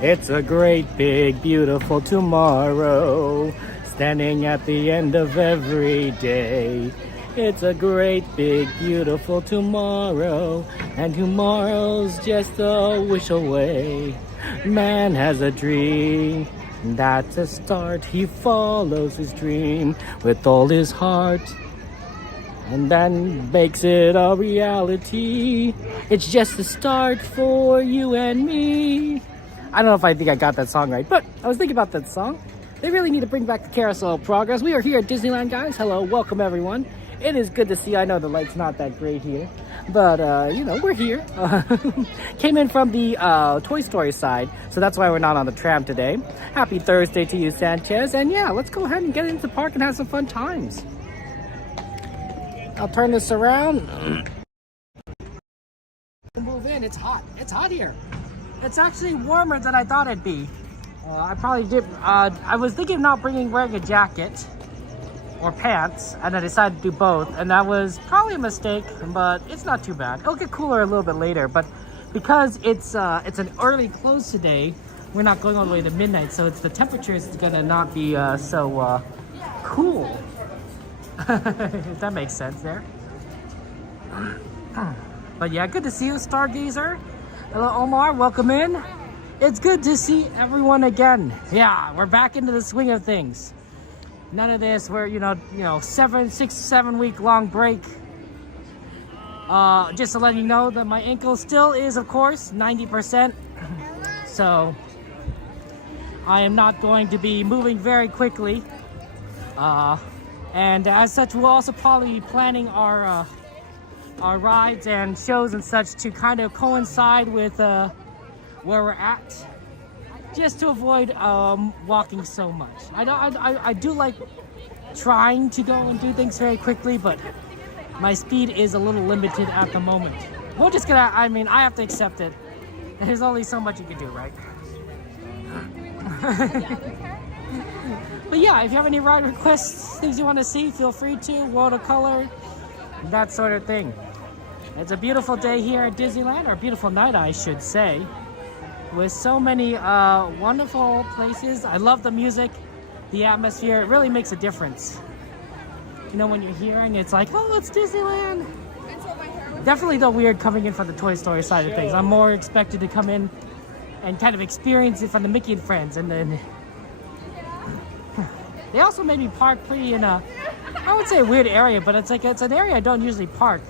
It's a great, big, beautiful tomorrow, standing at the end of every day. It's a great, big, beautiful tomorrow, and tomorrow's just a wish away. Man has a dream, that's a start. He follows his dream with all his heart, and then makes it a reality. It's just a start for you and me. I don't know if I think I got that song right, but I was thinking about that song. They really need to bring back the carousel progress. We are here at Disneyland, guys. Hello, welcome everyone. It is good to see. I know the light's not that great here, but you know, we're here. Came in from the Toy Story side, so that's why we're not on the tram today. Happy Thursday to you, Sanchez. And yeah, let's go ahead and get into the park and have some fun times. I'll turn this around. Move in. It's hot. It's hot here. It's actually warmer than I thought it'd be. I probably did. I was thinking of not wearing a jacket or pants, and I decided to do both, and that was probably a mistake, but it's not too bad. It'll get cooler a little bit later, but because it's an early close today, we're not going all the way to midnight, so the temperature is gonna not be so cool. If that makes sense there. But yeah, good to see you, Stargazer. Hello, Omar. Welcome in. It's good to see everyone again. Yeah, we're back into the swing of things. None of this. We're 6, 7 week long break. Just to let you know that my ankle still is, of course, 90%. So I am not going to be moving very quickly. And as such, we'll also probably be planning our rides and shows and such to kind of coincide with where we're at, just to avoid walking so much. I do like trying to go and do things very quickly, but my speed is a little limited at the moment. We're just gonna, I have to accept it. There's only so much you can do, right? But yeah, if you have any ride requests, things you want to see, feel free to. World of Color, that sort of thing. It's a beautiful day here at Disneyland, or a beautiful night, I should say, with so many wonderful places. I love the music, the atmosphere. It really makes a difference. You know, when you're hearing, it's like, oh, it's Disneyland. Definitely though weird coming in from the Toy Story side of things. I'm more expected to come in and kind of experience it from the Mickey and Friends, and then they also made me park pretty in a, I would say a weird area, but it's an area I don't usually park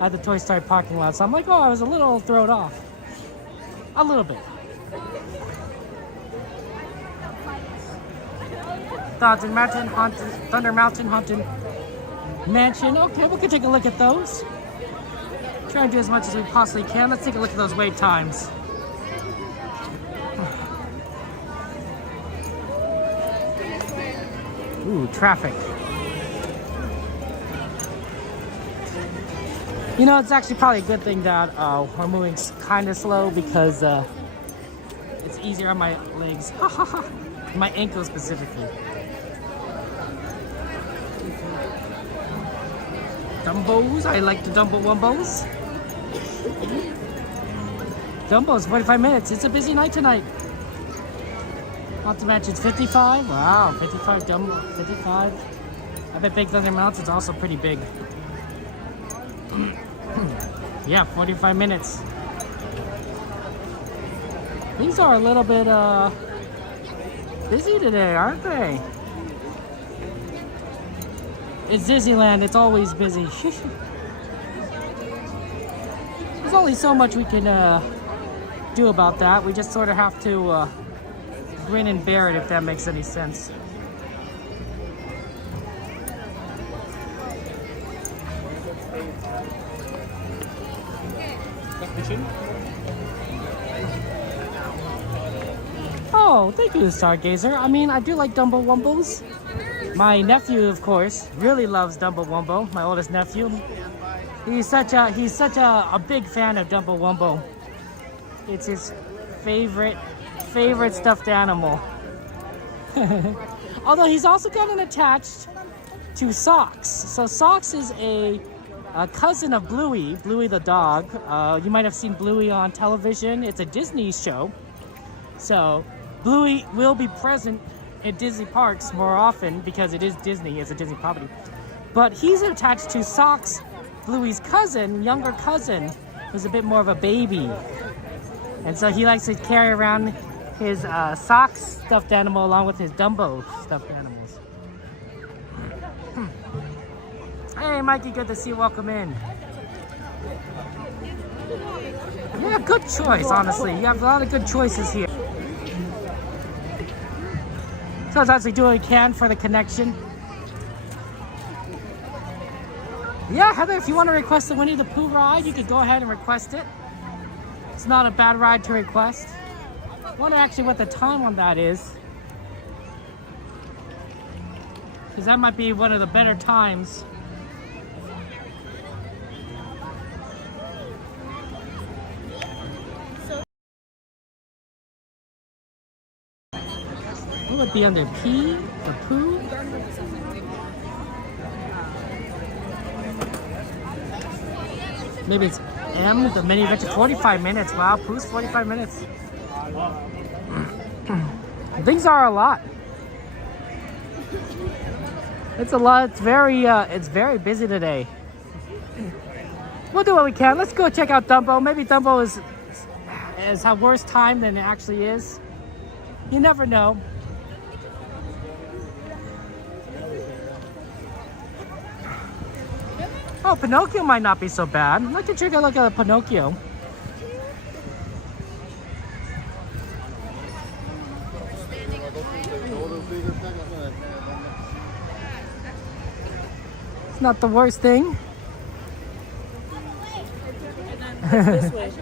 at the Toy Story parking lot. So I'm like, oh, I was a little thrown off. A little bit. Thunder Mountain Haunted Mansion. Okay, we can take a look at those. Try and do as much as we possibly can. Let's take a look at those wait times. Ooh, traffic. You know, it's actually probably a good thing that we're moving kind of slow, because it's easier on my legs. My ankles specifically. Dumbos. I like the Dumbo Wumbos. Dumbo's 45 minutes. It's a busy night tonight. Haunted Mansion's 55. Wow, 55 Dumbo. 55. I bet Big Thunder Mountain's also pretty big. Yeah, 45 minutes. These are a little bit busy today, aren't they? It's Disneyland, it's always busy. There's only so much we can do about that. We just sort of have to grin and bear it, if that makes any sense. Oh, thank you, Stargazer. I do like Dumbo Wumbos. My nephew, of course, really loves Dumbo Wumbo. My oldest nephew. He's such a big fan of Dumbo Wumbo. It's his favorite stuffed animal. Although he's also gotten attached to Socks. So Socks is a cousin of Bluey the dog. You might have seen Bluey on television. It's a Disney show. So Bluey will be present at Disney parks more often because it is Disney, it's a Disney property. But he's attached to Socks, Bluey's cousin, younger cousin, who's a bit more of a baby. And so he likes to carry around his Socks stuffed animal along with his Dumbo stuffed animals. Hey Mikey, good to see you, welcome in. Yeah, good choice, honestly. You have a lot of good choices here. So I was actually doing what I can for the connection. Yeah, Heather, if you want to request the Winnie the Pooh ride, you could go ahead and request it. It's not a bad ride to request. I wonder actually what the time on that is. Because that might be one of the better times. Will it be under P or Pooh? Maybe it's M, the mini adventure. 45 minutes. Wow, Pooh's 45 minutes. Things are a lot. It's a lot. It's very busy today. We'll do what we can. Let's go check out Dumbo. Maybe Dumbo is a worse time than it actually is. You never know. Oh, Pinocchio might not be so bad. Let's take a look at Pinocchio. It's not the worst thing. This way.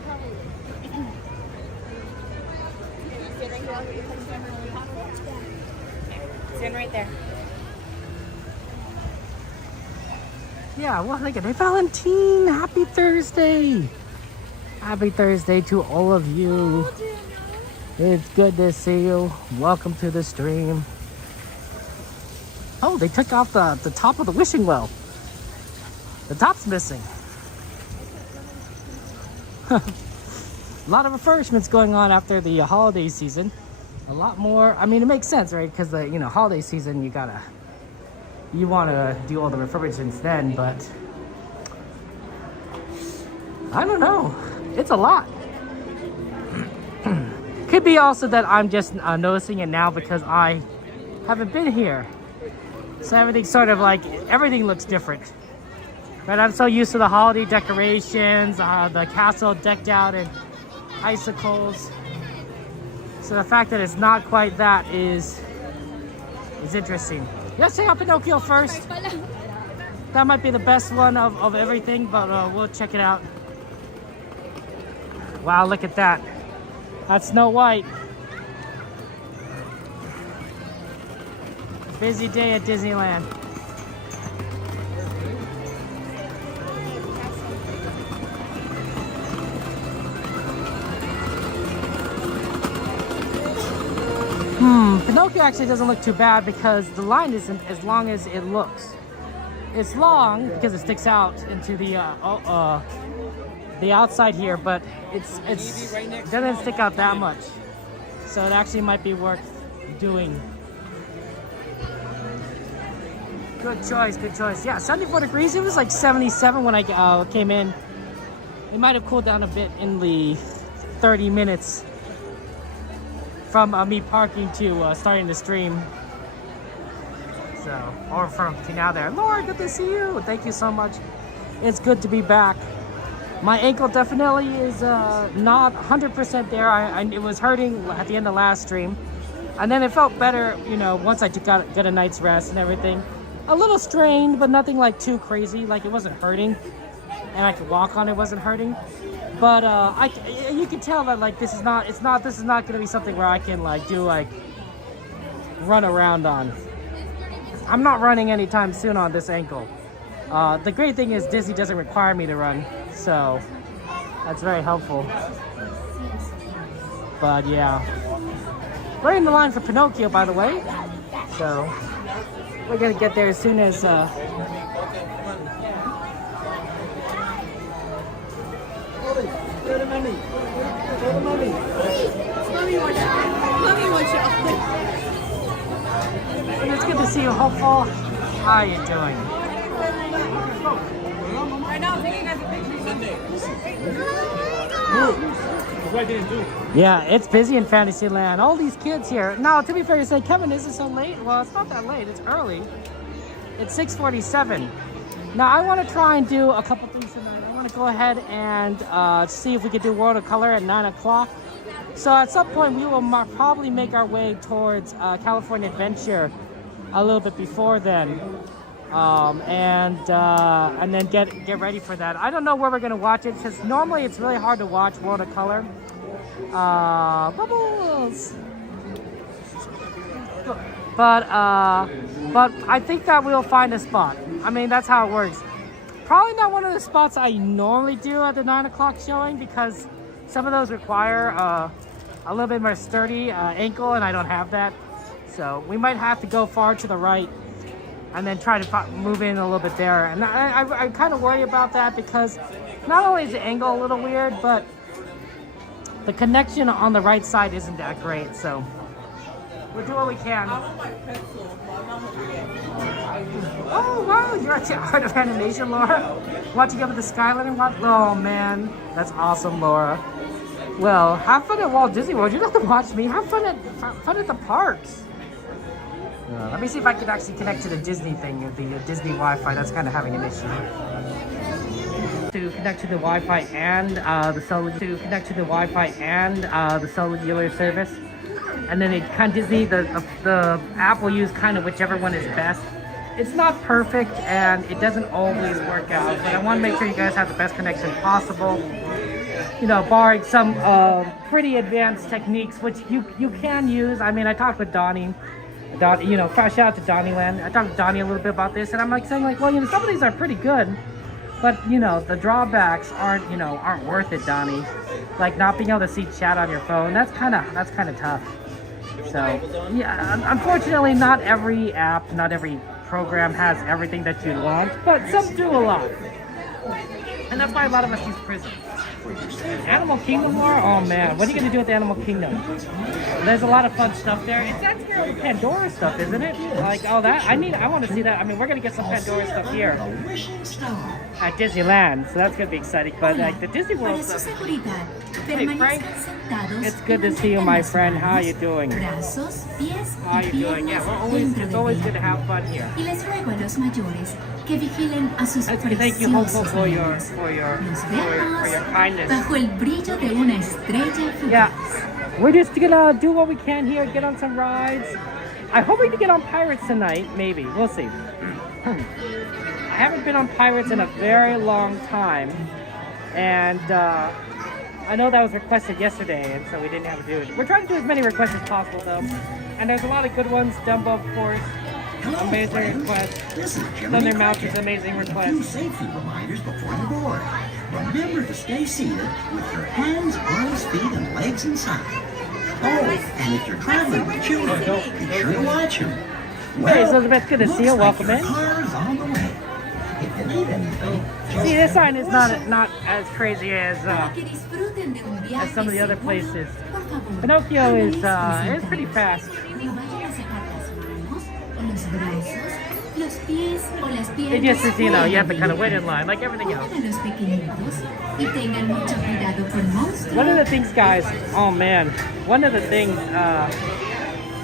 Stand right there. Yeah, well, look at it. Valentine, happy Thursday. Happy Thursday to all of you. It's good to see you. Welcome to the stream. Oh, they took off the top of the wishing well. The top's missing. A lot of refurbishments going on after the holiday season. A lot more. I mean, it makes sense, right? Because the holiday season, you want to do all the refurbishments then, but I don't know. It's a lot. Could be also that I'm just noticing it now because I haven't been here. So everything's sort of like, everything looks different. But I'm so used to the holiday decorations, the castle decked out in icicles. So the fact that it's not quite that is interesting. Let's check out Pinocchio first. That might be the best one of everything, but we'll check it out. Wow, look at that. That's Snow White. Busy day at Disneyland. Pinocchio actually doesn't look too bad because the line isn't as long as it looks. It's long because it sticks out into the outside here, but it doesn't stick out that much. So it actually might be worth doing. Good choice, good choice. Yeah, 74 degrees. It was like 77 when I came in. It might have cooled down a bit in the 30 minutes from me parking to starting the stream. So, or from to now there. Laura, good to see you. Thank you so much. It's good to be back. My ankle definitely is not 100% there. It was hurting at the end of last stream. And then it felt better, once I got a night's rest and everything. A little strained, but nothing like too crazy. Like it wasn't hurting. And I could walk on it, wasn't hurting. But you can tell that like this is not going to be something where I can run around on. I'm not running anytime soon on this ankle. The great thing is Disney doesn't require me to run, so that's very helpful. But yeah, we're in the line for Pinocchio, by the way. So we're gonna get there as soon as. see you, hopeful. How are you doing? Right now, I'm taking guys a picture. Yeah, it's busy in Fantasyland. All these kids here. Now, to be fair, you say, Kevin, is it so late? Well, it's not that late. It's early. It's 6:47. Now, I want to try and do a couple things tonight. I want to go ahead and see if we could do World of Color at 9 o'clock. So at some point, we will probably make our way towards California Adventure a little bit before then. And then get ready for that. I don't know where we're gonna watch it because normally it's really hard to watch World of Color. Bubbles. But I think that we'll find a spot. I mean, that's how it works. Probably not one of the spots I normally do at the 9 o'clock showing because some of those require a little bit more sturdy ankle, and I don't have that. So we might have to go far to the right and then try to move in a little bit there. And I kind of worry about that because not only is the angle a little weird, but the connection on the right side isn't that great. So we'll do what we can. Oh wow, you're at the Art of Animation, Laura. Watching up at the Skyline and watch. Oh man, that's awesome, Laura. Well, have fun at Walt Disney World. You don't have to watch me. Have fun at the parks. Let me see if I can actually connect to the Disney thing, the Disney Wi-Fi. That's kind of having an issue. To connect to the Wi-Fi and the cellular service, and then it kind of Disney the app will use kind of whichever one is best. It's not perfect and it doesn't always work out, but I want to make sure you guys have the best connection possible. You know, barring some pretty advanced techniques, which you can use. I mean, I talked with Donnie. You know, shout out to Disneyland. I talked to Donnie a little bit about this, and I'm like saying, like, well, you know, some of these are pretty good, but you know, the drawbacks aren't worth it, Donnie. Like not being able to see chat on your phone. That's kind of tough. So yeah, unfortunately, not every app, not every program has everything that you'd want, but some do a lot, and that's why a lot of us use Prism. Animal Kingdom, Laura? Oh man, what are you gonna do at the Animal Kingdom? There's a lot of fun stuff there. That's where the Pandora stuff, isn't it? Like, oh, that I want to see that. I mean, we're gonna get some Pandora stuff here at Disneyland, so that's gonna be exciting. But like the Disney World stuff. Hey Frank, it's good to see you, my friend. How are you doing? How are you doing? Yeah, it's always good to have fun here. Thank you, Hopeful, for your kindness. Yeah, we're just gonna do what we can here, get on some rides. I'm hoping to get on Pirates tonight, maybe. We'll see. I haven't been on Pirates in a very long time, and I know that was requested yesterday, and so we didn't have to do it. We're trying to do as many requests as possible, though, and there's a lot of good ones. Dumbo, of course. Amazing request. Thunder Mountain's amazing request. A few safety reminders before you board. Remember to stay seated with your hands, arms, feet, and legs inside. Oh, and if you're traveling with children, be sure to watch them. Hey, Elizabeth, good to see you. Welcome in. Car's on the way. If you need anything, see, this sign is not as crazy as some of the other places. Pinocchio is pretty fast. It just is, you know, you have to kind of wait in line like everything else. One of the things, guys, oh man, one of the things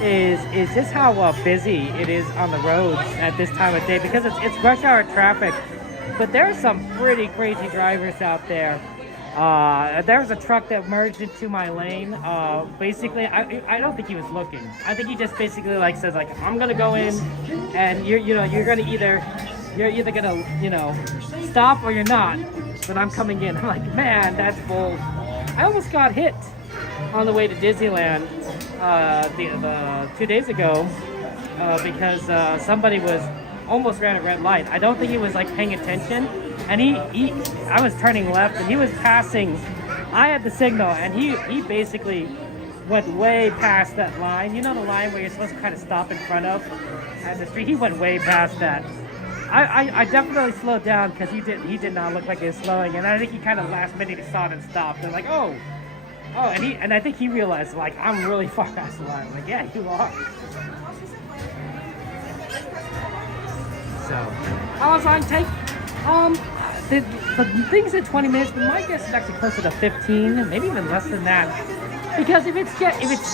is just how busy it is on the roads at this time of day, because it's rush hour traffic, but there are some pretty crazy drivers out there. There was a truck that merged into my lane. Basically, I don't think he was looking. I think he just basically like says like, I'm gonna go in, and you're either gonna stop or you're not. But I'm coming in. I'm like, man, that's bold. I almost got hit on the way to Disneyland 2 days ago because somebody almost ran a red light. I don't think he was like paying attention. And I was turning left, and he was passing. I had the signal, and he basically went way past that line. You know the line where you're supposed to kind of stop in front of at the street? He went way past that. I definitely slowed down because he did not look like he was slowing, and I think he kind of last minute he saw it and stopped. And like, oh, and I think he realized like I'm really far past the line. I'm like, yeah, you are. How long does line take? The thing's at 20 minutes, but my guess is actually closer to 15, maybe even less than that. Because if it's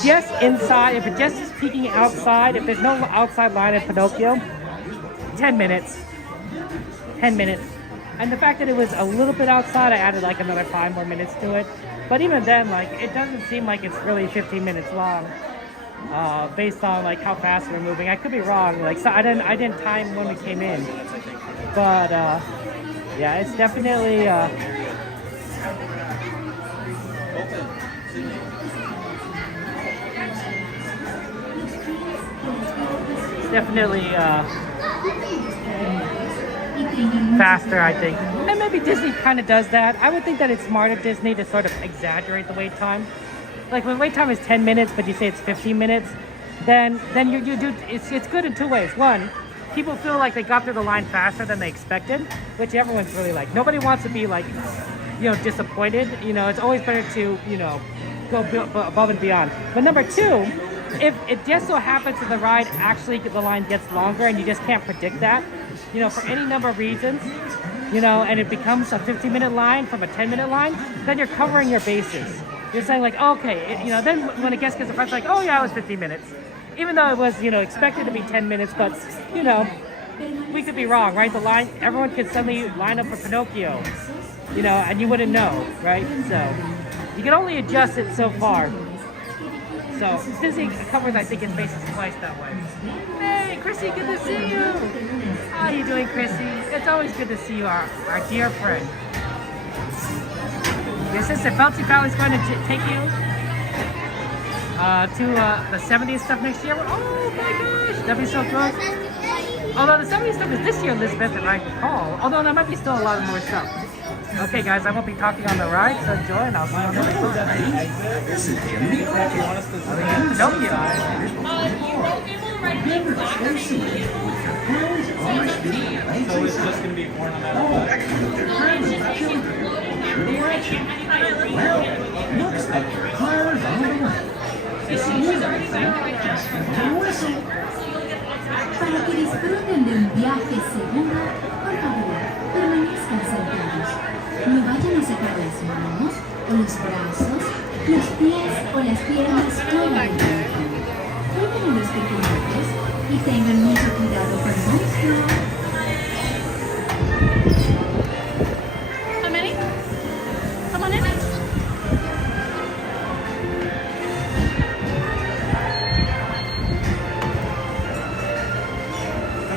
just inside, if it just is peeking outside, if there's no outside line at Pinocchio, 10 minutes. 10 minutes. And the fact that it was a little bit outside, I added like another 5 more minutes to it. But even then, like, it doesn't seem like it's really 15 minutes long, based on like how fast we're moving. I could be wrong. Like, so I didn't time when we came in, but yeah, it's definitely. It's definitely faster, I think. And maybe Disney kind of does that. I would think that it's smart of Disney to sort of exaggerate the wait time. Like when wait time is 10 minutes, but you say it's 15 minutes, then you do, it's good in 2 ways. One, people feel like they got through the line faster than they expected, which everyone's really like. Nobody wants to be like, you know, disappointed. You know, it's always better to, you know, go above and beyond. But number 2, if it just so happens that the ride actually, the line gets longer and you just can't predict that, you know, for any number of reasons, you know, and it becomes a 15-minute line from a 10-minute line, then you're covering your bases. You're saying like, okay, you know, then when a guest gets the price, like, oh yeah, it was 15 minutes. Even though it was, you know, expected to be 10 minutes, but, you know, we could be wrong, right? The line, everyone could suddenly line up for Pinocchio, you know, and you wouldn't know, right? So, you can only adjust it so far. So, Disney covers, I think, its bases twice that way. Hey, Chrissy, good to see you! How are you doing, Chrissy? It's always good to see you, our dear friend. Your sister Felty Family's going to take you to the 70s stuff next year. Oh my gosh, that'd be so good. Although the 70s stuff is this year, Elizabeth, if I recall. Although there might be still a lot of more stuff. Okay, guys, I won't be talking on the ride, so enjoy, and I'll see you on the next one. This is Jimmy. Pinocchio. Remember to stay seated with your hands on your feet and legs So it's just inside. going to be born on that Oh, and your friends and children be sure to watch you. Well, looks like your car's on the way. It's easy, just give a whistle. Para que disfruten de un viaje seguro, por favor, permanezcan sentados. No vayan a sacar las manos, o los brazos, los pies o las piernas fuera del viaje. Cuiden a los pequeñitos y tengan mucho cuidado con monstruos. How many? Come on in.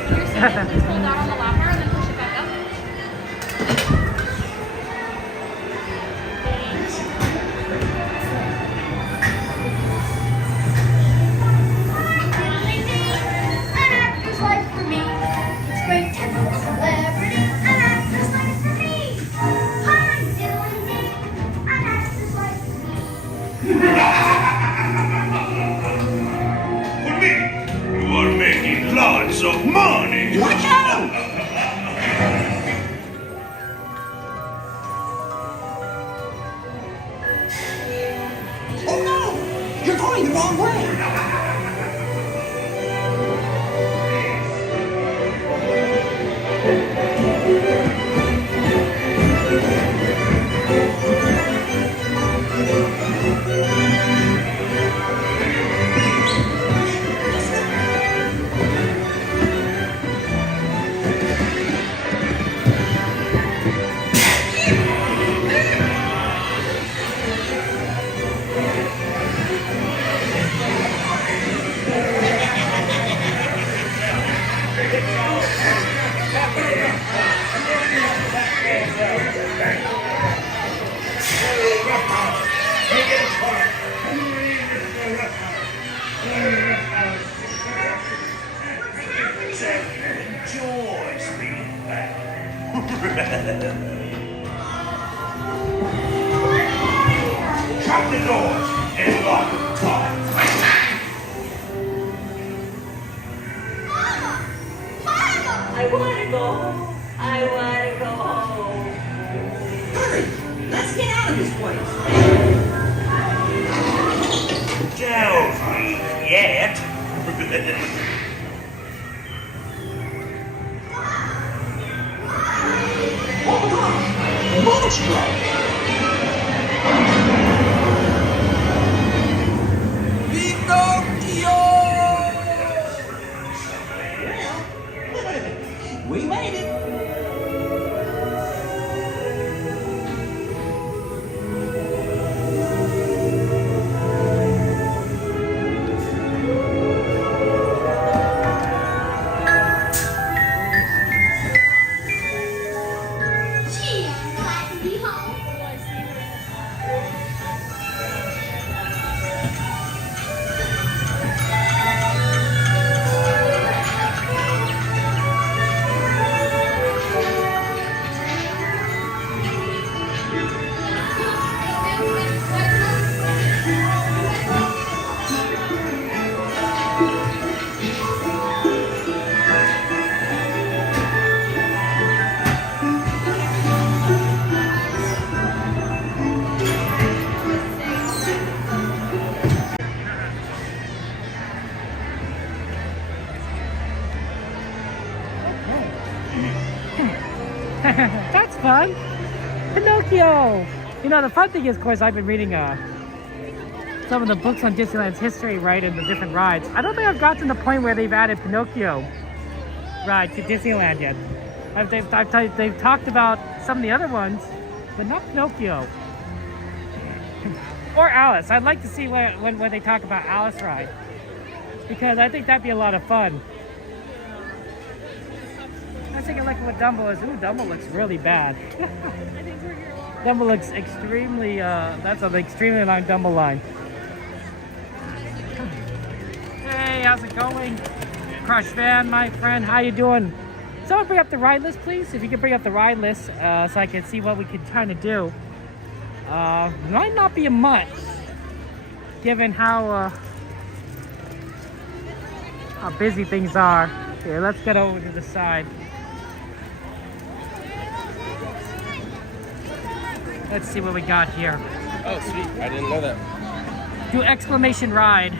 Your seat, please hold out on the locker and then push it back up. An actor's life for me. It's great to know a celebrity. An actor's life for me. Hi, Dylan Day. An actor's life for me. For me, you are making lots of money. Watch out! Oh no! You're going the wrong way! Enjoy being back. Shut the doors and lock the car. I want to go home. I want to go home. Hurry! Let's get out of this place! Don't leave yet. fun. Pinocchio. You know, the fun thing is, of course, I've been reading some of the books on Disneyland's history, right, and the different rides. I don't think I've gotten to the point where they've added Pinocchio ride to Disneyland yet. They've talked about some of the other ones, but not Pinocchio. Or Alice. I'd like to see when they talk about Alice ride, because I think that'd be a lot of fun. I was thinking like what Dumbo is. Ooh, Dumbo looks really bad. Dumbo looks extremely, that's an extremely long Dumbo line. Hey, how's it going? Crush fan, my friend, how you doing? Someone bring up the ride list, please. If you could bring up the ride list so I can see what we could kind of do. Might not be much, given how busy things are. Here, let's get over to the side. Let's see what we got here. Oh, sweet. I didn't know that. Do exclamation ride.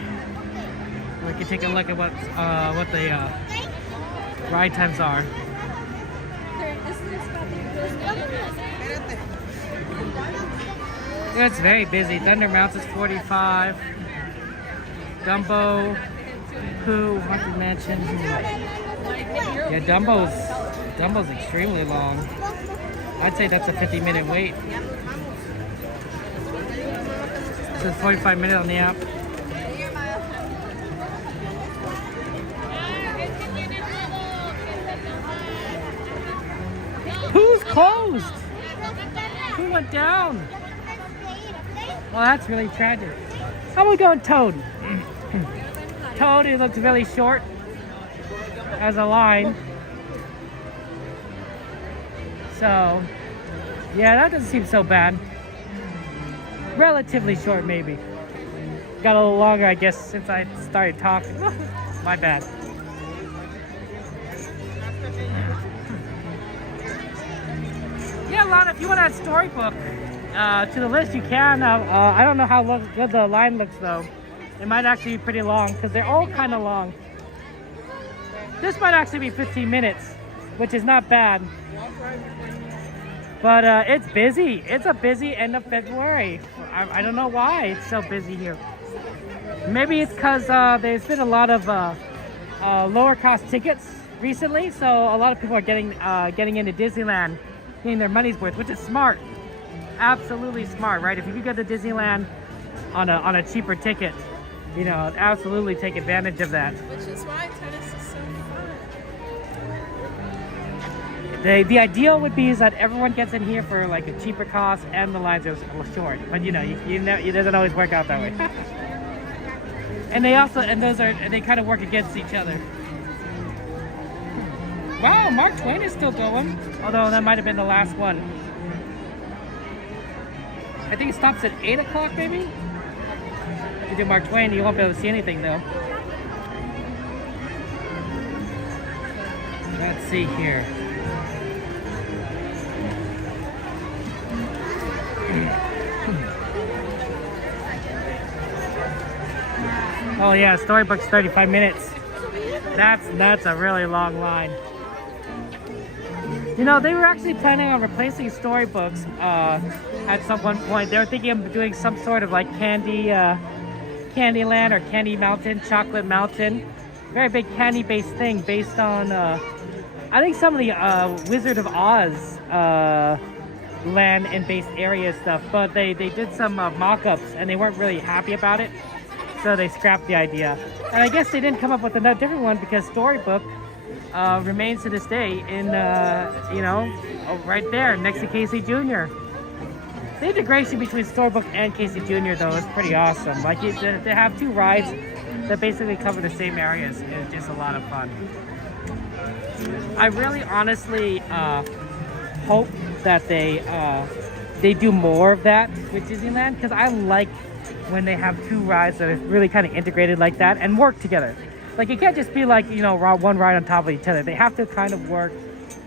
We can take a look at what the ride times are. Yeah, it's very busy. Thunder Mountain's 45. Dumbo, Pooh, Haunted Mansion. Yeah, Dumbo's extremely long. I'd say that's a 50-minute wait. It says 45 minutes on the app. Who's closed? Who went down? Well, that's really tragic. How are we going, Toad? Toad, he looks really short as a line. So, yeah, that doesn't seem so bad. Relatively short, maybe. Got a little longer, I guess, since I started talking. My bad. Yeah, Lana, if you want to add Storybook to the list, you can. I don't know how good the line looks, though. It might actually be pretty long, because they're all kind of long. This might actually be 15 minutes, which is not bad. But it's busy. It's a busy end of February. I don't know why it's so busy here. Maybe it's because there's been a lot of lower cost tickets recently, so a lot of people are getting into Disneyland, getting their money's worth, which is smart. Absolutely smart, right? If you could get to Disneyland on a cheaper ticket, you know, absolutely take advantage of that. Which is why tennis is so fun. The ideal would be is that everyone gets in here for like a cheaper cost and the lines are short, but you know, it doesn't always work out that way. And they kind of work against each other. Wow, Mark Twain is still going, although that might have been the last one. I think it stops at 8 o'clock maybe? If you do Mark Twain, you won't be able to see anything though. Let's see here. Oh yeah, Storybook's 35 minutes. That's a really long line. You know, they were actually planning on replacing Storybooks at some one point. They were thinking of doing some sort of like Candyland or Candy Mountain, Chocolate Mountain. Very big candy-based thing based on, I think some of the Wizard of Oz land and based area stuff. But they did some mock-ups and they weren't really happy about it. So they scrapped the idea. And I guess they didn't come up with another different one because Storybook remains to this day in, you know, right there next to Casey Jr. The integration between Storybook and Casey Jr. though is pretty awesome. Like they have two rides that basically cover the same areas. It's just a lot of fun. I really honestly hope that they do more of that with Disneyland, because I like when they have two rides that are really kind of integrated like that and work together. Like it can't just be like, you know, one ride on top of each other. They have to kind of work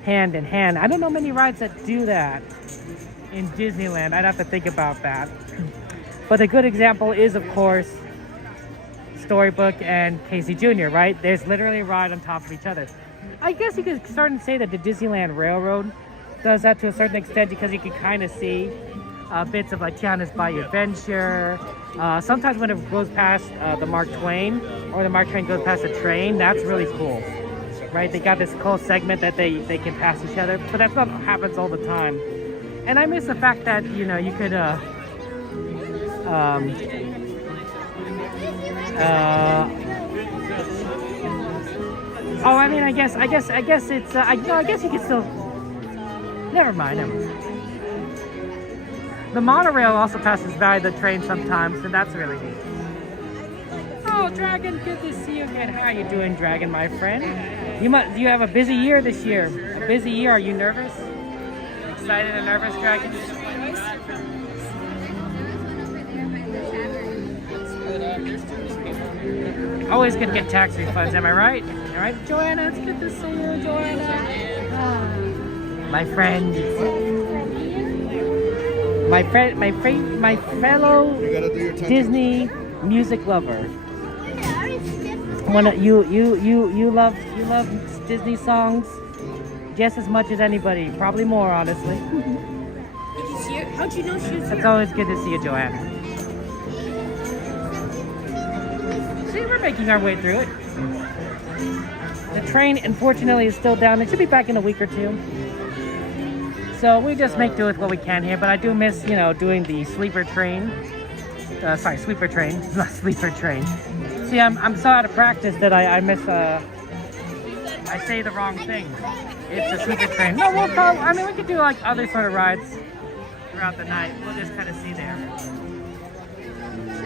hand in hand. I don't know many rides that do that in Disneyland. I'd have to think about that. But a good example is, of course, Storybook and Casey Jr., right? There's literally a ride on top of each other. I guess you could start and say that the Disneyland Railroad does that to a certain extent because you can kind of see bits of like Tiana's Bayou Adventure. Sometimes when it goes past the Mark Twain, or the Mark Twain goes past a train, that's really cool, right? They got this cool segment that they can pass each other, but that's not what happens all the time. And I miss the fact that, you know, you could oh, I mean, I guess it's, I guess you could still, never mind. The monorail also passes by the train sometimes, and that's really neat. Oh, Dragon, good to see you again. How are you doing, Dragon, my friend? You have a busy year this year. A busy year. Are you nervous? Excited and nervous, Dragon? Always gonna get tax refunds, am I right? All right, Joanna, it's good to see you, Joanna. My friend, my fellow Disney music lover. You love Disney songs just as much as anybody, probably more, honestly. Did you see her? How'd you know she was It's here? always good to see you, Joanna. See, we're making our way through it. The train, unfortunately, is still down. It should be back in a week or two. So we just make do with what we can here. But I do miss, you know, doing the sleeper train. Sorry, sweeper train, not sleeper train. See, I'm so out of practice that I miss. I say the wrong thing. It's a sleeper train. No, we'll call. I mean, we could do like other sort of rides throughout the night. We'll just kind of see there.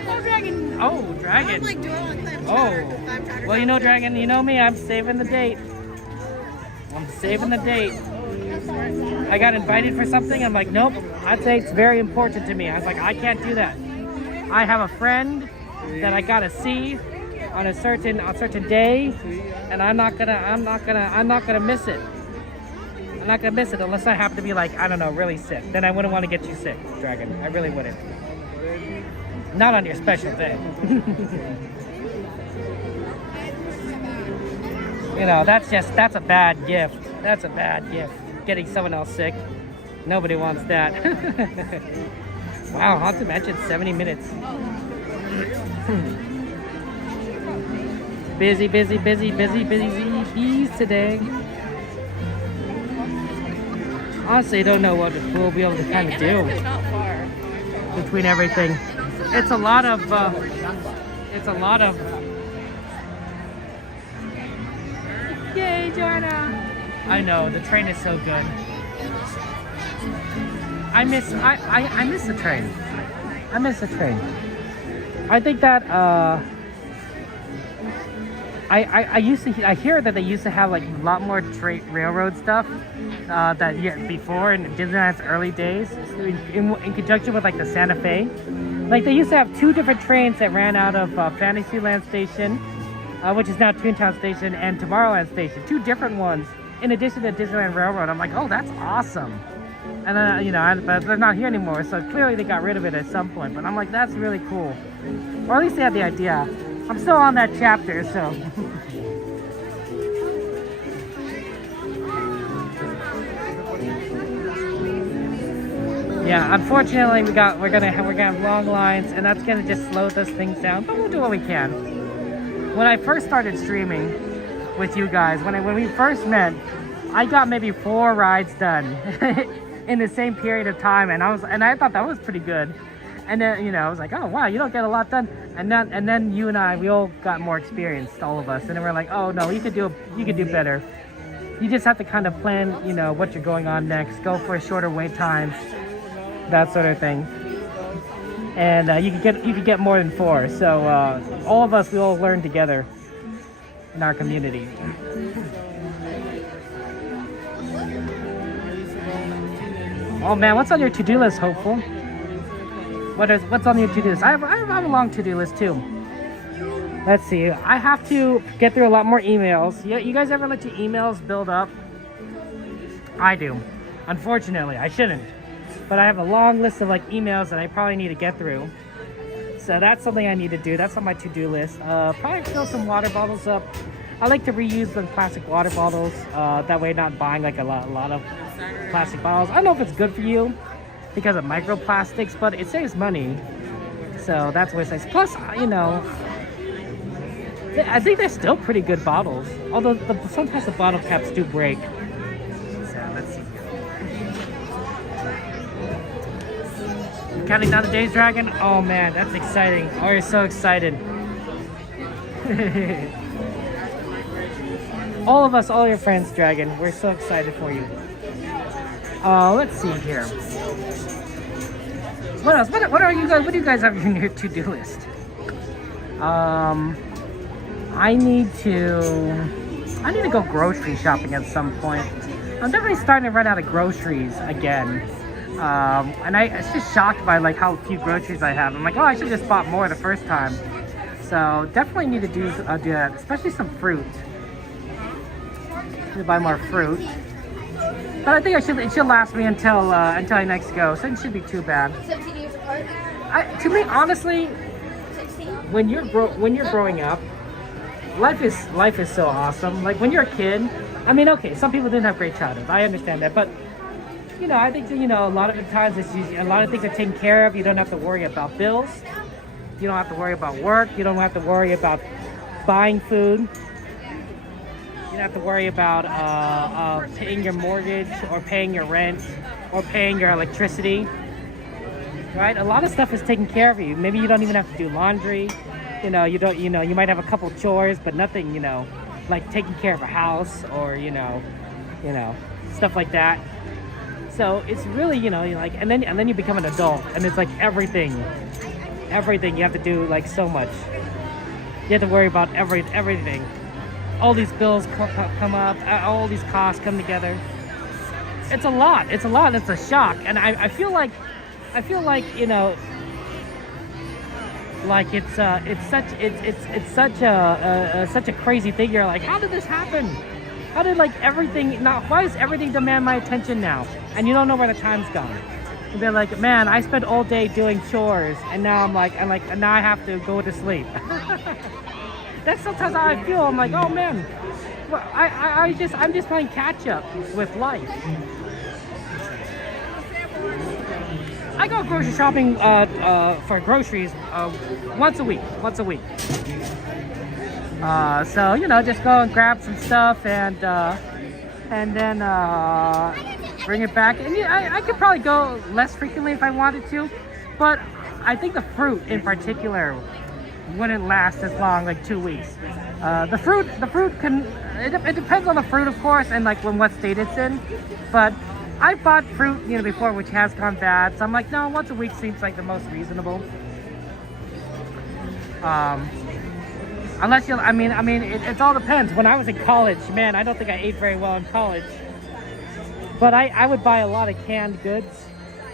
Oh, Dragon! Oh, Dragon! I'm like doing on clam Oh, chowder. well, you know, Dragon, you know me, I'm saving the date. I'm saving the date. I got invited for something, I'm like, nope, I'd say it's very important to me. I was like, I can't do that. I have a friend that I gotta see on a certain day, and I'm not gonna miss it. I'm not gonna miss it unless I happen to be like, I don't know, really sick. Then I wouldn't want to get you sick, Dragon. I really wouldn't. Not on your special day. You know, that's a bad gift. That's a bad gift. Getting someone else sick. Nobody wants that. Wow, Haunted Mansion, 70 minutes. Busy bees today. Honestly, I don't know what we'll be able to kind of do It's not far. between everything. It's a lot of, yay, Joanna! I know, the train is so good. I miss the train. I miss the train. I think that, I hear that they used to have like a lot more railroad stuff before in Disneyland's early days in conjunction with like the Santa Fe. Like they used to have two different trains that ran out of Fantasyland Station, which is now Toontown Station, and Tomorrowland Station. Two different ones in addition to Disneyland Railroad. I'm like, oh, that's awesome. And then but they're not here anymore, so clearly they got rid of it at some point. But I'm like, that's really cool. Or at least they had the idea. I'm still on that chapter, so. Yeah, unfortunately we're gonna have long lines, and that's gonna just slow those things down. But we'll do what we can. When I first started streaming with you guys, when we first met, I got maybe 4 rides done in the same period of time, and I thought that was pretty good. And then I was like, oh wow, you don't get a lot done. And then you and we all got more experienced, all of us, and then we're like, oh no, you could do better. You just have to kind of plan, what you're going on next. Go for a shorter wait times, that sort of thing. And you could get more than 4. So all of us, we all learn together in our community. Oh man, what's on your to-do list, Hopeful? What's on your to-do list? I have a long to-do list too. Let's see. I have to get through a lot more emails. You guys ever let your emails build up? I do. Unfortunately, I shouldn't. But I have a long list of like emails that I probably need to get through. So that's something I need to do. That's on my to-do list. Probably fill some water bottles up. I like to reuse the plastic water bottles. That way, not buying like a lot of plastic bottles. I don't know if it's good for you because of microplastics, but it saves money. So that's what it says. Plus, you know, I think they're still pretty good bottles. Although sometimes the bottle caps do break. So let's see. Counting down the days, Dragon? Oh man, that's exciting. Oh, you're so excited. All of us, all your friends, Dragon, we're so excited for you. Let's see here. What else? What are you guys? What do you guys have in your to-do list? I need to go grocery shopping at some point. I'm definitely starting to run out of groceries again. And I was just shocked by like how few groceries I have. I'm like, oh, I should have just bought more the first time. So definitely need to do that, especially some fruit. To buy more fruit, but I think it should last me until I next go, so it shouldn't be too bad. 17 years apart? To me, honestly, 16? when you're growing up, life is so awesome. Like when you're a kid, I mean, okay, some people didn't have great childhoods. I understand that, but you know, I think that, you know, a lot of the times a lot of things are taken care of. You don't have to worry about bills. You don't have to worry about work. You don't have to worry about buying food. You don't have to worry about paying your mortgage or paying your rent or paying your electricity, right? A lot of stuff is taken care of you. Maybe you don't even have to do laundry. You know, you might have a couple chores, but nothing, you know, like taking care of a house or, you know, stuff like that. So it's really, you know, like, and then you become an adult and it's like everything you have to do, like so much. You have to worry about everything. All these bills come up, all these costs come together. It's a lot. It's a shock, and I feel like, you know, like it's such a crazy thing. You're like, how did this happen? How did like everything? Now, why does everything demand my attention now? And you don't know where the time's gone. And they're like, man, I spent all day doing chores, and now and now I have to go to sleep. That's sometimes how I feel. I'm like, oh man, well, I'm just playing catch up with life. I go grocery shopping for groceries once a week. So you know, just go and grab some stuff and then bring it back. And yeah, I could probably go less frequently if I wanted to, but I think the fruit in particular wouldn't last as long, like 2 weeks. The fruit can, it depends on the fruit, of course, and like what state it's in. But I bought fruit, you know, before, which has gone bad. So I'm like, no, once a week seems like the most reasonable. Unless you, I mean, it all depends. When I was in college, man, I don't think I ate very well in college. But I would buy a lot of canned goods,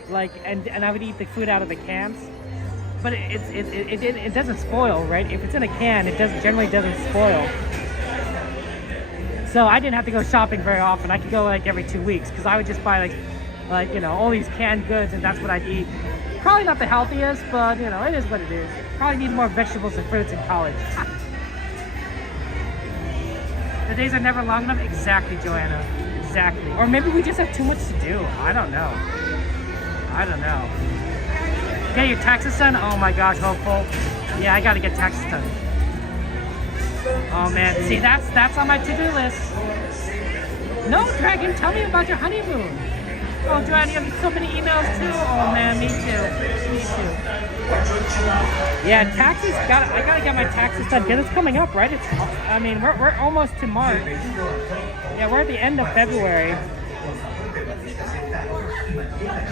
like, and I would eat the food out of the cans. But it doesn't spoil, right? If it's in a can, it generally doesn't spoil. So I didn't have to go shopping very often. I could go like every 2 weeks because I would just buy like you know, all these canned goods, and that's what I'd eat. Probably not the healthiest, but you know, it is what it is. Probably need more vegetables and fruits in college. The days are never long enough. Exactly, Joanna. Exactly. Or maybe we just have too much to do. I don't know. Get your taxes done? Oh my gosh, hopeful. Yeah, I gotta get taxes done. Oh man, see, that's on my to-do list. No, Dragon, tell me about your honeymoon. Oh, Joanna, you have so many emails too. Oh man, me too. Yeah, taxes. I gotta get my taxes done because it's coming up, right? I mean, we're almost to March. Yeah, we're at the end of February.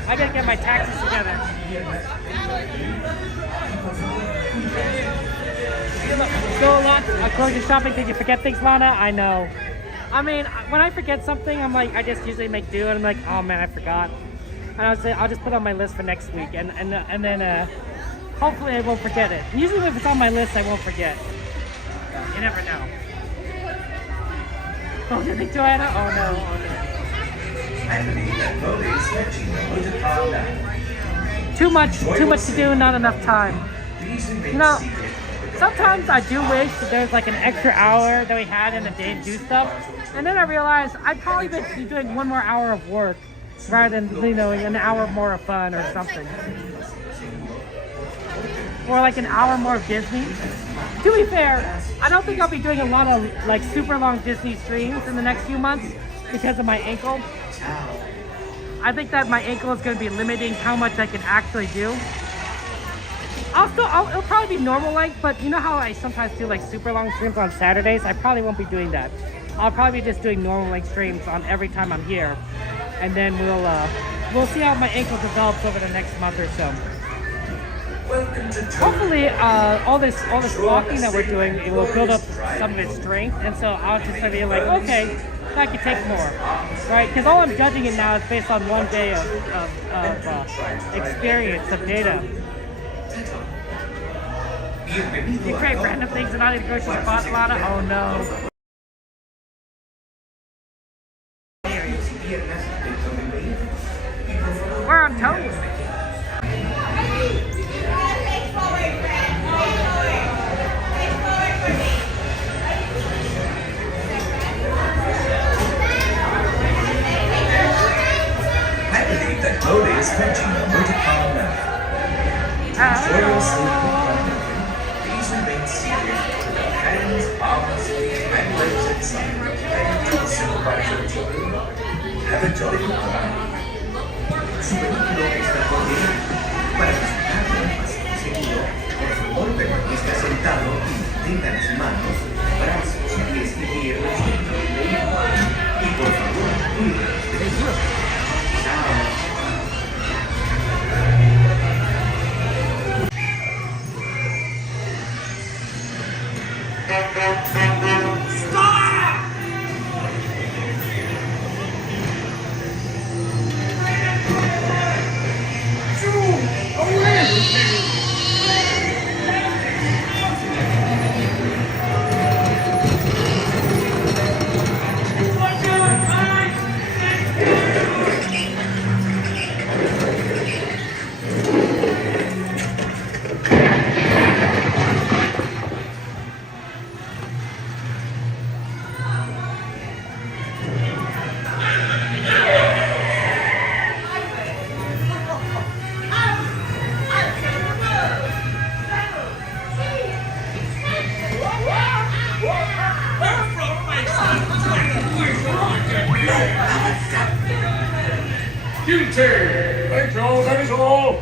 I gotta get my taxes together. Go a lot grocery shopping. Did you forget things, Lana? I know. I mean, when I forget something, I'm like, I just usually make do, and I'm like, oh man, I forgot. And I would say I'll just put it on my list for next week, and then hopefully I won't forget it. Usually, if it's on my list, I won't forget. You never know. Oh, did they, Joanna? Oh no. Too much to do, not enough time. You know, sometimes I do wish that there's like an extra hour that we had in the day to do stuff. And then I realized I'd probably be doing 1 more hour of work rather than, you know, an hour more of fun or something. Or like an hour more of Disney. To be fair, I don't think I'll be doing a lot of like super long Disney streams in the next few months because of my ankle. I think that my ankle is going to be limiting how much I can actually do. It'll probably be normal length, but you know how I sometimes do like super long streams on Saturdays? I probably won't be doing that. I'll probably be just doing normal length streams on every time I'm here. And then we'll see how my ankle develops over the next month or so. Hopefully, all this walking that we're doing, it will build up some of its strength, and so I'll just be like, okay, I can take more, right? Because all I'm judging it now is based on 1 day of experience of data. You create random things and not even go to the spot, Lana? Oh no. We're on toes. Cody is fetching a motor car now. Enjoy your sleep with Pinocchio. Please remain seated with your hands, arms, and legs inside. And to the supervisor of your room. Have a jolly good time. Su vehículo está por llegar. Para visitarlo, pasen seguro. Por favor, permanezca sentado y mantenga las manos, brazos, pies y piernas dentro del vehículo. Y por favor, cuide los derechos. Chao. Thank you all, that is all.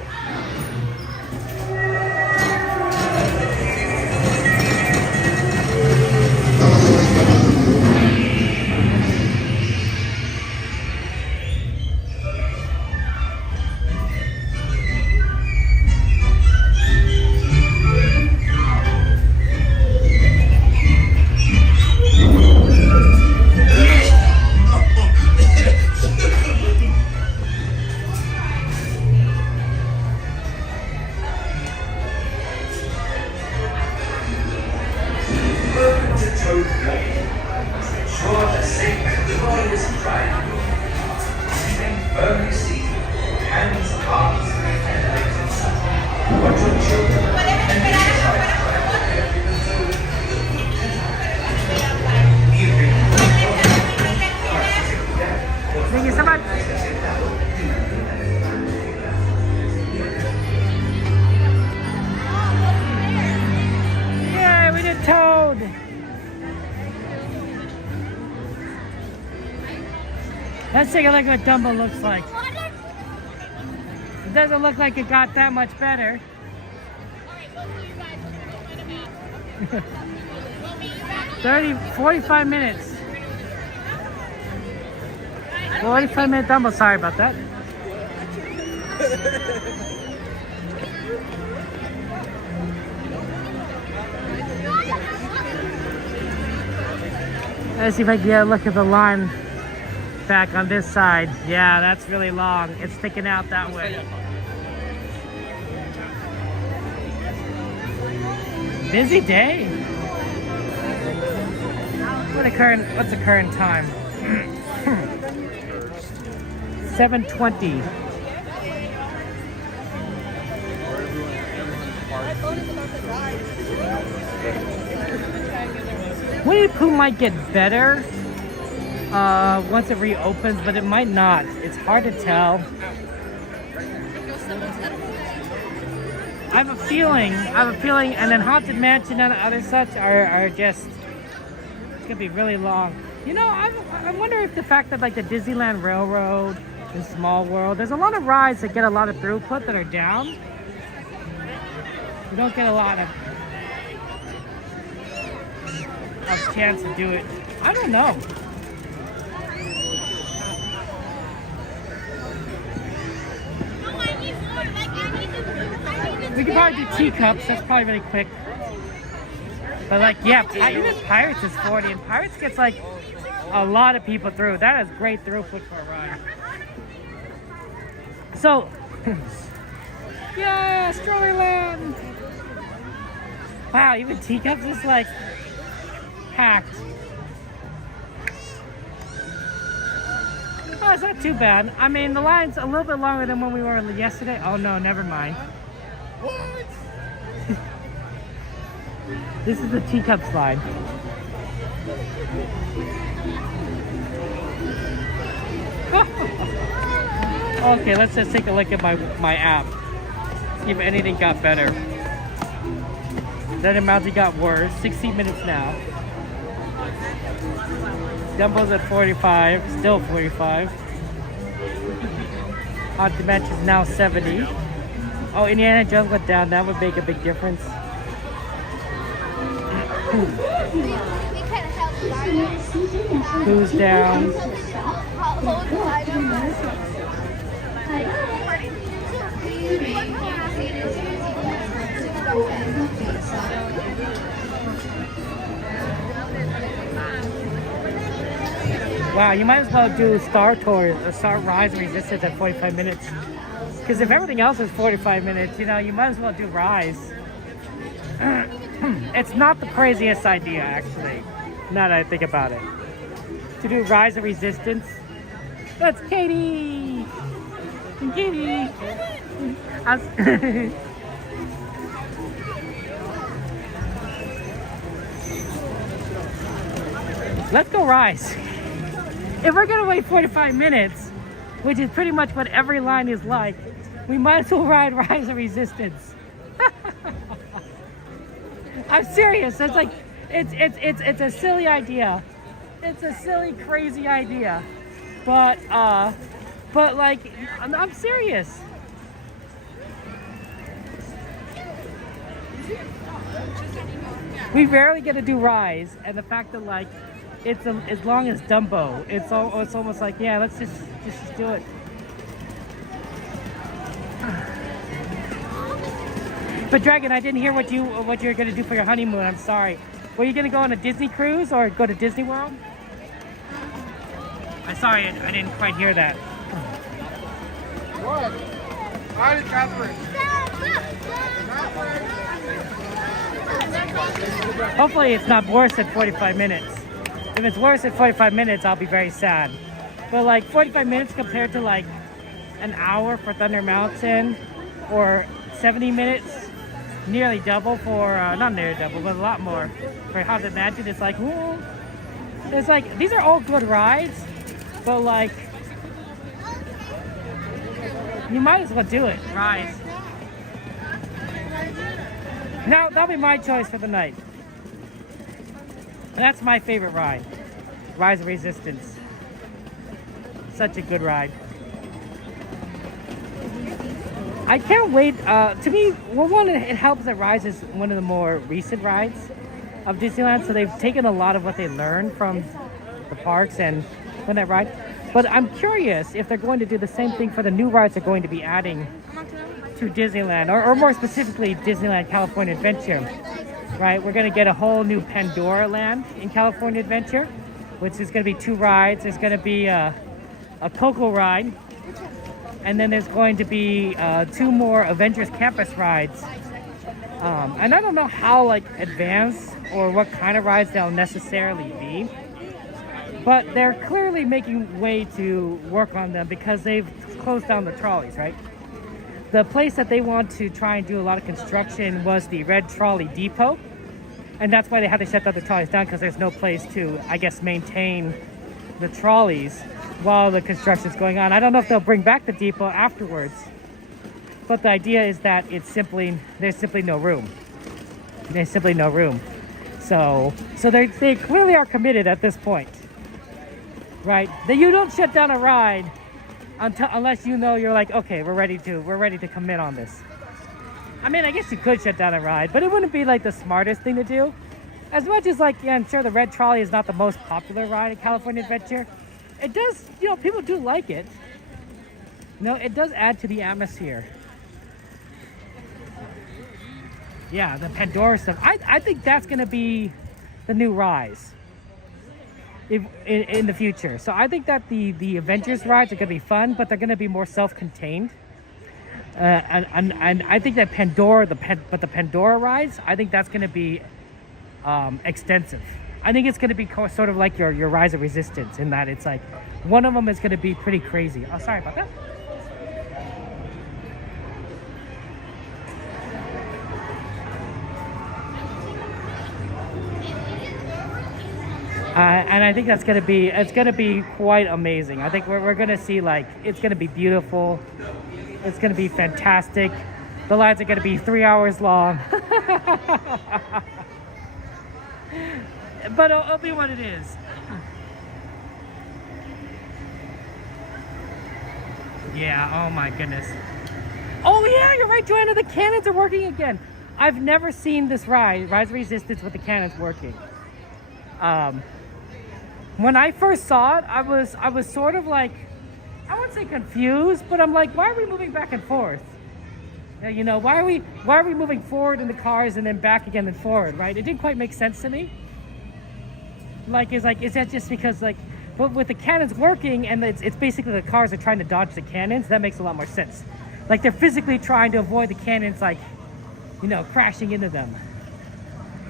Thank you so much. Yeah, we did Toad. Let's take a look at what Dumbo looks like. It doesn't look like it got that much better. 45 minutes. 45-minute Dumbo, sorry about that. Let's see if I can get a look at the line back on this side. Yeah, that's really long. It's sticking out that way. Busy day. What's the current time? 7:20. My phone is about to die. Winnie the Pooh might get better once it reopens, but it might not. It's hard to tell. I have a feeling, and then Haunted Mansion and other such are just, it's gonna be really long. You know, I wonder if the fact that like the Disneyland Railroad and Small World, there's a lot of rides that get a lot of throughput that are down. We don't get a lot of chance to do it. I don't know. We could probably do teacups. That's probably really quick. But like, yeah, even Pirates is 40, and Pirates gets like a lot of people through. That is great throughput for a ride. So, yeah, Strolleyland. Wow, even teacups is like packed. Oh, it's not too bad. I mean, the line's a little bit longer than when we were yesterday. Oh no, never mind. This is the teacup slide. Okay, let's just take a look at my app. See if anything got better. Then Mountain got worse. 60 minutes now. Dumbo's at 45, still 45. Haunted Mansion is now 70. Oh, Indiana Jones went down. That would make a big difference. Who's down? Wow, you might as well do Star Tours or Star Rise and Resistance at 45 minutes. Because if everything else is 45 minutes, you know, you might as well do Rise. It's not the craziest idea, actually, now that I think about it. To do Rise of Resistance. That's Katie! Katie! Let's go Rise. If we're gonna wait 45 minutes, which is pretty much what every line is like, we might as well ride Rise of Resistance. I'm serious. It's like, it's a silly idea. It's a silly, crazy idea. But like, I'm serious. We rarely get to do Rise, and the fact that like, it's as long as Dumbo, it's almost like, yeah, let's just do it. But Dragon, I didn't hear what you were gonna do for your honeymoon. I'm sorry. Were you gonna go on a Disney cruise or go to Disney World? I'm sorry, I didn't quite hear that. What? Hi, Catherine. Hopefully it's not worse at 45 minutes. If it's worse at 45 minutes, I'll be very sad. But like 45 minutes compared to like an hour for Thunder Mountain or 70 minutes, nearly double for, not nearly double, but a lot more for Haunted Mansion. It's like, whoa. It's like, these are all good rides, but like, you might as well do it, Rise. Now, that'll be my choice for the night. And that's my favorite ride, Rise of Resistance. Such a good ride. I can't wait. To me, well, one, it helps that Rise is one of the more recent rides of Disneyland, so they've taken a lot of what they learned from the parks and when that ride. But I'm curious if they're going to do the same thing for the new rides they're going to be adding to Disneyland, or more specifically, Disneyland California Adventure. Right, we're going to get a whole new Pandora Land in California Adventure, which is going to be 2 rides. There's going to be a Coco ride, and then there's going to be 2 more Avengers Campus rides. And I don't know how like advanced or what kind of rides they'll necessarily be, but they're clearly making way to work on them because they've closed down the trolleys, right? The place that they want to try and do a lot of construction was the Red Trolley Depot, And that's why they had to shut down the trolleys down, because there's no place to, I guess, maintain the trolleys while the construction's going on. I don't know if they'll bring back the depot afterwards, but the idea is that there's simply no room. There's simply no room. So they clearly are committed at this point, right? That you don't shut down a ride unless you know you're like, okay, we're ready to commit on this. I mean, I guess you could shut down a ride, but it wouldn't be like the smartest thing to do. As much as like, yeah, I'm sure the red trolley is not the most popular ride in California Adventure, it does, you know, people do like it. No, it does add to the atmosphere. Yeah, the Pandora stuff. I think that's going to be the new Rise in the future. So I think that the Avengers rides are going to be fun, but they're going to be more self-contained. And I think that the Pandora rides, I think that's going to be extensive. I think it's going to be sort of like your Rise of Resistance, in that it's like one of them is going to be pretty crazy. Oh, sorry about that. And I think it's going to be quite amazing. I think we're going to see, like, it's going to be beautiful. It's going to be fantastic. The lines are going to be 3 hours long. But it'll be what it is. Yeah, oh my goodness. Oh yeah, you're right, Joanna, the cannons are working again. I've never seen this Rise of Resistance with the cannons working. When I first saw it, I was sort of like, I wouldn't say confused, but I'm like, why are we moving back and forth? You know, why are we moving forward in the cars and then back again and forward, right? It didn't quite make sense to me. Like, is that just because, like, but with the cannons working and it's basically the cars are trying to dodge the cannons, that makes a lot more sense. Like, they're physically trying to avoid the cannons, like, you know, crashing into them.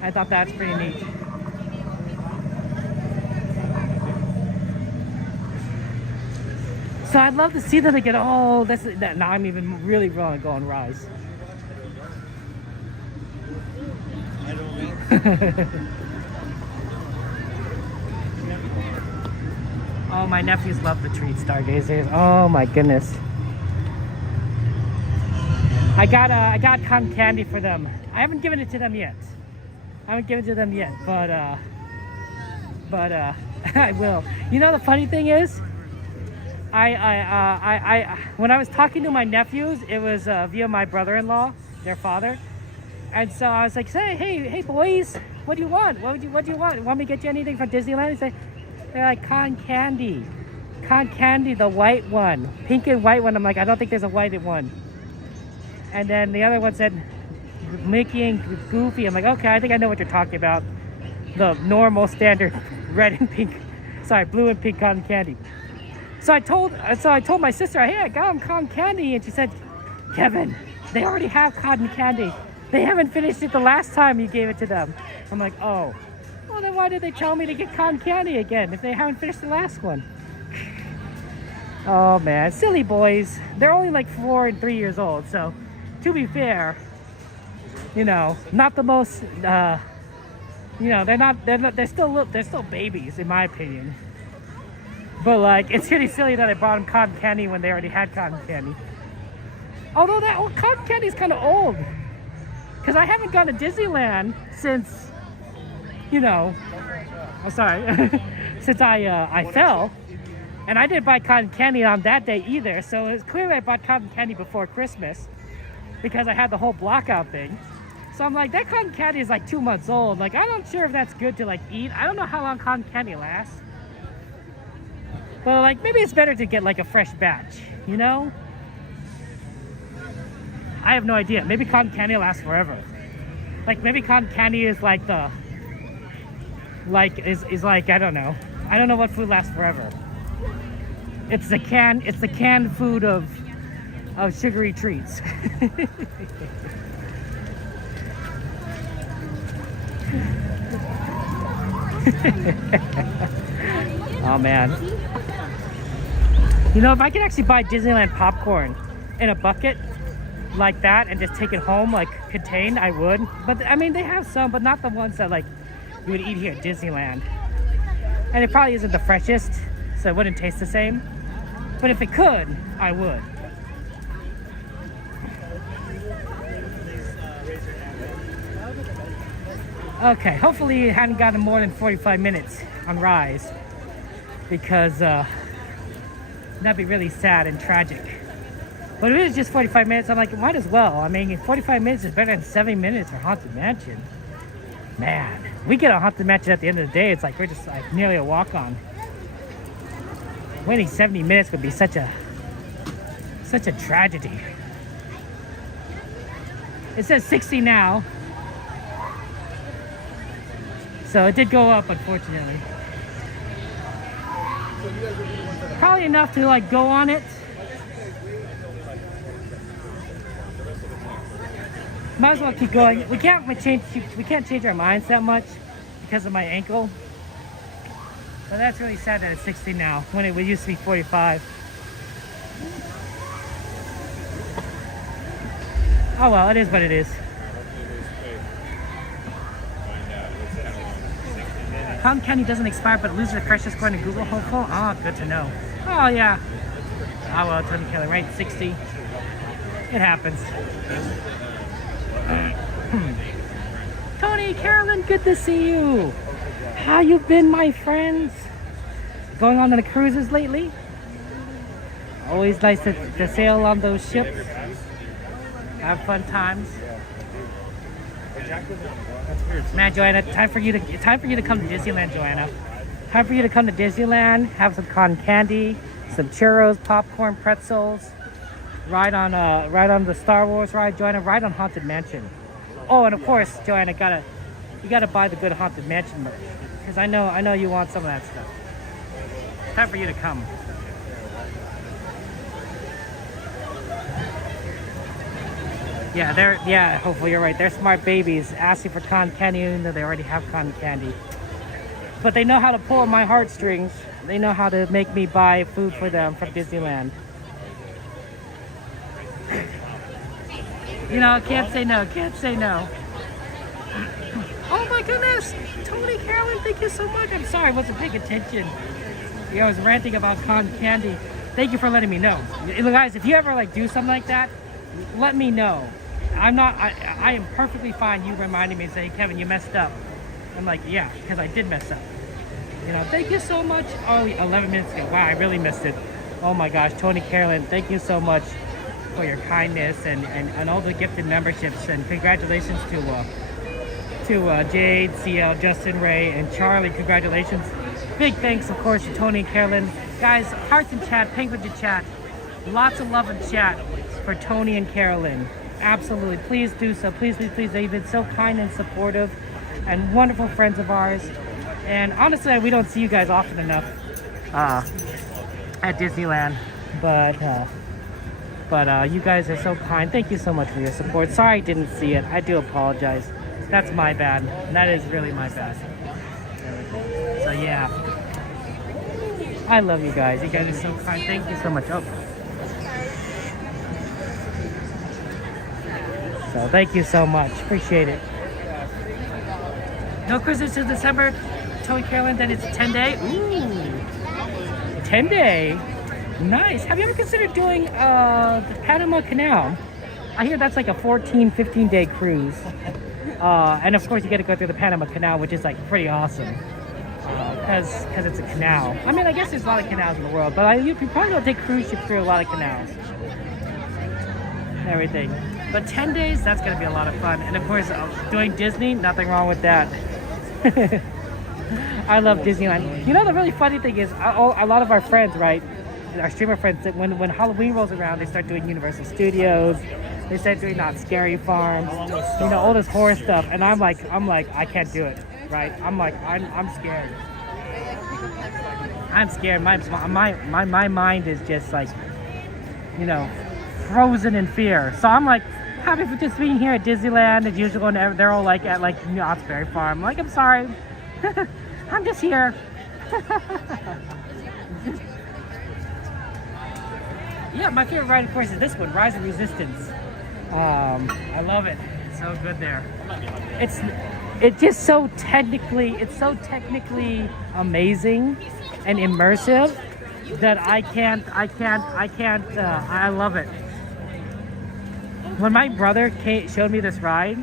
I thought that's pretty neat. So I'd love to see them again. Oh, now I'm even really wrong going Rise. Oh, my nephews love the treat stargazers. Oh my goodness. I got cotton candy for them. I haven't given it to them yet. But I will. You know, the funny thing is, when I was talking to my nephews, it was via my brother-in-law, their father, and so I was like, hey boys, what do you want? What do you want? Want me to get you anything from Disneyland? They're like, cotton candy, the white one, pink and white one. I'm like, I don't think there's a white one. And then the other one said Mickey and Goofy. I'm like, okay, I think I know what you're talking about. The normal standard red and pink, blue and pink cotton candy. So I told my sister, hey, I got them cotton candy, and she said, Kevin, they already have cotton candy. They haven't finished it the last time you gave it to them. I'm like, oh, well then why did they tell me to get cotton candy again if they haven't finished the last one? Oh man, silly boys. They're only like 4 and 3 years old, so to be fair, you know, not the most, you know, they're still babies in my opinion. But like, it's pretty silly that I bought them cotton candy when they already had cotton candy. Although that old cotton candy is kind of old, because I haven't gone to Disneyland since, you know, since I fell, and I didn't buy cotton candy on that day either. So it's clearly I bought cotton candy before Christmas because I had the whole blockout thing. So I'm like, that cotton candy is like 2 months old. Like, I'm not sure if that's good to like eat. I don't know how long cotton candy lasts. But like, maybe it's better to get like a fresh batch, you know? I have no idea. Maybe cotton candy lasts forever. Like, maybe cotton candy is like is like, I don't know. I don't know what food lasts forever. It's the canned food of sugary treats. Oh man. You know, if I could actually buy Disneyland popcorn in a bucket, like that and just take it home like contained, I would. But I mean, they have some, but not the ones that like you would eat here at Disneyland. And it probably isn't the freshest, so it wouldn't taste the same. But if it could, I would. Okay, hopefully it hadn't gotten more than 45 minutes on Rise, because that'd be really sad and tragic. But if it was just 45 minutes, I'm like, might as well. I mean, 45 minutes is better than 70 minutes for Haunted Mansion. Man, we get a Haunted Mansion at the end of the day, it's like we're just like nearly a walk-on. Waiting 70 minutes would be such a tragedy. It says 60 now. So it did go up, unfortunately. Probably enough to like go on it. Might as well keep going. We can't change our minds that much because of my ankle. But that's really sad that it's 60 now when it used to be 45. Oh well, it is what it is. Cotton candy doesn't expire but loses the precious according to Google Hopeful. Oh, good to know. Oh yeah. Oh well, Tony Kelly, right? 60. It happens. Tony, Carolyn, good to see you. How you been, my friends? Going on the cruises lately? Always nice to sail on those ships. Have fun times. Man, Joanna, time for you to come to Disneyland, Joanna. Time for you to come to Disneyland, have some cotton candy, some churros, popcorn, pretzels. Ride on the Star Wars ride, Joanna. Ride on Haunted Mansion. Oh, and of course, Joanna, you gotta buy the good Haunted Mansion merch, because I know you want some of that stuff. Time for you to come. Yeah, hopefully you're right. They're smart babies asking for cotton candy even though they already have cotton candy. But they know how to pull on my heartstrings. They know how to make me buy food for them from Disneyland. You know, can't say no, can't say no. Oh my goodness! Tony, Carolyn, thank you so much. I'm sorry, I wasn't paying attention. I was ranting about cotton candy. Thank you for letting me know. Guys, if you ever like do something like that, let me know. I am perfectly fine you reminding me and saying, Kevin, you messed up. I'm like, yeah, because I did mess up. You know, thank you so much. Oh, 11 minutes ago. Wow, I really missed it. Oh my gosh, Tony, Carolyn, thank you so much for your kindness and all the gifted memberships, and congratulations to Jade, CL, Justin, Ray, and Charlie. Congratulations. Big thanks, of course, to Tony and Carolyn. Guys, hearts in chat, penguins in chat. Lots of love in chat for Tony and Carolyn. Absolutely. Please do so. Please, please, please. They've been so kind and supportive and wonderful friends of ours. And honestly, we don't see you guys often enough at Disneyland. But you guys are so kind. Thank you so much for your support. Sorry I didn't see it. I do apologize. That's my bad. That is really my bad. So yeah. I love you guys. You guys are so kind. Thank you so much. Oh. So thank you so much. Appreciate it. No cruises till December. Tony, Carolyn, then it's a 10-day. Ooh. 10-day. Nice. Have you ever considered doing the Panama Canal? I hear that's like a 14, 15-day cruise. And of course you get to go through the Panama Canal, which is like pretty awesome. Because it's a canal. I mean, I guess there's a lot of canals in the world, but you probably don't take cruise ships through a lot of canals. And everything. But 10 days, that's going to be a lot of fun. And of course, doing Disney, nothing wrong with that. I love Disneyland. You know, the really funny thing is, a lot of our friends, right, our streamer friends, that when Halloween rolls around, they start doing Universal Studios. They start doing Not Scary Farms, you know, all this horror stuff. And I'm like, I can't do it, right? I'm scared. I'm scared. My mind is just like, you know, frozen in fear. So I'm like happy for just being here at Disneyland as usual, and they're all like at like Knott's Berry Farm. Like, I'm sorry. I'm just here. Yeah, my favorite ride, of course, is this one, Rise of Resistance. I love it. It's so good there. It's just so technically amazing and immersive that I love it. When my brother showed me this ride,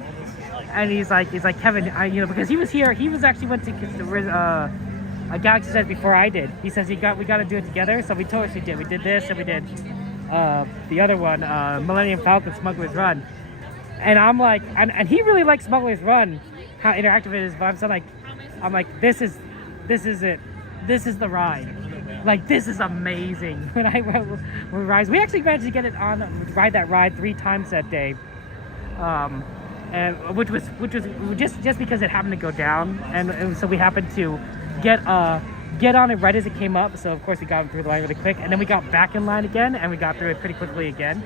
and he's like Kevin, because he was here, he actually went to a Galaxy Edge before I did. He says we got to do it together, so we totally did. We did this, and we did the other one, Millennium Falcon Smuggler's Run, and I'm like, and he really likes Smuggler's Run, how interactive it is. But I'm like, this is it. This is the ride. Like, this is amazing. When we actually managed to get it on, ride that ride 3 times that day, and which was just because it happened to go down, and so we happened to get on it right as it came up. So of course we got through the line really quick, and then we got back in line again, and we got through it pretty quickly again.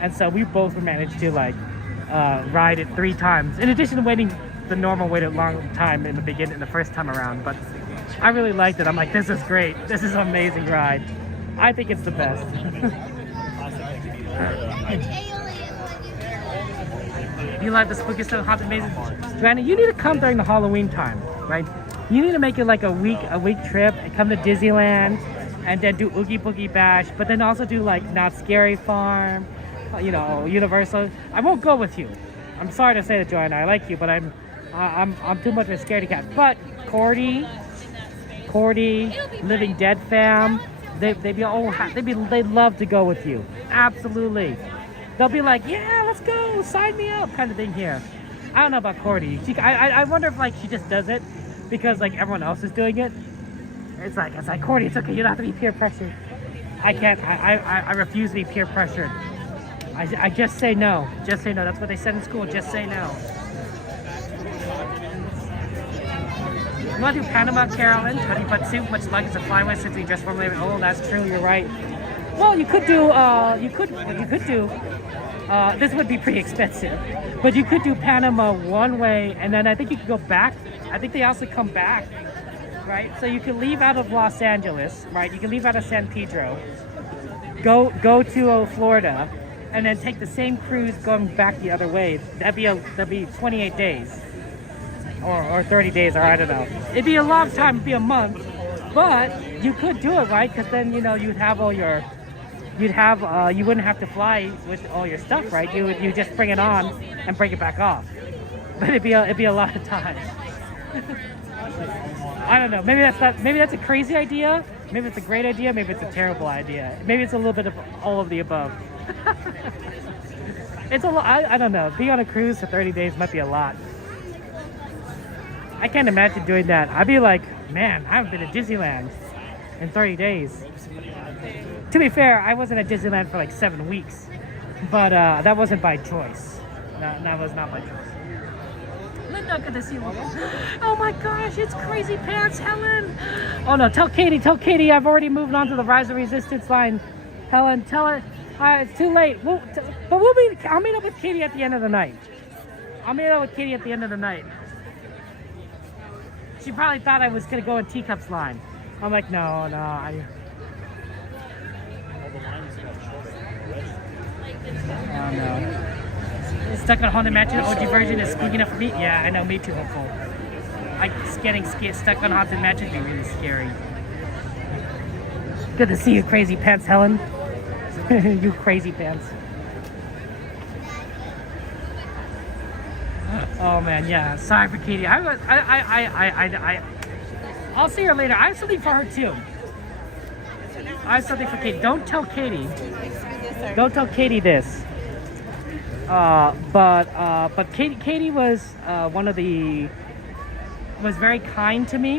And so we both managed to ride it 3 times, in addition to waiting the normal wait a long time in the first time around. But I really liked it. I'm like, this is great. This is an amazing ride. I think it's the best. You like the spooky stuff, haunted mazes? Joanna, you need to come during the Halloween time, right? You need to make it like a week trip and come to Disneyland, and then do Oogie Boogie Bash, but then also do like Not Scary Farm, Universal. I won't go with you. I'm sorry to say that, Joanna. I like you, but I'm too much of a scaredy cat. But Cordy, Living Dead fam, they'd love to go with you. Absolutely. They'll be like, yeah, let's go, sign me up, kind of thing here. I don't know about Cordy. I wonder if she just does it because everyone else is doing it. It's like Cordy, it's okay. You don't have to be peer pressured. I can't. I refuse to be peer pressured. I just say no. Just say no. That's what they said in school. Just say no. You want to do Panama, Carolyn? How do you put too much luggage to fly with since we just formulated? Oh, that's true. You're right. Well, you could do. This would be pretty expensive, but you could do Panama one way, and then I think you could go back. I think they also come back, right? So you can leave out of Los Angeles, right? You can leave out of San Pedro, go to Florida, and then take the same cruise going back the other way. That'd be 28 days, or 30 days, or I don't know. It'd be a long time. It'd be a month, but you could do it, right? Because then you'd have all your. You wouldn't have to fly with all your stuff, right? You just bring it on and bring it back off. But it'd be a lot of time. I don't know. Maybe that's a crazy idea. Maybe it's a great idea. Maybe it's a terrible idea. Maybe it's a little bit of all of the above. It's a lot. I don't know. Being on a cruise for 30 days might be a lot. I can't imagine doing that. I'd be like, man, I haven't been to Disneyland in 30 days. To be fair, I wasn't at Disneyland for 7 weeks, but that wasn't by choice. That was not by choice. Linda, good to see you. Oh my gosh, it's Crazy Pants Helen. Oh no, tell Katie I've already moved on to the Rise of Resistance line. Helen, tell her it's too late. I'll meet up with Katie at the end of the night. She probably thought I was gonna go in Teacups line. I'm like, no. Oh no. Stuck on Haunted Mansion OG version is spooky enough for me? Yeah, I know, me too, hopeful. Getting stuck on Haunted Mansion would be really scary. Good to see you, Crazy Pants Helen. You crazy pants. Oh man, yeah. Sorry for Katie. I'll see her later. I have something for her too. I have something for Katie. Don't tell Katie. Don't tell Katie this. But Katie was was very kind to me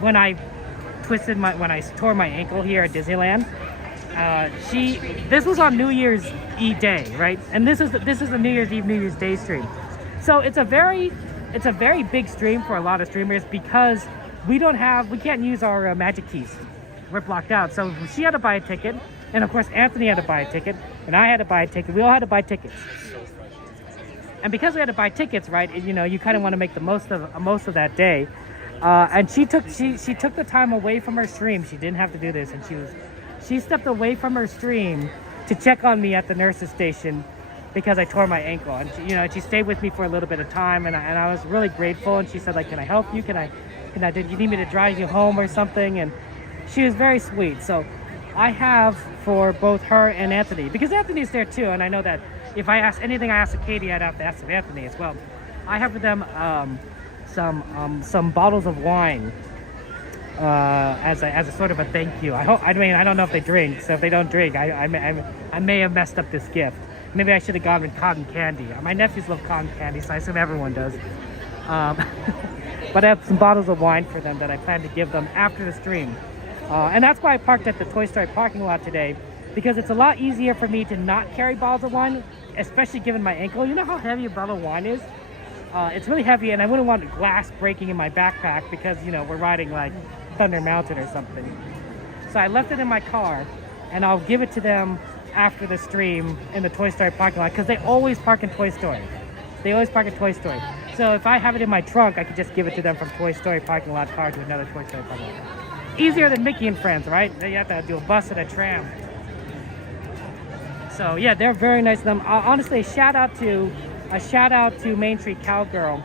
when I tore my ankle here at Disneyland. This was on New Year's Eve day, right? And this is the New Year's Eve, New Year's Day stream. So it's a very big stream for a lot of streamers because we can't use our magic keys. We're blocked out. So she had to buy a ticket, and of course Anthony had to buy a ticket, and I had to buy a ticket. We all had to buy tickets. And because we had to buy tickets, right? You kind of want to make the most of that day. And she took the time away from her stream. She didn't have to do this, and she stepped away from her stream to check on me at the nurse's station because I tore my ankle. And she, she stayed with me for a little bit of time, and I was really grateful. And she said, like, can I help you? Did you need me to drive you home or something? And she was very sweet. So I have for both her and Anthony, because Anthony's there too, and I know that if I ask anything I ask Katie, I'd have to ask Anthony as well. I have for them some bottles of wine as a sort of a thank you. I mean, I don't know if they drink, so if they don't drink, I may have messed up this gift. Maybe I should have gone with cotton candy. My nephews love cotton candy, so I assume everyone does. But I have some bottles of wine for them that I plan to give them after the stream. And that's why I parked at the Toy Story parking lot today, because it's a lot easier for me to not carry bottles of wine, especially given my ankle. You know how heavy a bottle of wine is? It's really heavy, and I wouldn't want glass breaking in my backpack because, we're riding like Thunder Mountain or something. So I left it in my car, and I'll give it to them after the stream in the Toy Story parking lot, because they always park in Toy Story. They always park in Toy Story. So if I have it in my trunk, I could just give it to them from Toy Story parking lot car to another Toy Story parking lot. Easier than Mickey and Friends, right? You have to do a bus and a tram. So yeah, they're very nice of them. Honestly, a shout out to Main Street Cowgirl.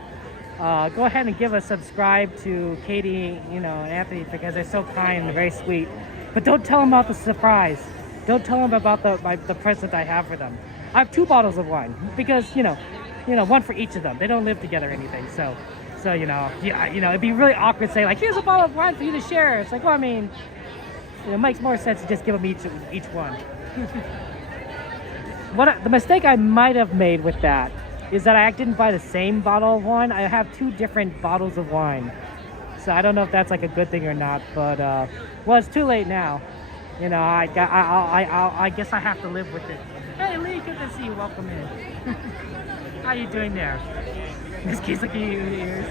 Go ahead and give a subscribe to Katie, and Anthony, because they're so kind and very sweet. But don't tell them about the surprise. Don't tell them about the present I have for them. I have 2 bottles of wine because one for each of them. They don't live together or anything, so it'd be really awkward to say like, here's a bottle of wine for you to share. It's like, well, I mean, it makes more sense to just give them each one. The mistake I might have made with that is that I didn't buy the same bottle of wine. I have 2 different bottles of wine, so I don't know if that's like a good thing or not. But well, it's too late now. I guess I have to live with it. Hey Lee, good to see you. Welcome in. How you doing there? This kid's looking at your ears.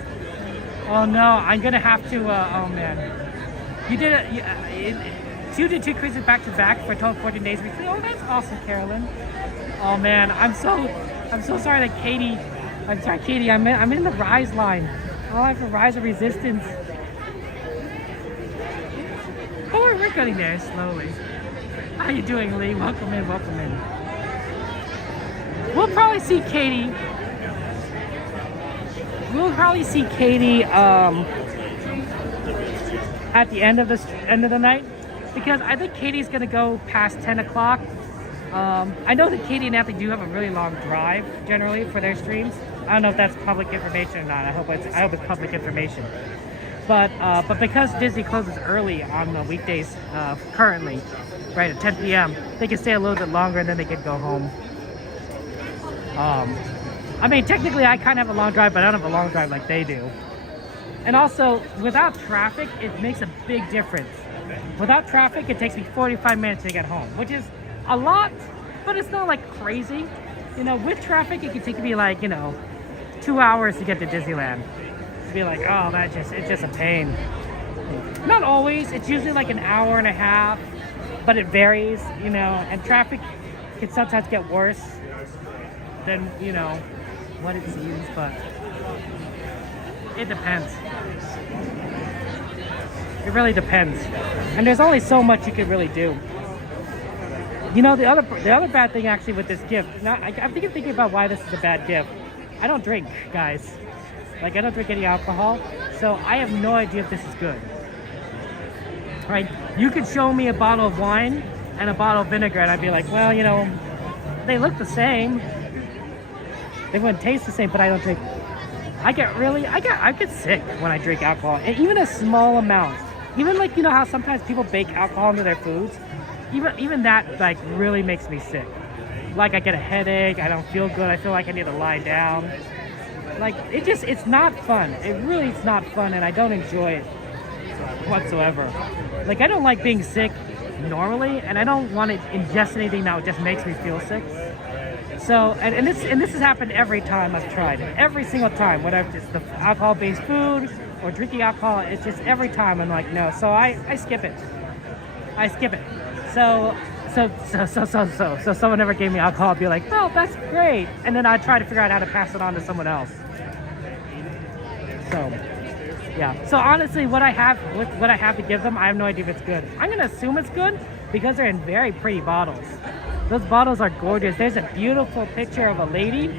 Oh no, I'm gonna have to. Oh man, you did it. You did 2 cruises back to back for a total of 14 days. Oh, that's awesome, Carolyn. Oh man, I'm so sorry that Katie. I'm sorry, Katie. I'm in the Rise line. I'll have to Rise of Resistance. Oh, we're getting there slowly. How you doing, Lee? Welcome in. Welcome in. We'll probably see Katie. At the end of the night, because I think Katie's gonna go past 10 o'clock. I know that Katie and Anthony do have a really long drive generally for their streams. I don't know if that's public information or not. I hope it's public information. But because Disney closes early on the weekdays currently, right at 10 p.m., they can stay a little bit longer and then they can go home. I mean, technically I kind of have a long drive, but I don't have a long drive like they do. And also, without traffic, it makes a big difference. Without traffic, it takes me 45 minutes to get home, which is a lot, but it's not like crazy. With traffic, it can take me like, 2 hours to get to Disneyland. To be like, oh, it's just a pain. Not always, it's usually like an hour and a half, but it varies, and traffic can sometimes get worse than, what it seems, but it depends. It really depends. And there's only so much you can really do. The other bad thing actually with this gift, I'm thinking about why this is a bad gift. I don't drink, guys. Like, I don't drink any alcohol, so I have no idea if this is good. Right? You could show me a bottle of wine and a bottle of vinegar, and I'd be like, well, they look the same. They wouldn't taste the same, but I don't drink. I get sick when I drink alcohol, and even a small amount. Even like, how sometimes people bake alcohol into their foods. Even that like really makes me sick. Like, I get a headache, I don't feel good, I feel like I need to lie down. Like, it's not fun. It really is not fun, and I don't enjoy it whatsoever. Like, I don't like being sick normally, and I don't want to ingest anything that just makes me feel sick. So, and this has happened every time I've tried it. Every single time, whether it's the alcohol-based food or drinking alcohol, it's just every time I'm like, no. So I skip it. So someone never gave me alcohol, I'd be like, well, that's great. And then I'd try to figure out how to pass it on to someone else. So, yeah. So honestly, what I have to give them, I have no idea if it's good. I'm gonna assume it's good because they're in very pretty bottles. Those bottles are gorgeous. There's a beautiful picture of a lady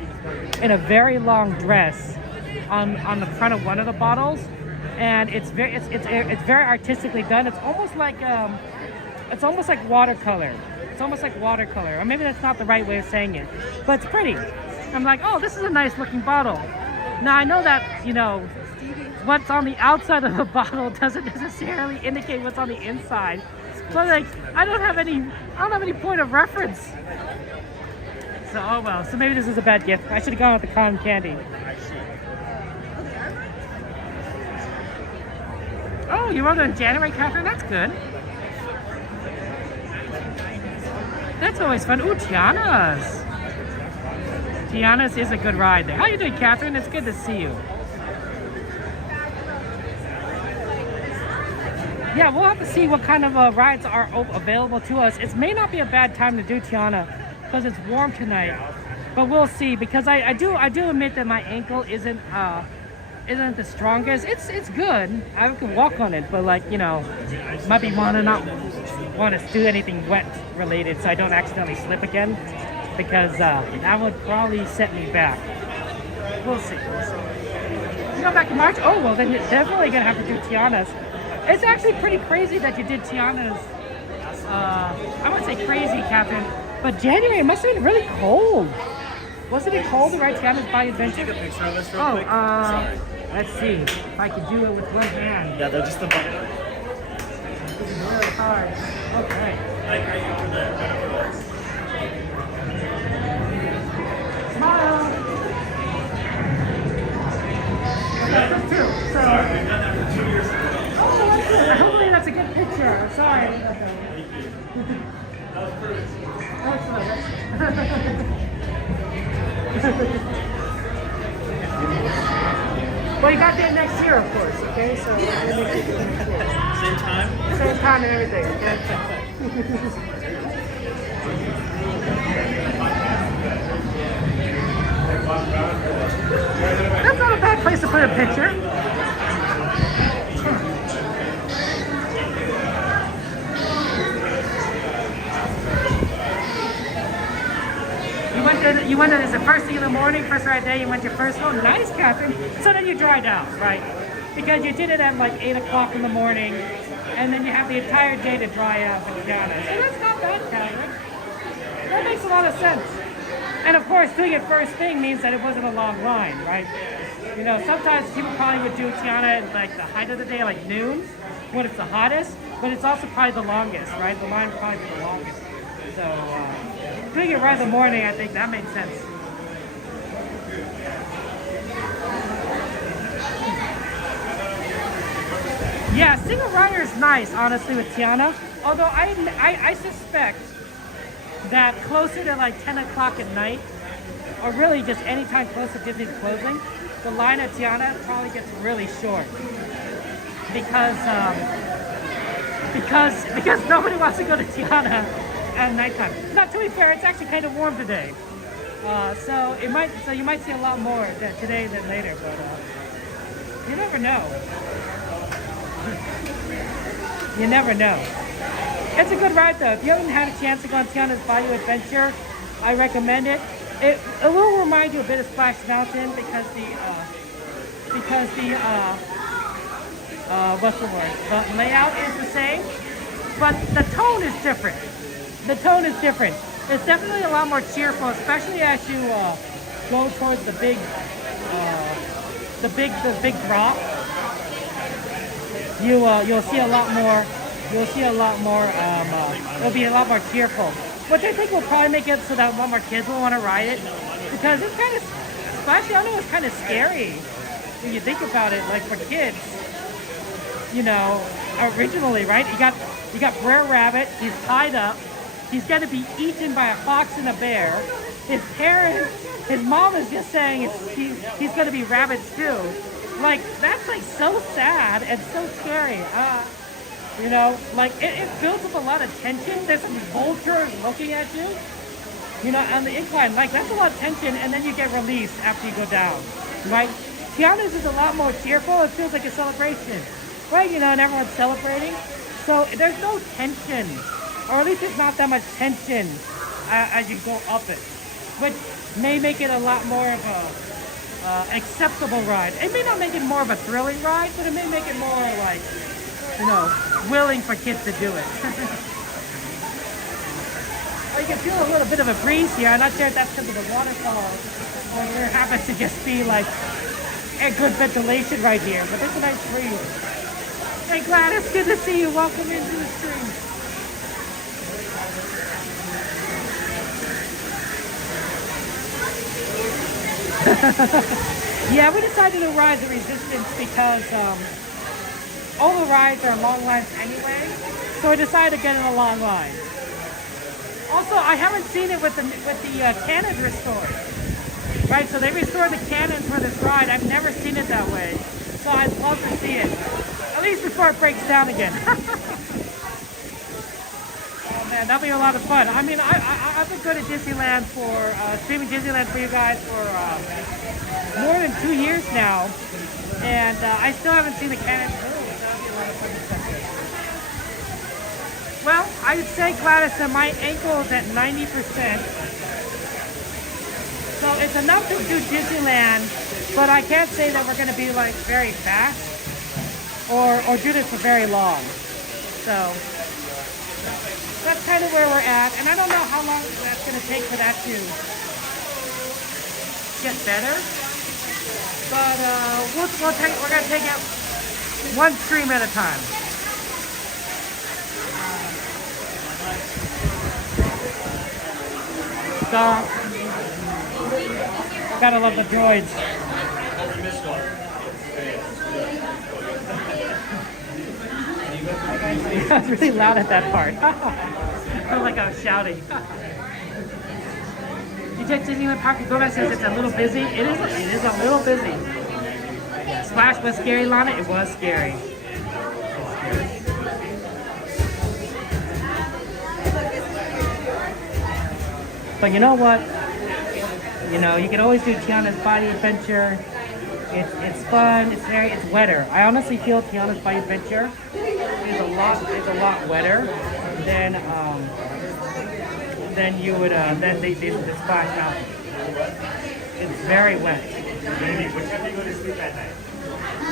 in a very long dress on the front of one of the bottles, and it's very artistically done. It's almost like watercolor. It's almost like watercolor, or maybe that's not the right way of saying it, but it's pretty. I'm like, oh, this is a nice looking bottle. Now I know that, you know, what's on the outside of the bottle doesn't necessarily indicate what's on the inside. But like, I don't have any point of reference. So oh well. So maybe this is a bad gift. I should have gone with the cotton candy. Oh, you wrote in January, Catherine? That's good. That's always fun. Ooh, Tiana's. Tiana's is a good ride there. How you doing, Catherine? It's good to see you. Yeah, we'll have to see what kind of rides are available to us. It may not be a bad time to do Tiana because it's warm tonight, but we'll see. Because I do admit that my ankle isn't the strongest. It's good. I can walk on it, but like, you know, might be not want to do anything wet related, so I don't accidentally slip again. Because that would probably set me back. We'll see. You go back in March? Oh well, then you're definitely gonna have to do Tiana's. It's actually pretty crazy that you did Tiana's. I wouldn't say crazy, Catherine, but January, it must have been really cold. Wasn't it cold to ride Tiana's by Adventure? Take a picture of this real quick. Sorry. Let's see if I can do it with one hand. Yeah, they're just the button. This is really hard. Okay. Like right over there. Smile. That's two. So. Sorry, we've done that for 2 years. Oh, that's good. Hopefully that's a good picture. Sorry. That was perfect. Well, you got that next year, of course, okay? So, Same time? Same time and everything, okay? That's not a bad place to put a picture. You went to this the first thing in the morning, first ride day, you went your first one. Nice, Catherine. So then you dried out, right? Because you did it at like 8 o'clock in the morning, and then you have the entire day to dry out the Tiana. So that's not bad, Catherine. That makes a lot of sense. And of course, doing it first thing means that it wasn't a long line, right? You know, sometimes people probably would do Tiana at like the height of the day, like noon, when it's the hottest, but it's also probably the longest, right? The line would probably be the longest. So, doing it right in the morning, I think that makes sense. Yeah, single rider is nice, honestly, with Tiana. Although I suspect that closer to like 10 o'clock at night, or really just any time close to Disney's closing, the line at Tiana probably gets really short. Because nobody wants to go to Tiana at nighttime. Now, to be fair, it's actually kind of warm today, so you might see a lot more today than later. But you never know. You never know. It's a good ride though. If you haven't had a chance to go on Tiana's Bayou Adventure, I recommend it. It will remind you a bit of Splash Mountain because the what's the word? The layout is the same, but the tone is different. The tone is different. It's definitely a lot more cheerful, especially as you go towards the big drop. You'll see a lot more. You'll see a lot more. It'll be a lot more cheerful, which I think will probably make it so that a lot more kids will want to ride it, because it's kind of, Splash Mountain was kind of scary when you think about it. Like for kids, you know, originally, right? You got Brer Rabbit. He's tied up. He's going to be eaten by a fox and a bear. His parents, his mom is just saying he's going to be rabbit stew. Like, that's like so sad and so scary. You know, like it builds up a lot of tension. There's some vultures looking at you, you know, on the incline. Like, that's a lot of tension, and then you get released after you go down, right? Tiana's is a lot more cheerful. It feels like a celebration, right? You know, and everyone's celebrating. So there's no tension, or at least there's not that much tension as you go up it, which may make it a lot more of a acceptable ride. It may not make it more of a thrilling ride, but it may make it more like, you know, willing for kids to do it. You can feel a little bit of a breeze here. I'm not sure if that's because of the waterfall or there happens to just be like a good ventilation right here, but there's a nice breeze. Hey Gladys, good to see you. Welcome into the stream. Yeah, we decided to ride the Resistance because all the rides are long lines anyway, so we decided to get in a long line. Also, I haven't seen it with the cannons restored. Right, so they restored the cannons for this ride. I've never seen it that way, so I'd love to see it. At least before it breaks down again. Oh man, that'll be a lot of fun. I mean, I've been going to Disneyland for, streaming Disneyland for you guys for more than 2 years now. And I still haven't seen the cannons move. That'll be a lot of fun to check out. Well, I'd say, Gladys, that my ankle is at 90%. So it's enough to do Disneyland, but I can't say that we're going to be like very fast or do this for very long. So that's kind of where we're at, and I don't know how long that's going to take for that to get better. But we're going to take it one stream at a time. So. Gotta love the droids. It's really loud at that part. I felt like I was shouting. You check Disneyland Park and Gomez says it's a little busy. It is a little busy. Splash was scary, Lana. It was scary. But you know what? You know, you can always do Tiana's Body Adventure. It's fun. It's wetter. I honestly feel Tiana's Body Adventure is a lot wetter than you would than the Splash Mountain. It's very wet. Maybe. What time do you go to sleep at night?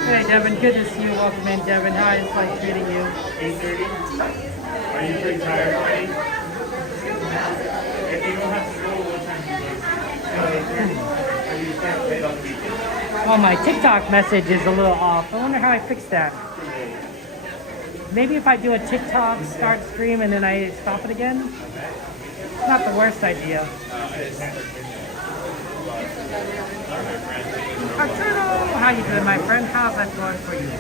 Hey Devin, good to see you. Welcome in, Devin. How is life treating you? 8:30. Are you pretty tired already? If you don't have to go, what time do you go? Oh, my TikTok message is a little off. I wonder how I fix that. Maybe if I do a TikTok start stream and then I stop it again? It's not the worst idea. Arturo, how you doing, my friend? How's that going for you?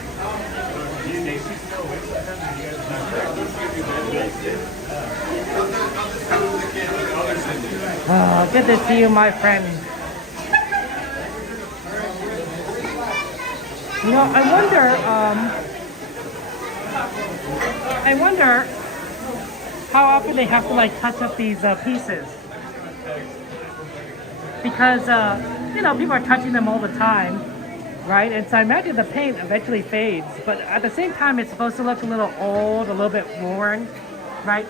Oh, good to see you, my friend. You know, I wonder how often they have to like touch up these pieces. Because, you know, people are touching them all the time, right? And so I imagine the paint eventually fades, but at the same time, it's supposed to look a little old, a little bit worn, right?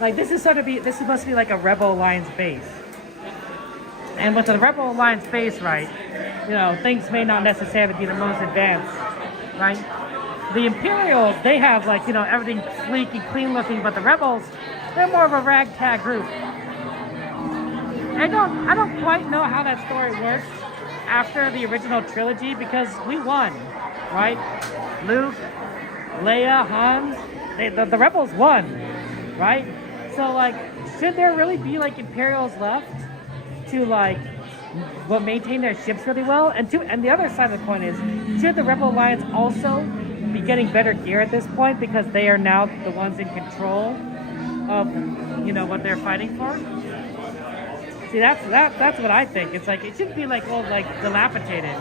Like this is supposed to be like a Rebel Alliance base. And with the Rebel Alliance base, right, you know, things may not necessarily be the most advanced, right? The Imperials, they have like, you know, everything sleek and clean looking, but the Rebels, they're more of a ragtag group. I don't quite know how that story works after the original trilogy because we won, right? Luke, Leia, Han, the Rebels won, right? So like, should there really be like Imperials left to like maintain their ships really well? And the other side of the coin is, should the Rebel Alliance also be getting better gear at this point because they are now the ones in control of, you know, what they're fighting for? See, that's what I think. It's like it shouldn't be like old, like dilapidated,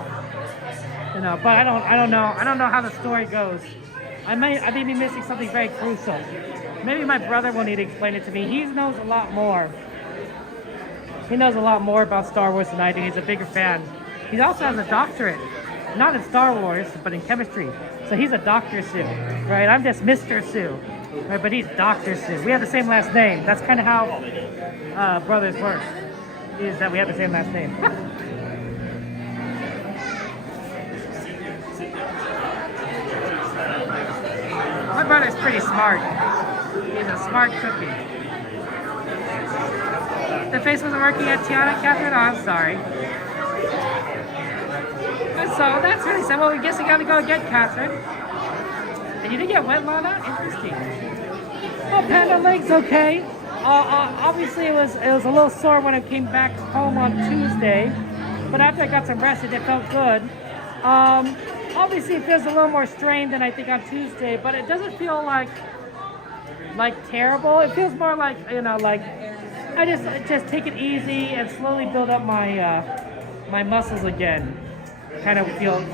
you know. But I don't know how the story goes. I may be missing something very crucial. Maybe my brother will need to explain it to me. He knows a lot more. He knows a lot more about Star Wars than I do. He's a bigger fan. He also has a doctorate, not in Star Wars, but in chemistry. So he's a Dr. Sue, right? I'm just Mr. Sue. Right, but he's Dr. Sid. We have the same last name. That's kind of how brothers work. Is that we have the same last name. My brother's pretty smart. He's a smart cookie. The face wasn't working at Tiana, Catherine? Oh, I'm sorry. So that's really sad. Well, I guess we gotta go get Catherine. And you didn't get wet, Lana? Interesting. Well, Panda leg's okay. Obviously, it was a little sore when I came back home on Tuesday. But after I got some rest, it felt good. Obviously, it feels a little more strained than I think on Tuesday, but it doesn't feel like terrible. It feels more like, you know, like I just take it easy and slowly build up my my muscles again. Kind of feeling.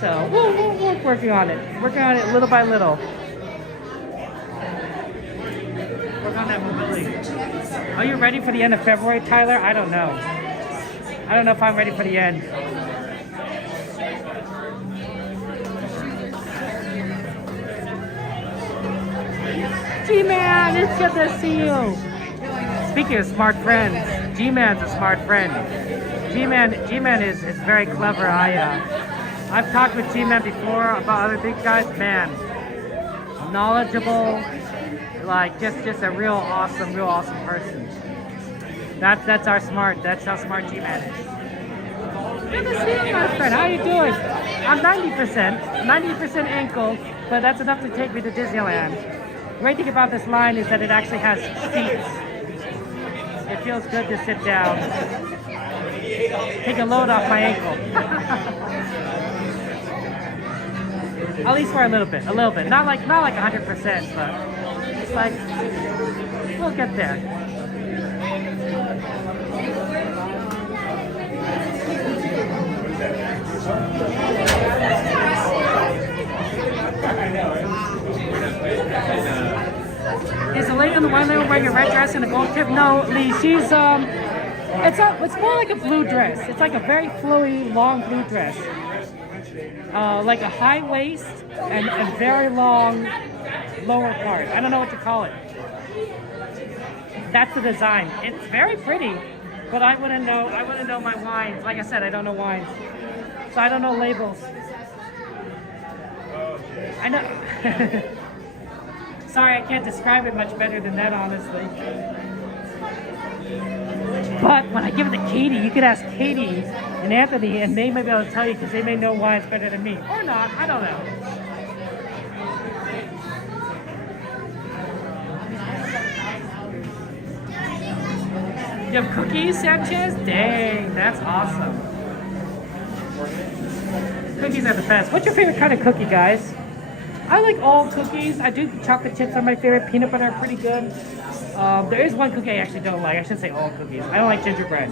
So we're working on it. Working on it little by little. Work on that mobility. Are you ready for the end of February, Tyler? I don't know. I don't know if I'm ready for the end. G-Man, it's good to see you. Speaking of smart friends, G-Man's a smart friend. G-Man is very clever. I've talked with G-Man before about other big guys. Man, knowledgeable, like just a real awesome person. That's how smart G-Man is. Good to see you, my friend. How are you doing? I'm 90% ankle, but that's enough to take me to Disneyland. The great thing about this line is that it actually has seats. It feels good to sit down. Take a load off my ankle. At least for a little bit. Not like 100%, but it's like we'll get there. Is the lady on the one line wearing a red dress and a gold tip? No, Lee. She's it's more like a blue dress. It's like a very flowy, long blue dress. Like a high waist and very long lower part. I don't know what to call it. That's the design. It's very pretty, but I wouldn't know my wines. Like I said, I don't know wines, so I don't know labels. I know. Sorry, I can't describe it much better than that, honestly. But when I give it to Katie, you could ask Katie and Anthony, and they may be able to tell you because they may know why it's better than me. Or not, I don't know. You have cookies, Sanchez? Dang, that's awesome. Cookies are the best. What's your favorite kind of cookie, guys? I like all cookies. I do chocolate chips are my favorite. Peanut butter are pretty good. There is one cookie I actually don't like. I shouldn't say all cookies. I don't like gingerbread.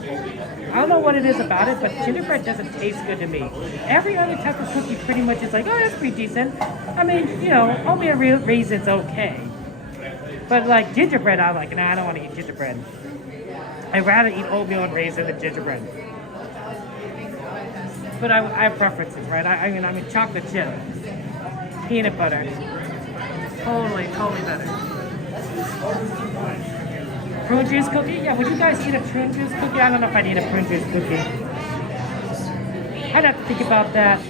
I don't know what it is about it, but gingerbread doesn't taste good to me. Every other type of cookie pretty much is like, oh, that's pretty decent. I mean, you know, oatmeal raisin's okay. But like gingerbread, I'm like, nah, I don't want to eat gingerbread. I'd rather eat oatmeal and raisin than gingerbread. But I have preferences, right? I mean, chocolate chip. Peanut butter. Totally better. Prune juice cookie? Yeah, would you guys eat a prune juice cookie? I don't know if I'd eat a prune juice cookie. I'd have to think about that.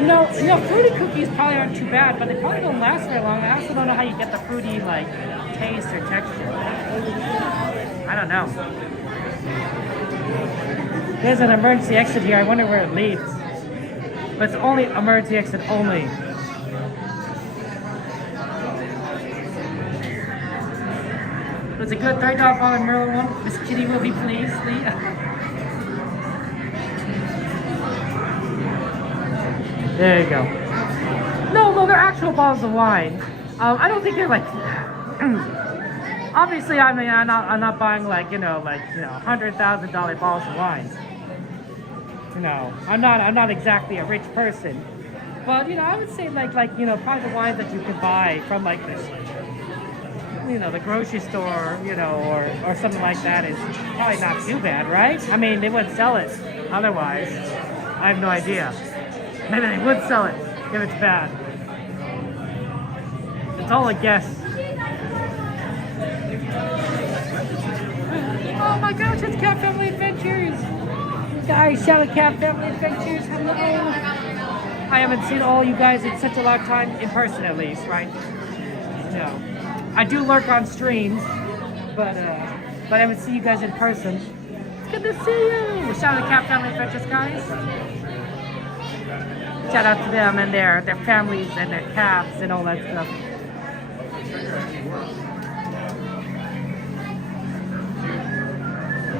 You know, fruity cookies probably aren't too bad, but they probably don't last very long. I also don't know how you get the fruity, like, taste or texture. I don't know. There's an emergency exit here. I wonder where it leads. But it's only emergency exit only. Was it good? $30 ball and Merlin one? Miss Kitty will be pleased, Lee. There you go. No, they're actual bottles of wine. I don't think they're like. Obviously, I mean, I'm not buying like $100,000 bottles of wine. I'm not exactly a rich person, but I would say like probably the wines that you could buy from like this, the grocery store, or something like that is probably not too bad, right? I mean, they wouldn't sell it otherwise. I have no idea. Maybe they would sell it if it's bad. It's all a guess. Oh my gosh, it's Cat Family Adventures! Guys, shout out Cat Family Adventures, hello! I haven't seen all you guys in such a long time, in person at least, right? No. I do lurk on streams, but I haven't seen you guys in person. It's good to see you! Shout out to Cat Family Adventures, guys! Shout out to them and their families and their cats and all that stuff.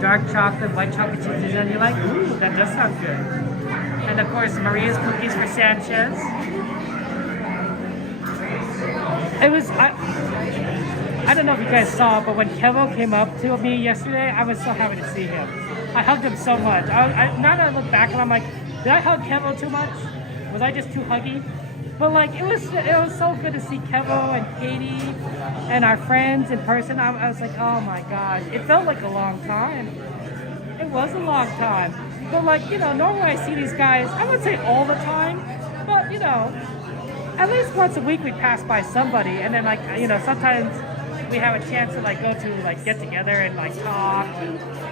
Dark chocolate, white chocolate chip design you like? Ooh, that does sound good. And of course, Maria's cookies for Sanchez. It was, I don't know if you guys saw, but when Kevo came up to me yesterday, I was so happy to see him. I hugged him so much. Now that I look back and I'm like, did I hug Kevo too much? Was I just too huggy? But like, it was so good to see Kevo and Katie and our friends in person. I was like, oh my gosh. It felt like a long time. It was a long time. But like, you know, normally I see these guys, I wouldn't say all the time, but you know, at least once a week we pass by somebody, and then like, you know, sometimes we have a chance to like go to like get together and like talk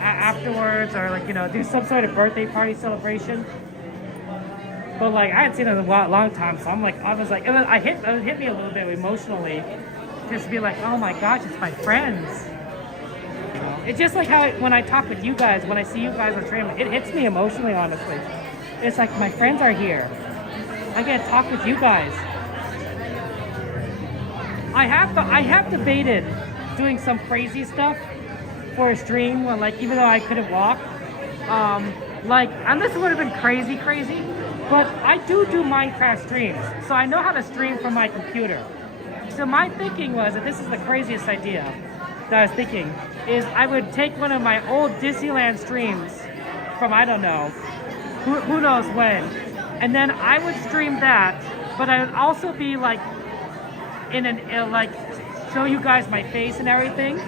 afterwards, or like, you know, do some sort of birthday party celebration. But like, I hadn't seen it in a long time, so I'm like, I was like, it hit me a little bit emotionally, just to be like, oh my gosh, it's my friends. You know? It's just like how when I talk with you guys, when I see you guys on stream, it hits me emotionally, honestly. It's like my friends are here. I get to talk with you guys. I have debated doing some crazy stuff for a stream, when, like, even though I couldn't walk. Like, and this would have been crazy, but I do Minecraft streams, so I know how to stream from my computer. So my thinking was that this is the craziest idea that I was thinking, is I would take one of my old Disneyland streams from, I don't know, who knows when, and then I would stream that, but I would also be like, like, show you guys my face and everything,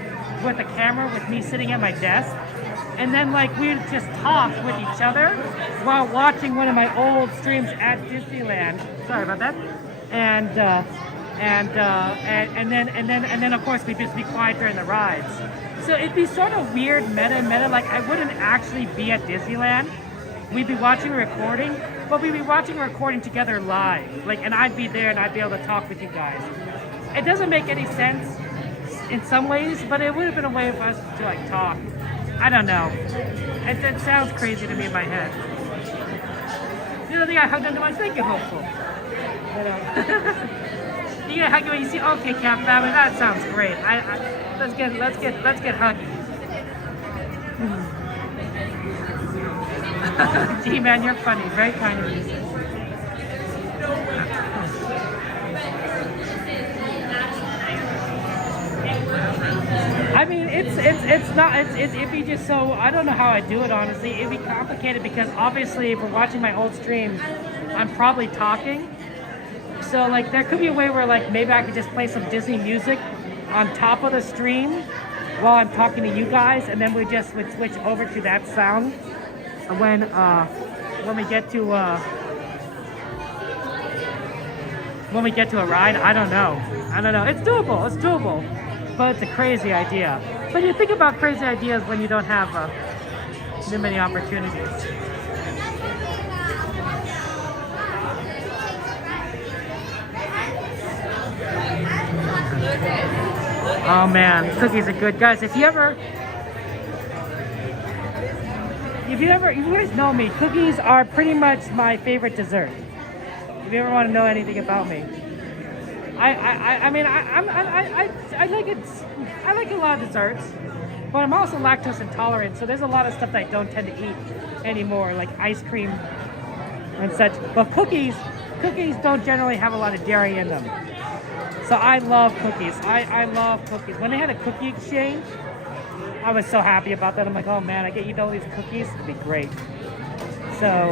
with a camera, with me sitting at my desk. And then like we'd just talk with each other while watching one of my old streams at Disneyland. Sorry about that. And then of course we'd just be quiet during the rides. So it'd be sort of weird meta, like I wouldn't actually be at Disneyland. We'd be watching a recording, but we'd be watching a recording together live. Like, and I'd be there and I'd be able to talk with you guys. It doesn't make any sense in some ways, but it would have been a way for us to like talk. I don't know. It sounds crazy to me in my head. You don't think I hugged him too much? Thank you, hopeful. You get huggy when you see, okay, Cat Family, that sounds great. Let's get huggy. G-Man, you're funny. Very kind of you. I mean, it'd be just so, I don't know how I do it, honestly. It'd be complicated because obviously if we're watching my old streams, I'm probably talking. So like there could be a way where like maybe I could just play some Disney music on top of the stream while I'm talking to you guys, and then we just would switch over to that sound when we get to a ride. I don't know. It's doable. But it's a crazy idea. But you think about crazy ideas when you don't have too many opportunities. Oh man, cookies are good. Guys, if you guys know me, cookies are pretty much my favorite dessert. If you ever want to know anything about me. I mean, I like it. I like a lot of desserts, but I'm also lactose intolerant, so there's a lot of stuff that I don't tend to eat anymore, like ice cream and such. But cookies don't generally have a lot of dairy in them, so I love cookies. I love cookies. When they had a cookie exchange, I was so happy about that. I'm like, oh man, I get to eat all these cookies. It'd be great. So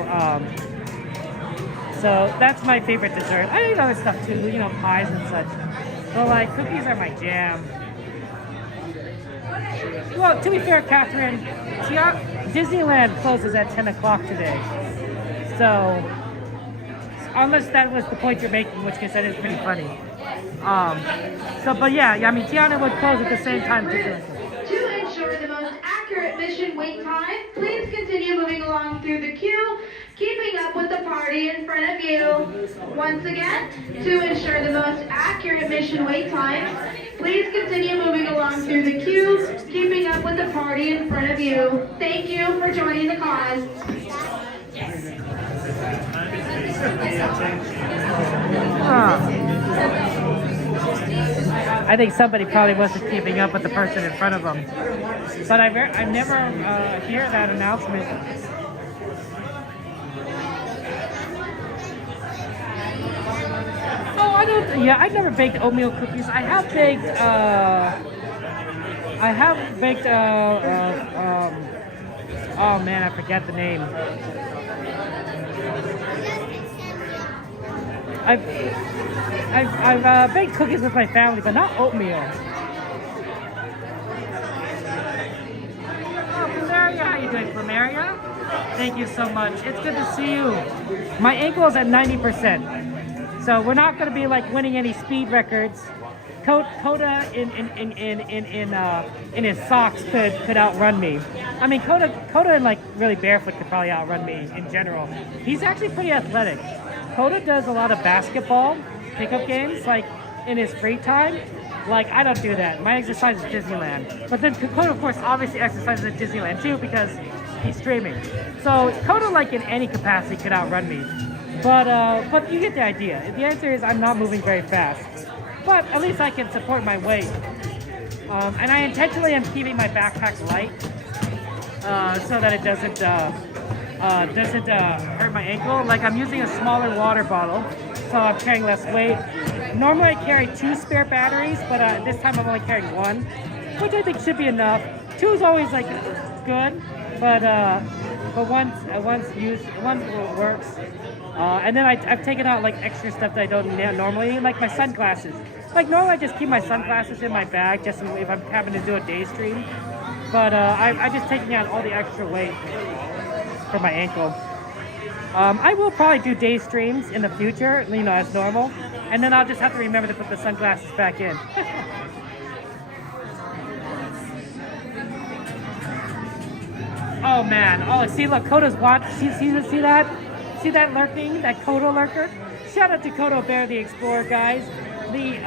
that's my favorite dessert. I eat other stuff too, you know, pies and such. But like, cookies are my jam. Well, to be fair, Catherine, Disneyland closes at 10 o'clock today. So unless that was the point you're making, in which case that is pretty funny. But yeah, I mean, Tiana would close at the same time. To ensure the most accurate mission wait time, please continue moving along through the queue, keeping up with the party in front of you. Once again, to ensure the most accurate mission wait time, please continue moving along through the queue, keeping up with the party in front of you. Thank you for joining the cause. I think somebody probably wasn't keeping up with the person in front of them. But I never hear that announcement. Oh, I've never baked oatmeal cookies. I have baked, oh man, I forget the name. I've baked cookies with my family, but not oatmeal. Oh, Plumeria, how you doing, Plumeria? Thank you so much. It's good to see you. My ankle is at 90%, so we're not going to be like winning any speed records. Coda in his socks could outrun me. I mean, Coda in like really barefoot could probably outrun me in general. He's actually pretty athletic. Coda does a lot of basketball pickup games, like in his free time. Like, I don't do that. My exercise is Disneyland. But then Coda, of course, obviously exercises at Disneyland too because he's streaming. So Coda, like in any capacity, could outrun me. But you get the idea. The answer is I'm not moving very fast. But at least I can support my weight. And I intentionally am keeping my backpack light so that it doesn't hurt my ankle. Like, I'm using a smaller water bottle, so I'm carrying less weight. Normally I carry 2 spare batteries, but this time I'm only carrying 1, which I think should be enough. 2 is always like good, but once works. And then I've taken out like extra stuff that I don't normally, like my sunglasses. Like normally I just keep my sunglasses in my bag just if I'm having to do a day stream. But I just taking out all the extra weight for my ankle. I will probably do day streams in the future, you know, as normal. And then I'll just have to remember to put the sunglasses back in. Oh man, oh see look, Coda's watch, see that? See that lurking, that Coda lurker? Shout out to Coda Bear the Explorer, guys. The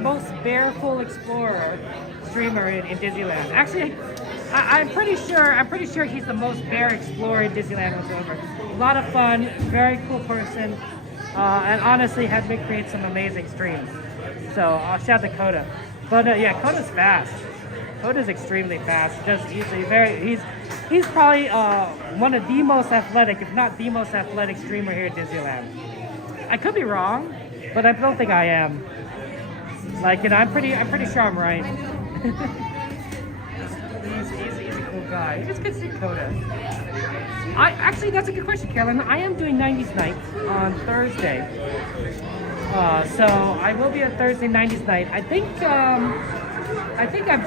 most bearful explorer streamer in Disneyland. Actually, I'm pretty sure he's the most bear explorer in Disneyland whatsoever. A lot of fun, very cool person, and honestly has me create some amazing streams. So shout out to Coda. But yeah, Coda's fast. Coda's extremely fast. Just he's probably one of the most athletic, if not the most athletic streamer here at Disneyland. I could be wrong, but I don't think I am. Like, you know, I'm pretty sure I'm right. he's a cool guy. It's good to see Coda. Actually, that's a good question, Carolyn. I am doing 90s Night on Thursday. So I will be at Thursday 90s Night. I'm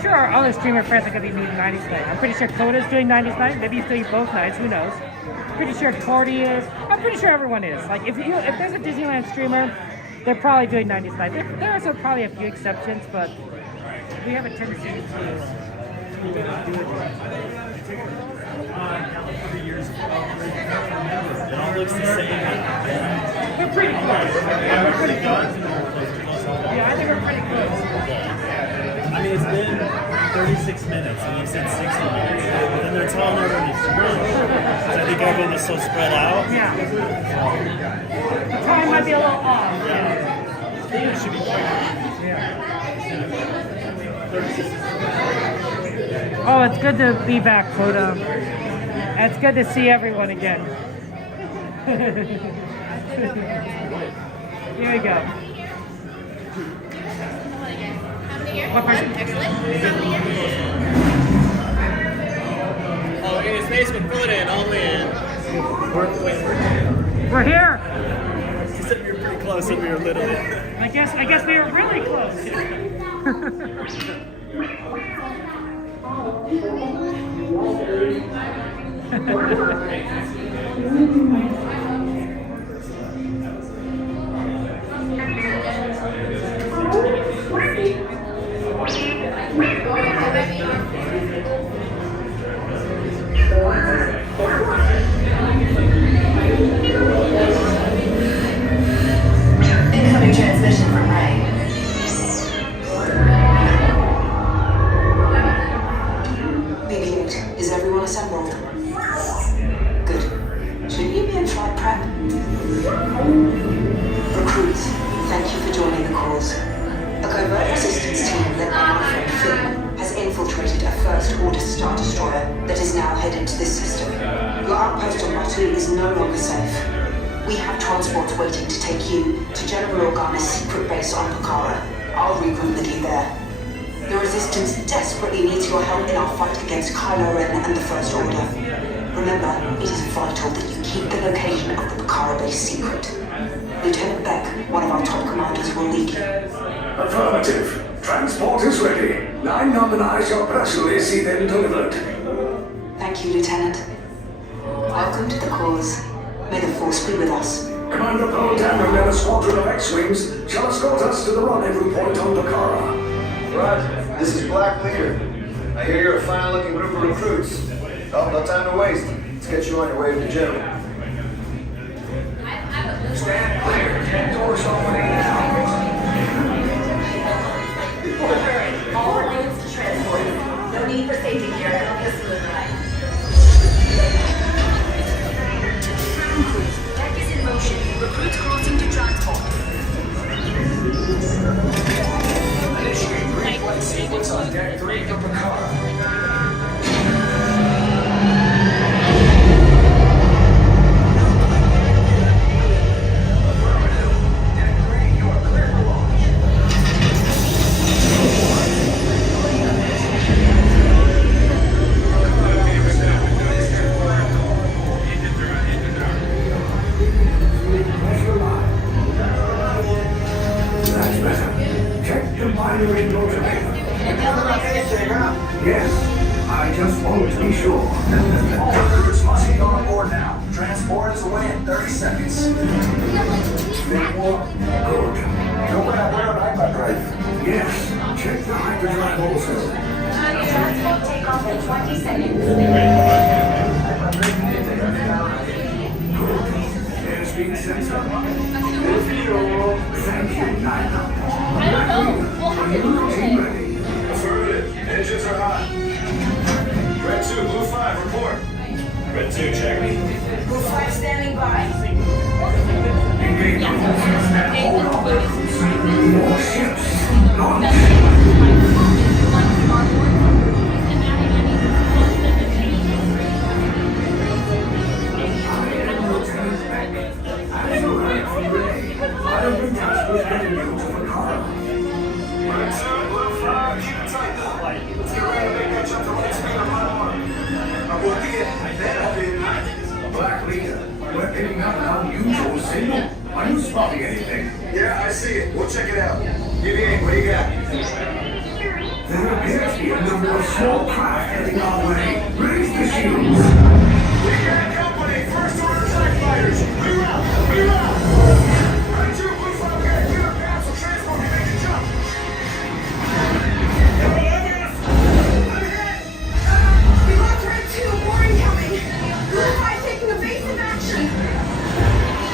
sure our other streamer friends are going to be meeting 90s Night. I'm pretty sure Coda's doing 90s Night. Maybe he's doing both nights. Who knows? Pretty sure Cordy is. I'm pretty sure everyone is. Like, if there's a Disneyland streamer, they're probably doing 90s Night. There are also probably a few exceptions, but we have a tendency to do it. It all looks the same. We're pretty close. Yeah, we're pretty close. Yeah, I think we're pretty close. I mean, it's been 36 minutes, and you said 60 minutes. And they're telling everybody to really. I think everyone is so spread out. Yeah. The time might be a little off. Yeah. It should be quick. Oh, it's good to be back, Coda. It's good to see everyone again. Here we go. What person? Oh, in his face with fill it in, only in. We're here. She said we were pretty close and we were little. I guess we were really close. prep. Recruits, thank you for joining the cause. A covert resistance team led by our friend Finn has infiltrated a First Order Star Destroyer that is now headed to this system. Your outpost on Batu is no longer safe. We have transports waiting to take you to General Organa's secret base on Pucara. I'll regroup with you there. The Resistance desperately needs your help in our fight against Kylo Ren and the First Order. Remember, it is vital that you keep the location of the Pucara base secret. Lieutenant Beck, one of our top commanders, will lead you. Affirmative. Transport is ready. 9 Nominai shall personally see them delivered. Thank you, Lieutenant. Welcome to the cause. May the Force be with us. Commander Poltan and then a squadron of X-Wings shall escort us to the rendezvous point on Pucara. Roger. This is Black Leader. I hear you're a fine-looking group of recruits. Oh, no time to waste. Let's get you on your way to the General. Stand clear. Doors opening now. All lanes to transport. No need for safety gear. I'll just deliver right. Deck is in motion. Recruits crossing to transport. Initiate green flight sequence on deck 3 for Pucara. Yes, I just wanted to be sure. All recruits must be on board now. Transport is away in 30 seconds. Good. Know what I wear on hyperdrive? Yes, check the hyperdrive also. Transport takeoff in 20 seconds. Good. Airspeed sensor. Good fuel. Thank you, Nite. Are you team ready? Affirmative. Engines are hot. Red 2, Blue 5, report. Red 2, check. Blue 5 standing by. Engage on all ships and hold on. More ships. Launch. I have been tasked with getting you to Pucara. Red 2, Blue 5, keep it tight. Let's get ready to make that jump to light speed on my arm. I will be it. Then I'll be it. Black Leader, we're picking up an unusual signal. Are you spotting anything? Yeah, I see it. We'll check it out. UV8, what do you got? There appears to be a number of small craft heading our way. Raise the shields. We got company. First Order TIE fighters. Reroute. Reroute. Red 2, Blue 5, we got a clear path so transport can make the jump. We lost Red 2. More incoming. Blue 5 taking evasive action.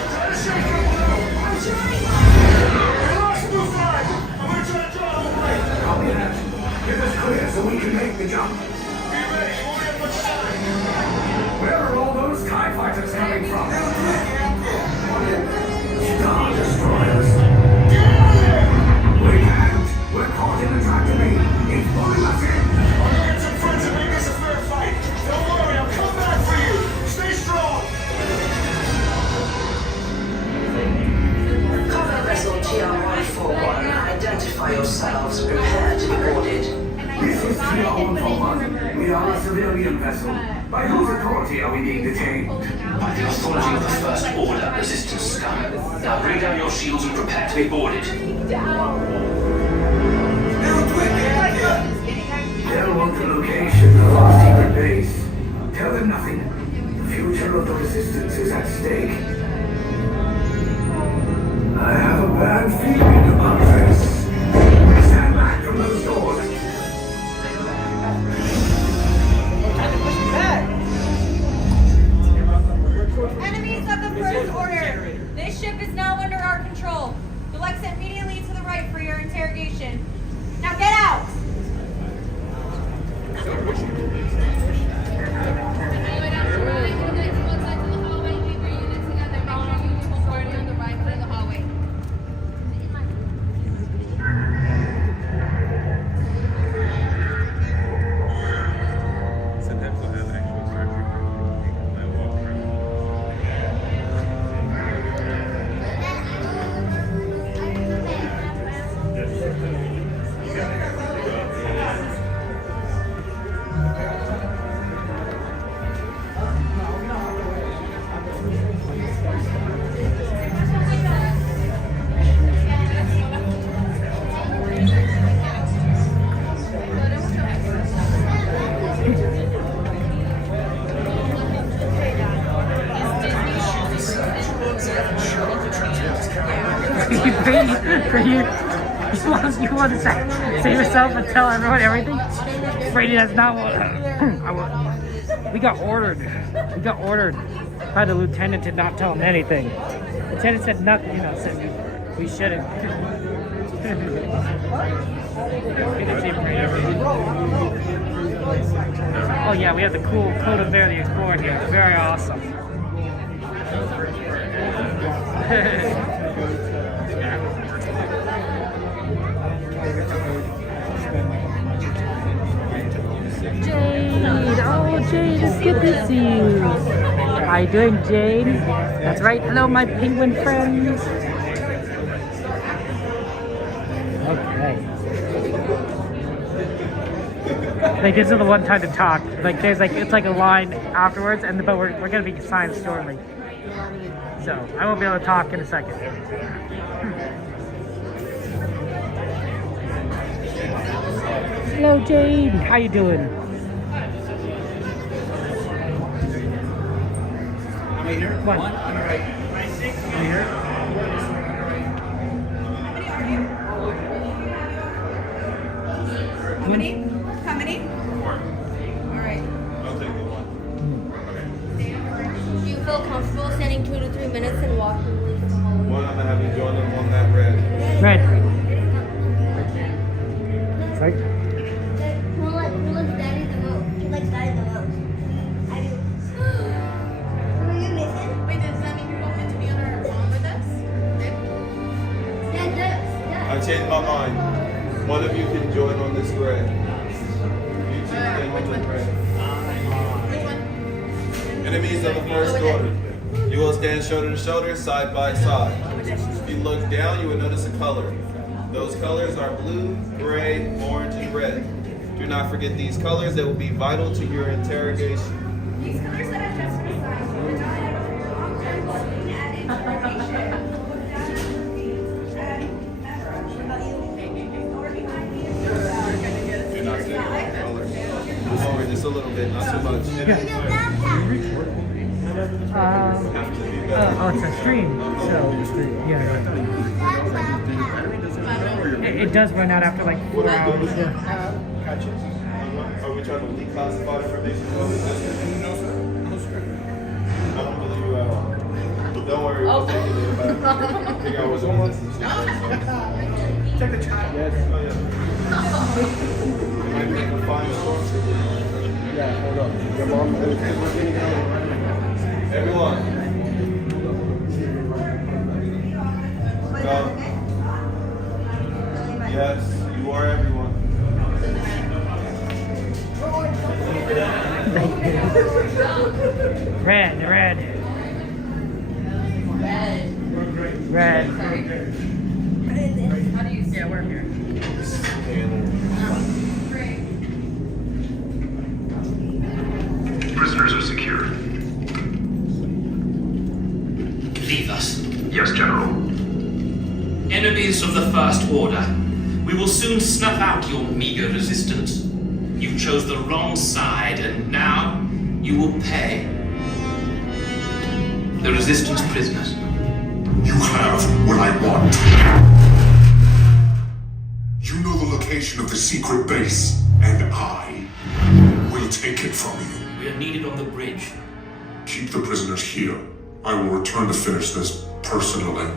Try to shake it below. I'm trying. We lost Blue 5. I'm gonna try to draw a little right. Copy that. Get us clear so we can make the jump. Be ready. You won't have much time. Where are all those TIE fighters coming from? Star Destroyers. We can't. We're caught in a tragedy. It's pulling us in. I'm gonna get some friends and make this a fair fight. Don't worry, I'll come back for you. Stay strong. Cover vessel TR-141. Identify yourselves. Prepare to be boarded. This is TR-141. We are a civilian vessel. By whose authority are we being detained? By the authority of the First Order Resistance scum. Now bring down your shields and prepare to be boarded. They'll want the location of our secret base. Tell them nothing. The future of the Resistance is at stake. I have a bad feeling about this. Stand back from those doors. Enemies of the First Order. This ship is now under our control. Select immediately to the right for your interrogation. Now get out! You want to say yourself and tell everyone everything? Brady, that's not what we got ordered. We got ordered by the lieutenant to not tell him anything. The lieutenant said nothing, you know, said we shouldn't. Oh yeah, we have the cool Coda Bear the Explorer here. It's very awesome. Jade! Oh, Jade, it's good to see you. How you doing, Jade? That's right. Hello, my penguin friends. Okay. Like, this is the one time to talk. Like, there's like, it's like a line afterwards, and but we're gonna be signed shortly. So I won't be able to talk in a second. Hello, Jade. How you doing? Am I here? One. On the right. Am I here? How many? How many? All right. I'll take the one. Do you feel comfortable standing 2 to 3 minutes and walking away from the hallway? One, I'm gonna have you join them on that red. Red. Sorry? Who likes Daddy the most? Who likes Daddy the most? I do. Are you missing? Wait, does that mean you're going to be on our phone with us? Yeah. I changed my mind. One of you can join on this red. You two can on the red. Which one? Enemies of the first order. You will stand shoulder to shoulder, side by side. If you look down, you will notice a color. Those colors are blue, gray, orange, and red. Do not forget these colors. They will be vital to your interrogation. These colors that I just decided were not long-term at interrogation. You're not seeing the color. Just over just a little bit, not too much. Oh, it's a stream. So, yeah. It does run out after like 4 hours. Are we trying to declassify information? No, sir. No, sir. I don't believe you at all. Don't worry, we'll take it back. Figure out what's on this. Check the chat. Yes. Oh, yeah. You might be able to find the source. Yeah, hold up. Your mom, everyone. Go. Yes, you are everyone. Red. How do you see? Yeah, we're here. Prisoners are secure. Leave us. Yes, General. Enemies of the First Order. We will soon snuff out your meager resistance. You chose the wrong side, and now you will pay. The Resistance prisoners. You have what I want. You know the location of the secret base, and I will take it from you. We are needed on the bridge. Keep the prisoners here. I will return to finish this personally.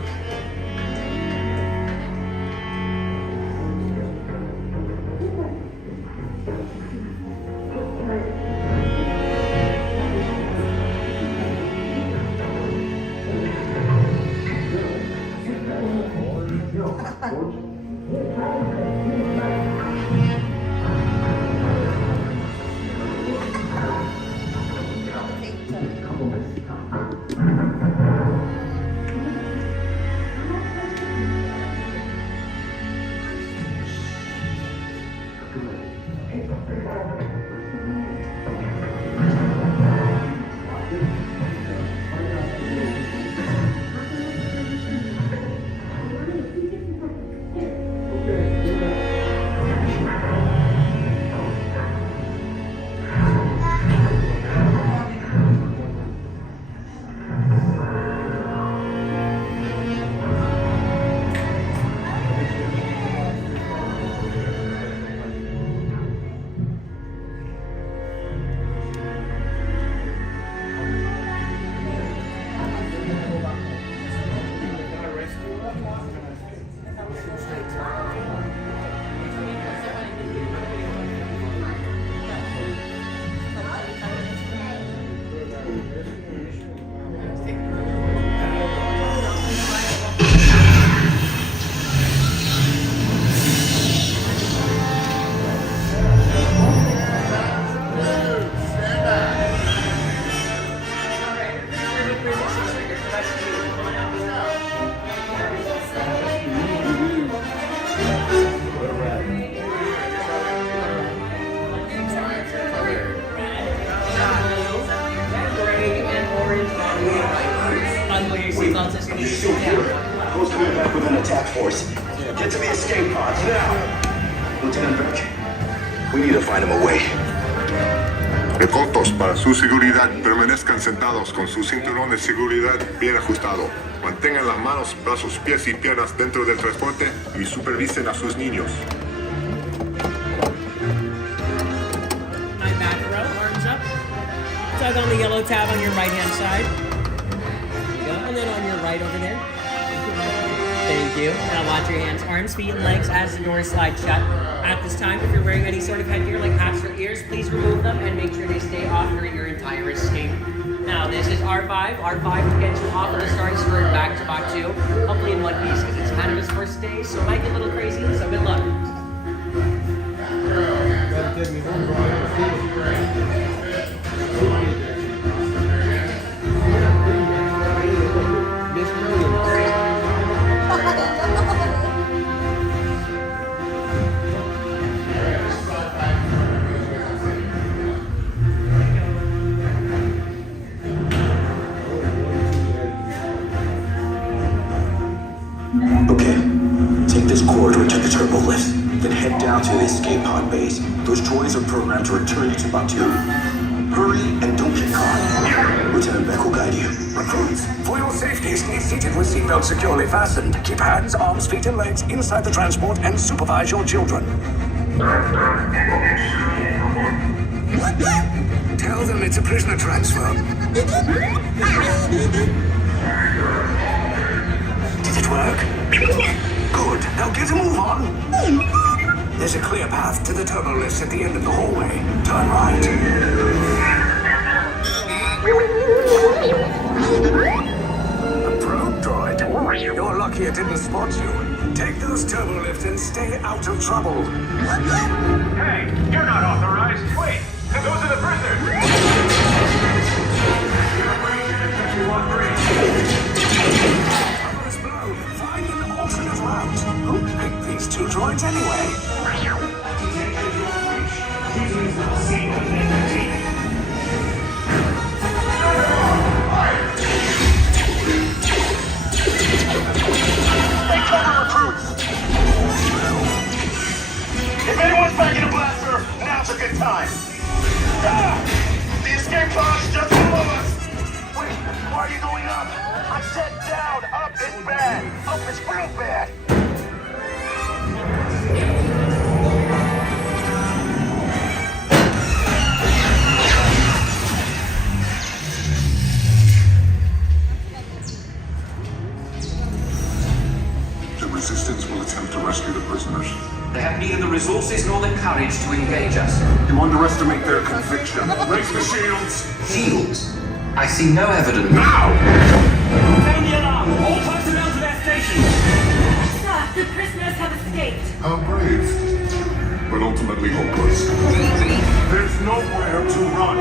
orange, and you right. Unlock your seatbelt system. Sit down. Who's coming back with an attack force? Get to the escape pods now! Lieutenant Beck, we need to find him a way. Pilotos, para su seguridad, permanezcan sentados con su cinturón de seguridad bien ajustado. Mantengan las manos, brazos, pies y piernas dentro del transporte y supervisen a sus niños. My back row, arms up. Tug on the yellow tab on your right-hand side. There you go. And then on your right over there. Thank you. Now watch your hands, arms, feet, and legs as the doors slide shut. At this time, if you're wearing any sort of headgear like hats or ears, please remove them and make sure they stay off during your entire escape. Now, this is R5. R5 to get you off of the Star Destroyer back to Mach 2, hopefully in one piece, because it's kind of his first day, so it might get a little crazy, so good luck. Okay, take this corridor to the turbo lift, then head down to the escape pod base. Those droids are programmed to return you to Batu. Hurry and don't get caught. Lieutenant Beck will guide you. Recruits, for your safety, stay seated with seatbelts securely fastened. Keep hands, arms, feet, and legs inside the transport and supervise your children. Tell them it's a prisoner transfer. Did it work? Good. Now get a move on. There's a clear path to the turbo lifts at the end of the hallway. Turn right. A probe droid. You're lucky it didn't spot you. Take those turbo lifts and stay out of trouble. Hey, you're not authorized. Wait, those are the prisoners. Find an alternate route. Who picked these two droids anyway? Take cover, recruits! If anyone's packing a blaster, now's a good time. Ah! The escape pod's just below us! Wait, why are you going up? I said down! Up is bad! Up is real bad! The Resistance will attempt to rescue the prisoners. They have neither the resources nor the courage to engage us. You underestimate their conviction. Raise the shields! Shields? I see no evidence. Now! Sound the alarm! All personnel to their stations! Sir, the prisoners have escaped. How brave, but ultimately hopeless. There's nowhere to run.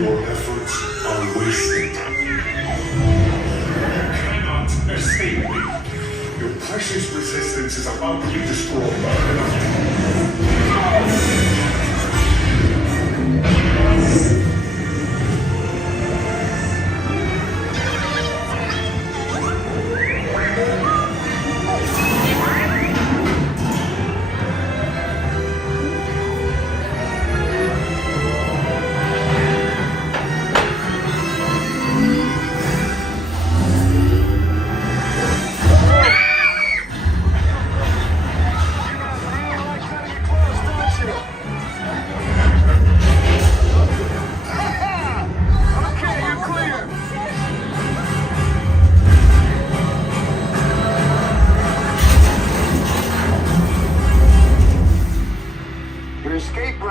Your efforts are wasted. You cannot escape me. Your precious resistance is about to be destroyed.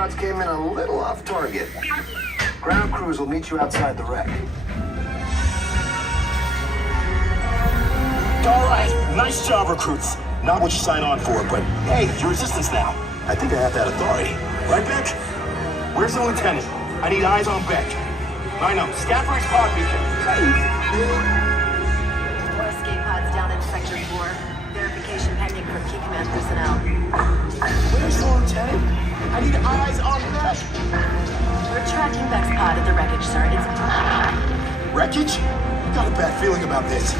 shots came in a little off target. Ground crews will meet you outside the wreck. All right, nice job, recruits. Not what you signed on for, but hey, you're resistance now. I think I have that authority. Right, Beck? Where's the lieutenant? I need eyes on Beck. I know, scan for his pod beacon. More escape pods down in Sector 4. Verification pending from Key Command personnel. Where's the lieutenant? I need eyes on Beck. We're tracking Beck's pod at the wreckage, sir. It's... Wreckage? Got a bad feeling about this.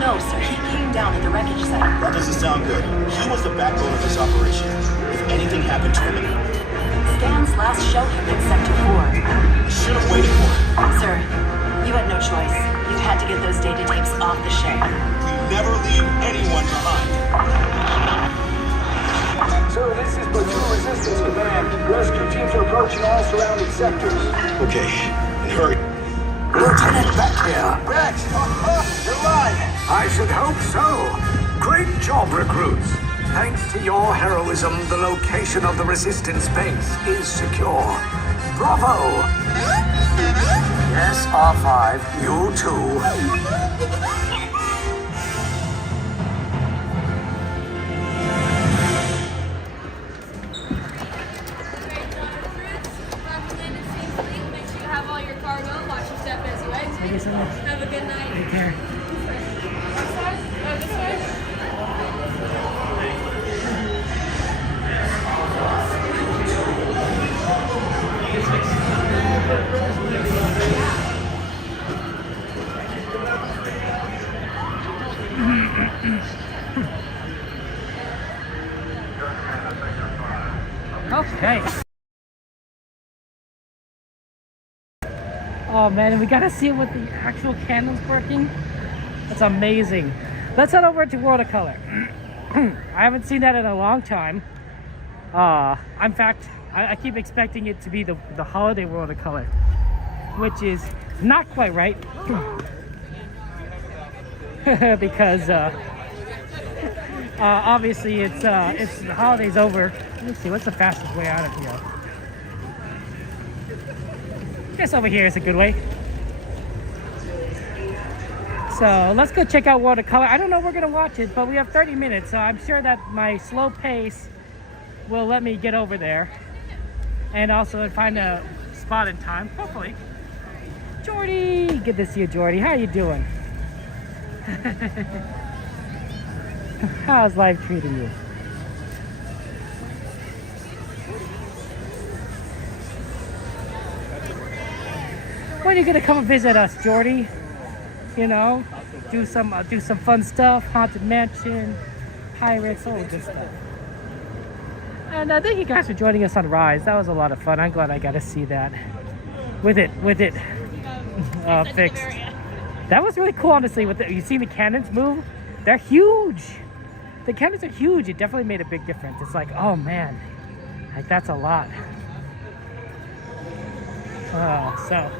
No, sir. He came down at the wreckage site. That doesn't sound good. He was the backbone of this operation. If anything happened to him... Scans last show him in Sector 4. Should have waited for him. Sir, you had no choice. You had to get those data tapes off the ship. We never leave anyone behind. Sir, this is Platoon Resistance Command. Rescue teams are approaching all surrounding sectors. Okay, and hurry. Lieutenant Beck here. Beck! You're alive! I should hope so. Great job, recruits. Thanks to your heroism, the location of the Resistance base is secure. Bravo! Yes, R5, you too. Thank you so much. Have a good night. Take care. This side? Oh, this side? Okay. Oh man, and we gotta see it with the actual candles working. That's amazing. Let's head over to World of Color. I haven't seen that in a long time. In fact, I keep expecting it to be the holiday World of Color, which is not quite right. Because obviously it's the holidays over. Let's see, what's the fastest way out of here? I guess over here is a good way. So let's go check out World of Color. I don't know if we're gonna watch it, but we have 30 minutes, so I'm sure that my slow pace will let me get over there and also find a spot in time, hopefully. Jordy, good to see you, Jordy. How you doing? How's life treating you? When are you gonna come and visit us, Jordy? You know, do some fun stuff, Haunted Mansion, Pirates, all the good stuff. And thank you guys for joining us on Rise. That was a lot of fun. I'm glad I got to see that with it fixed. That was really cool, honestly. You see the cannons move? They're huge. The cannons are huge. It definitely made a big difference. It's like, oh man, like that's a lot. So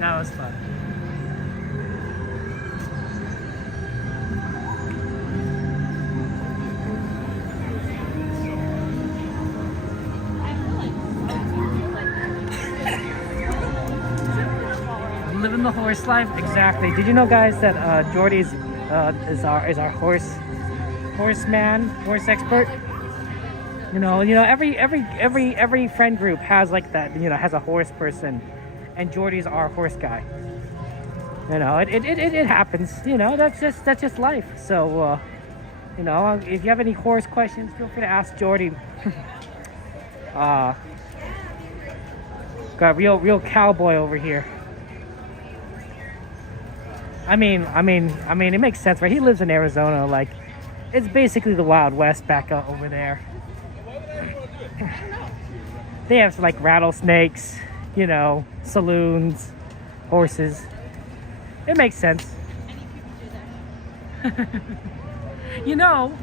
that was fun. Living the horse life, exactly. Did you know, guys, that Jordy's is our horse expert? You know, every friend group has like that. You know, has a horse person, and Jordy's our horse guy. You know, it happens. You know, that's just life. So, you know, if you have any horse questions, feel free to ask Jordy. Got real cowboy over here. I mean, it makes sense, right? He lives in Arizona. Like, it's basically the Wild West back over there. They have like rattlesnakes, you know, saloons, horses. It makes sense. You know,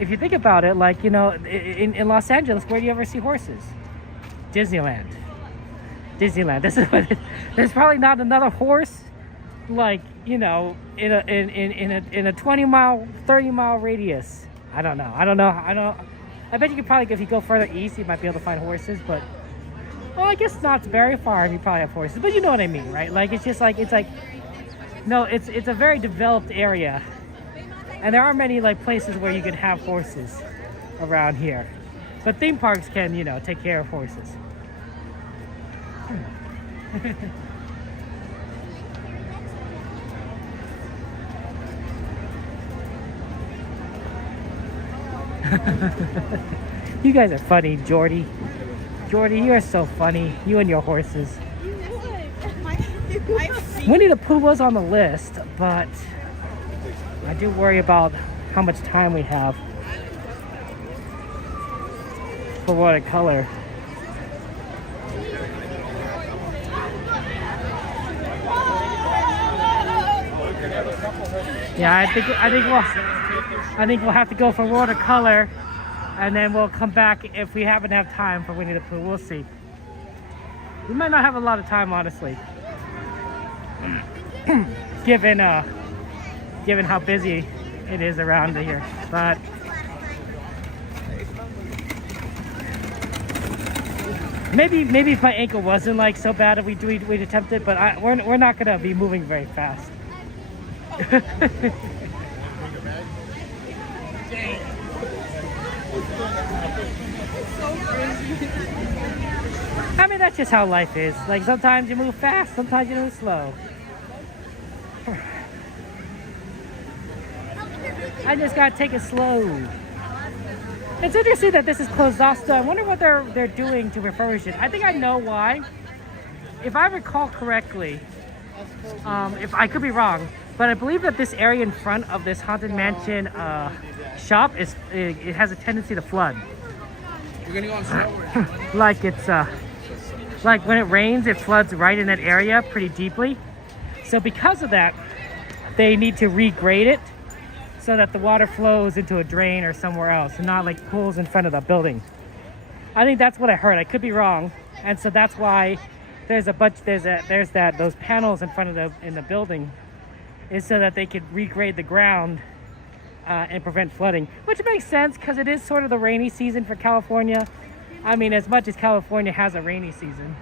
if you think about it, like, you know, in Los Angeles, where do you ever see horses? Disneyland. There's probably not another horse, like, you know, in a 20-mile, 30-mile radius. I don't know. I bet you could probably, if you go further east, you might be able to find horses, but well, I guess not very far. You probably have horses, but you know what I mean, right? Like it's like no, it's a very developed area, and there are many like places where you can have horses around here, but theme parks can, you know, take care of horses. You guys are funny, Jordy. Jordy, you are so funny. You and your horses. Winnie the Pooh was on the list, but I do worry about how much time we have for watercolor. Yeah, I think we'll have to go for watercolor, and then we'll come back if we happen to have time for Winnie the Pooh. We'll see. We might not have a lot of time, honestly, given how busy it is around here. But maybe if my ankle wasn't like so bad, if we'd attempt it. But we're not gonna be moving very fast. I mean, that's just how life is. Like, sometimes you move fast, sometimes you move slow. I just gotta take it slow. It's interesting that this is closed off, so I wonder what they're doing to refurbish it. I think I know why. If I recall correctly, if I could be wrong, but I believe that this area in front of this Haunted Mansion shop it has a tendency to flood. You're gonna go on Star Wars. Like it's like when it rains, it floods right in that area pretty deeply. So because of that, they need to regrade it so that the water flows into a drain or somewhere else and not like pools in front of the building. I think that's what I heard. I could be wrong, and so that's why there's those panels in front of the building, is so that they could regrade the ground and prevent flooding, which makes sense because it is sort of the rainy season for California. I mean, as much as California has a rainy season.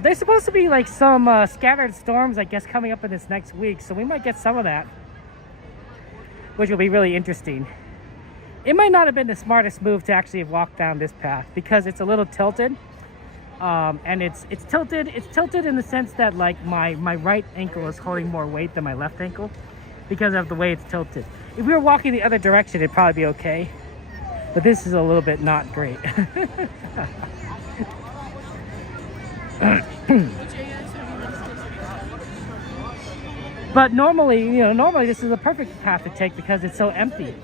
There's supposed to be like some scattered storms, I guess, coming up in this next week, so we might get some of that, which will be really interesting. It might not have been the smartest move to actually walk down this path because it's a little tilted, and it's tilted in the sense that like my right ankle is holding more weight than my left ankle because of the way it's tilted. If we were walking the other direction, it'd probably be okay, but this is a little bit not great. But normally this is a perfect path to take because it's so empty.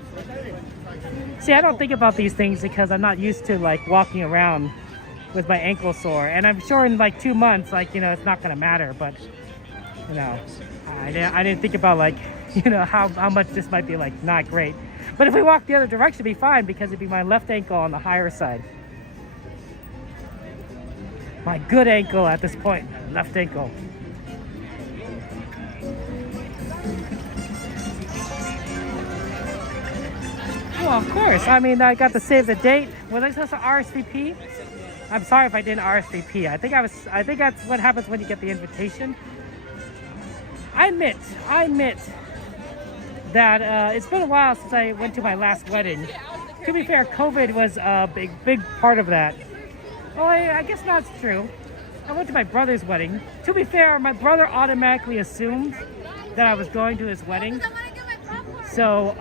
See, I don't think about these things because I'm not used to like walking around with my ankle sore, and I'm sure in like 2 months, like, you know, it's not gonna matter. But you know, I didn't think about like, you know, how much this might be like not great. But if we walk the other direction, it'd be fine because it'd be my left ankle on the higher side. My good ankle at this point, left ankle. Well, of course. I mean, I got to save the date. Was I supposed to RSVP? I'm sorry if I didn't RSVP. I think that's what happens when you get the invitation. I admit that it's been a while since I went to my last wedding. To be fair, COVID was a big part of that. Well, I guess not true. I went to my brother's wedding. To be fair, my brother automatically assumed that I was going to his wedding. So,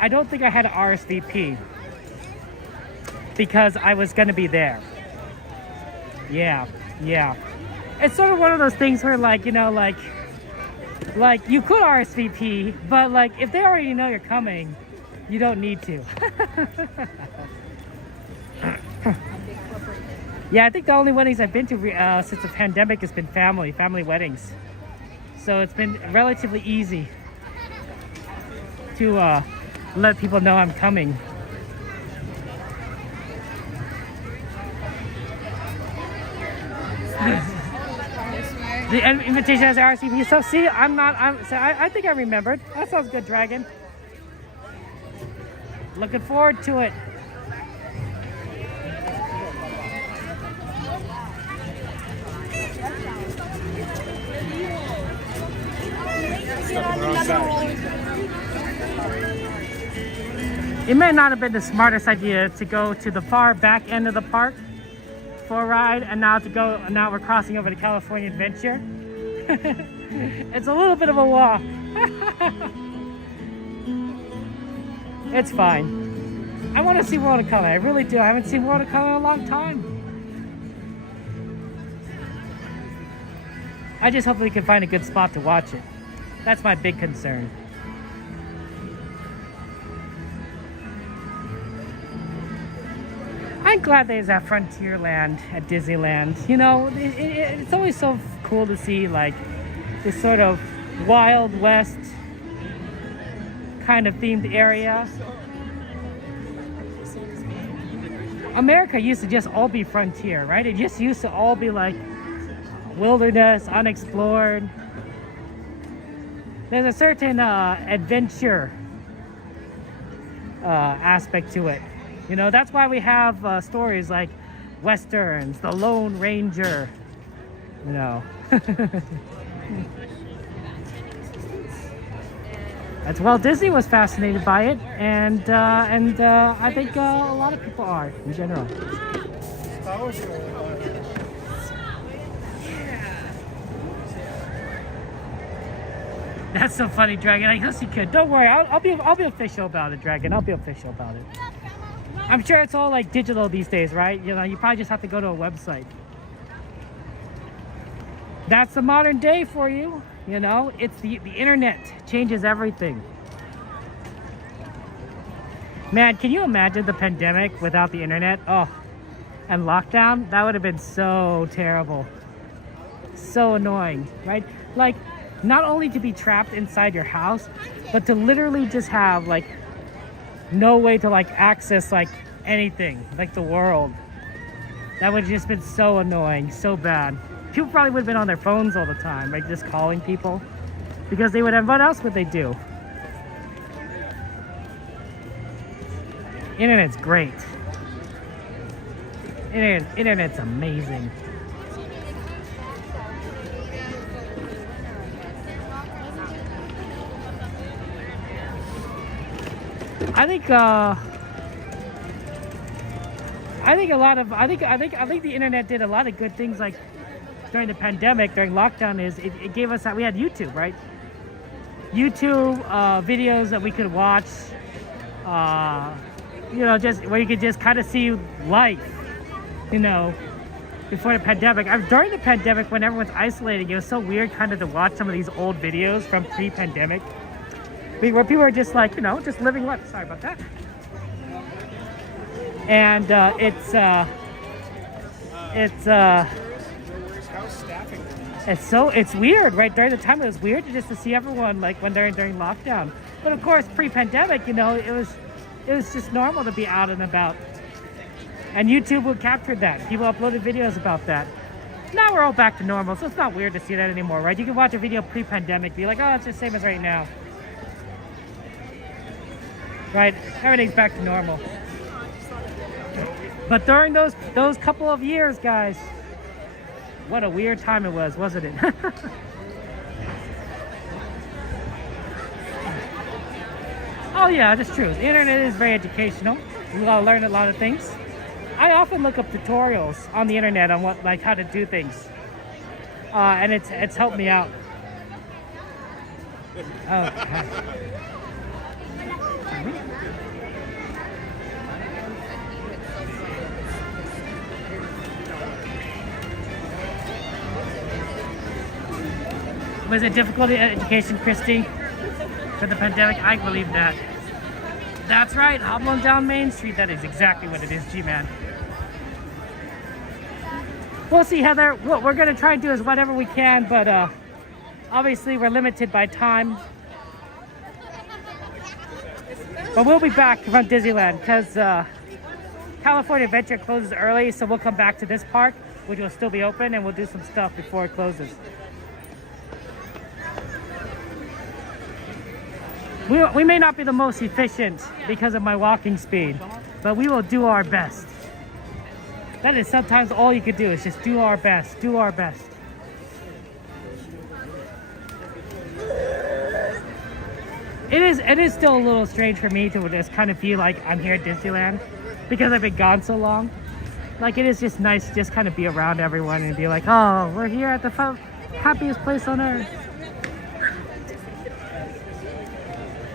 I don't think I had to RSVP because I was going to be there. Yeah. It's sort of one of those things where, like, you know, like you could RSVP, but like if they already know you're coming, you don't need to. Yeah, I think the only weddings I've been to since the pandemic has been family weddings. So it's been relatively easy to let people know I'm coming. The invitation has RSVP. So see, I think I remembered. That sounds good, Dragon. Looking forward to it. It may not have been the smartest idea to go to the far back end of the park for a ride, and now we're crossing over to California Adventure. It's a little bit of a walk. It's fine. I want to see watercolor. I really do. I haven't seen watercolor in a long time. I just hope we can find a good spot to watch it. That's my big concern. I'm glad there's that Frontierland at Disneyland. You know, it's always so cool to see like this sort of Wild West kind of themed area. America used to just all be frontier, right? It just used to all be like wilderness, unexplored. There's a certain adventure aspect to it. You know, that's why we have stories like Westerns, The Lone Ranger, you know. That's Walt Disney was fascinated by it, and I think a lot of people are in general. That's so funny, Dragon. I guess you could. Don't worry, I'll be official about it, Dragon. I'll be official about it. I'm sure it's all like digital these days, right? You know, you probably just have to go to a website. That's the modern day for you. You know, it's the internet changes everything. Man, can you imagine the pandemic without the internet? Oh, and lockdown? That would have been so terrible. So annoying, right? Like, not only to be trapped inside your house, but to literally just have like no way to like access like anything, like the world. That would have just been so annoying, so bad. People probably would have been on their phones all the time, like just calling people, because they would have, what else would they do? Internet's great. Internet's amazing. I think the internet did a lot of good things, like during the pandemic, during lockdown. It gave us that we had YouTube, right? YouTube videos that we could watch, you know, just where you could just kind of see life, you know, before the pandemic. During the pandemic, when everyone's isolating, it was so weird kind of to watch some of these old videos from pre-pandemic, where people are just like, you know, just living life. Sorry about that. And it's weird, right? During the time, it was weird just to see everyone like when during lockdown. But of course, pre-pandemic, you know, it was just normal to be out and about. And YouTube would capture that. People uploaded videos about that. Now we're all back to normal, so it's not weird to see that anymore, right? You can watch a video pre-pandemic, be like, oh, it's the same as right now. Right? Everything's back to normal. But during those couple of years, guys, what a weird time it was, wasn't it? Oh yeah, that's true. The internet is very educational. You learn a lot of things. I often look up tutorials on the internet on what, like, how to do things, and it's helped me out. Okay. Was it difficult education, Christy, for the pandemic? I believe that. That's right, hobbling down Main Street. That is exactly what it is, G-Man. We'll see, Heather. What we're going to try and do is whatever we can, but obviously we're limited by time. But we'll be back from Disneyland because California Adventure closes early, so we'll come back to this park, which will still be open, and we'll do some stuff before it closes. We may not be the most efficient because of my walking speed, but we will do our best. That is sometimes all you could do is just do our best, do our best. It is still a little strange for me to just kind of feel like I'm here at Disneyland because I've been gone so long. Like, it is just nice to just kind of be around everyone and be like, oh, we're here at the happiest place on earth.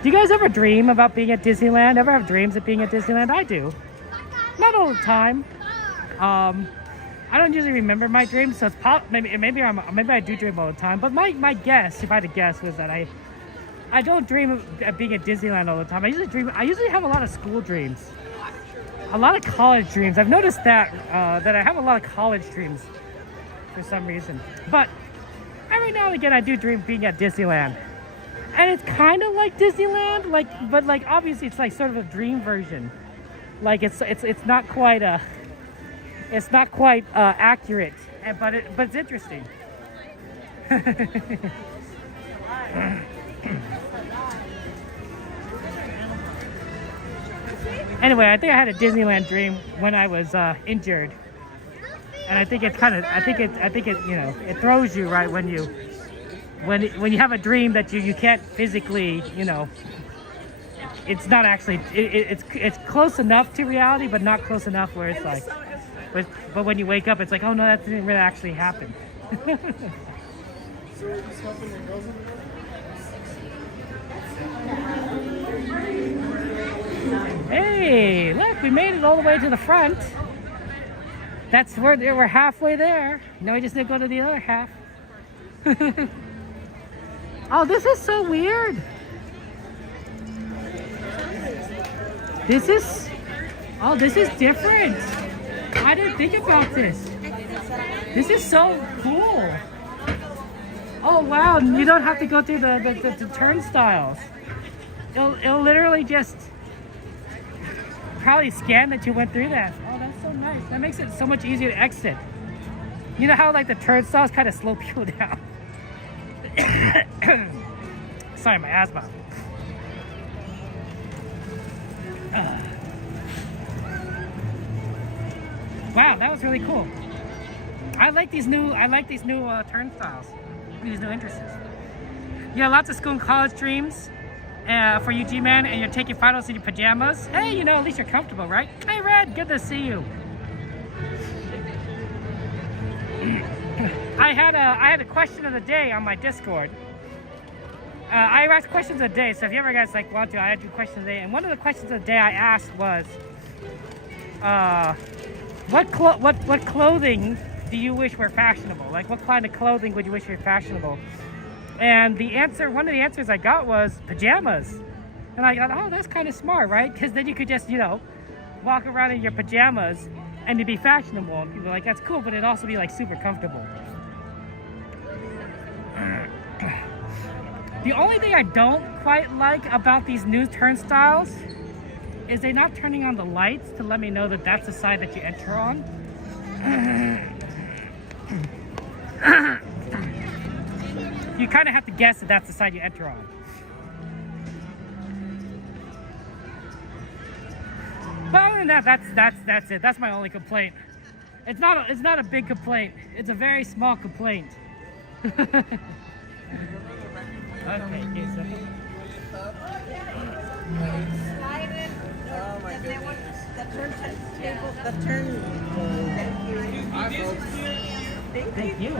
Do you guys ever dream about being at Disneyland? Ever have dreams of being at Disneyland? I do. Not all the time. I don't usually remember my dreams, so it's maybe I do dream all the time. But my guess, if I had to guess, was that I don't dream of being at Disneyland all the time. I usually have a lot of school dreams. A lot of college dreams. I've noticed that that I have a lot of college dreams for some reason. But every now and again I do dream being at Disneyland. And it's kind of like Disneyland, but obviously it's like sort of a dream version. Like it's not quite accurate, but it's interesting. Anyway, I think I had a Disneyland dream when I was injured, and I think it it throws you right when you have a dream that you can't physically, it's not actually it's close enough to reality, but not close enough where it's like, but when you wake up, it's like, oh no, that didn't really actually happen. Hey, look, we made it all the way to the front. That's where we're halfway there. Now we just need to go to the other half. Oh, this is so weird. This is different. I didn't think about this. This is so cool. Oh wow, you don't have to go through the turnstiles. It'll literally just probably scan that you went through that. Oh, that's so nice. That makes it so much easier to exit. You know how like the turnstiles kind of slow people down? Sorry, my asthma. Wow, that was really cool. I like these new turnstiles, these new entrances. Yeah, lots of school and college dreams for you, G-Man, and you're taking finals in your pajamas. Hey, at least you're comfortable, right? Hey, Red, good to see you. I had a question of the day on my Discord. I ask questions a day, so if you ever guys want to, I do questions a day. And one of the questions of the day I asked was, what clothing do you wish were fashionable? Like, what kind of clothing would you wish were fashionable? And one of the answers I got was pajamas. And I thought, oh, that's kind of smart, right? Because then you could just, walk around in your pajamas and it'd be fashionable. And people are like, that's cool, but it'd also be super comfortable. The only thing I don't quite like about these new turnstiles is they're not turning on the lights to let me know that that's the side that you enter on. You kind of have to guess that that's the side you enter on. But other than that, that's it. That's my only complaint. It's not a big complaint. It's a very small complaint. Okay, so. Oh my goodness. The turn. Thank you.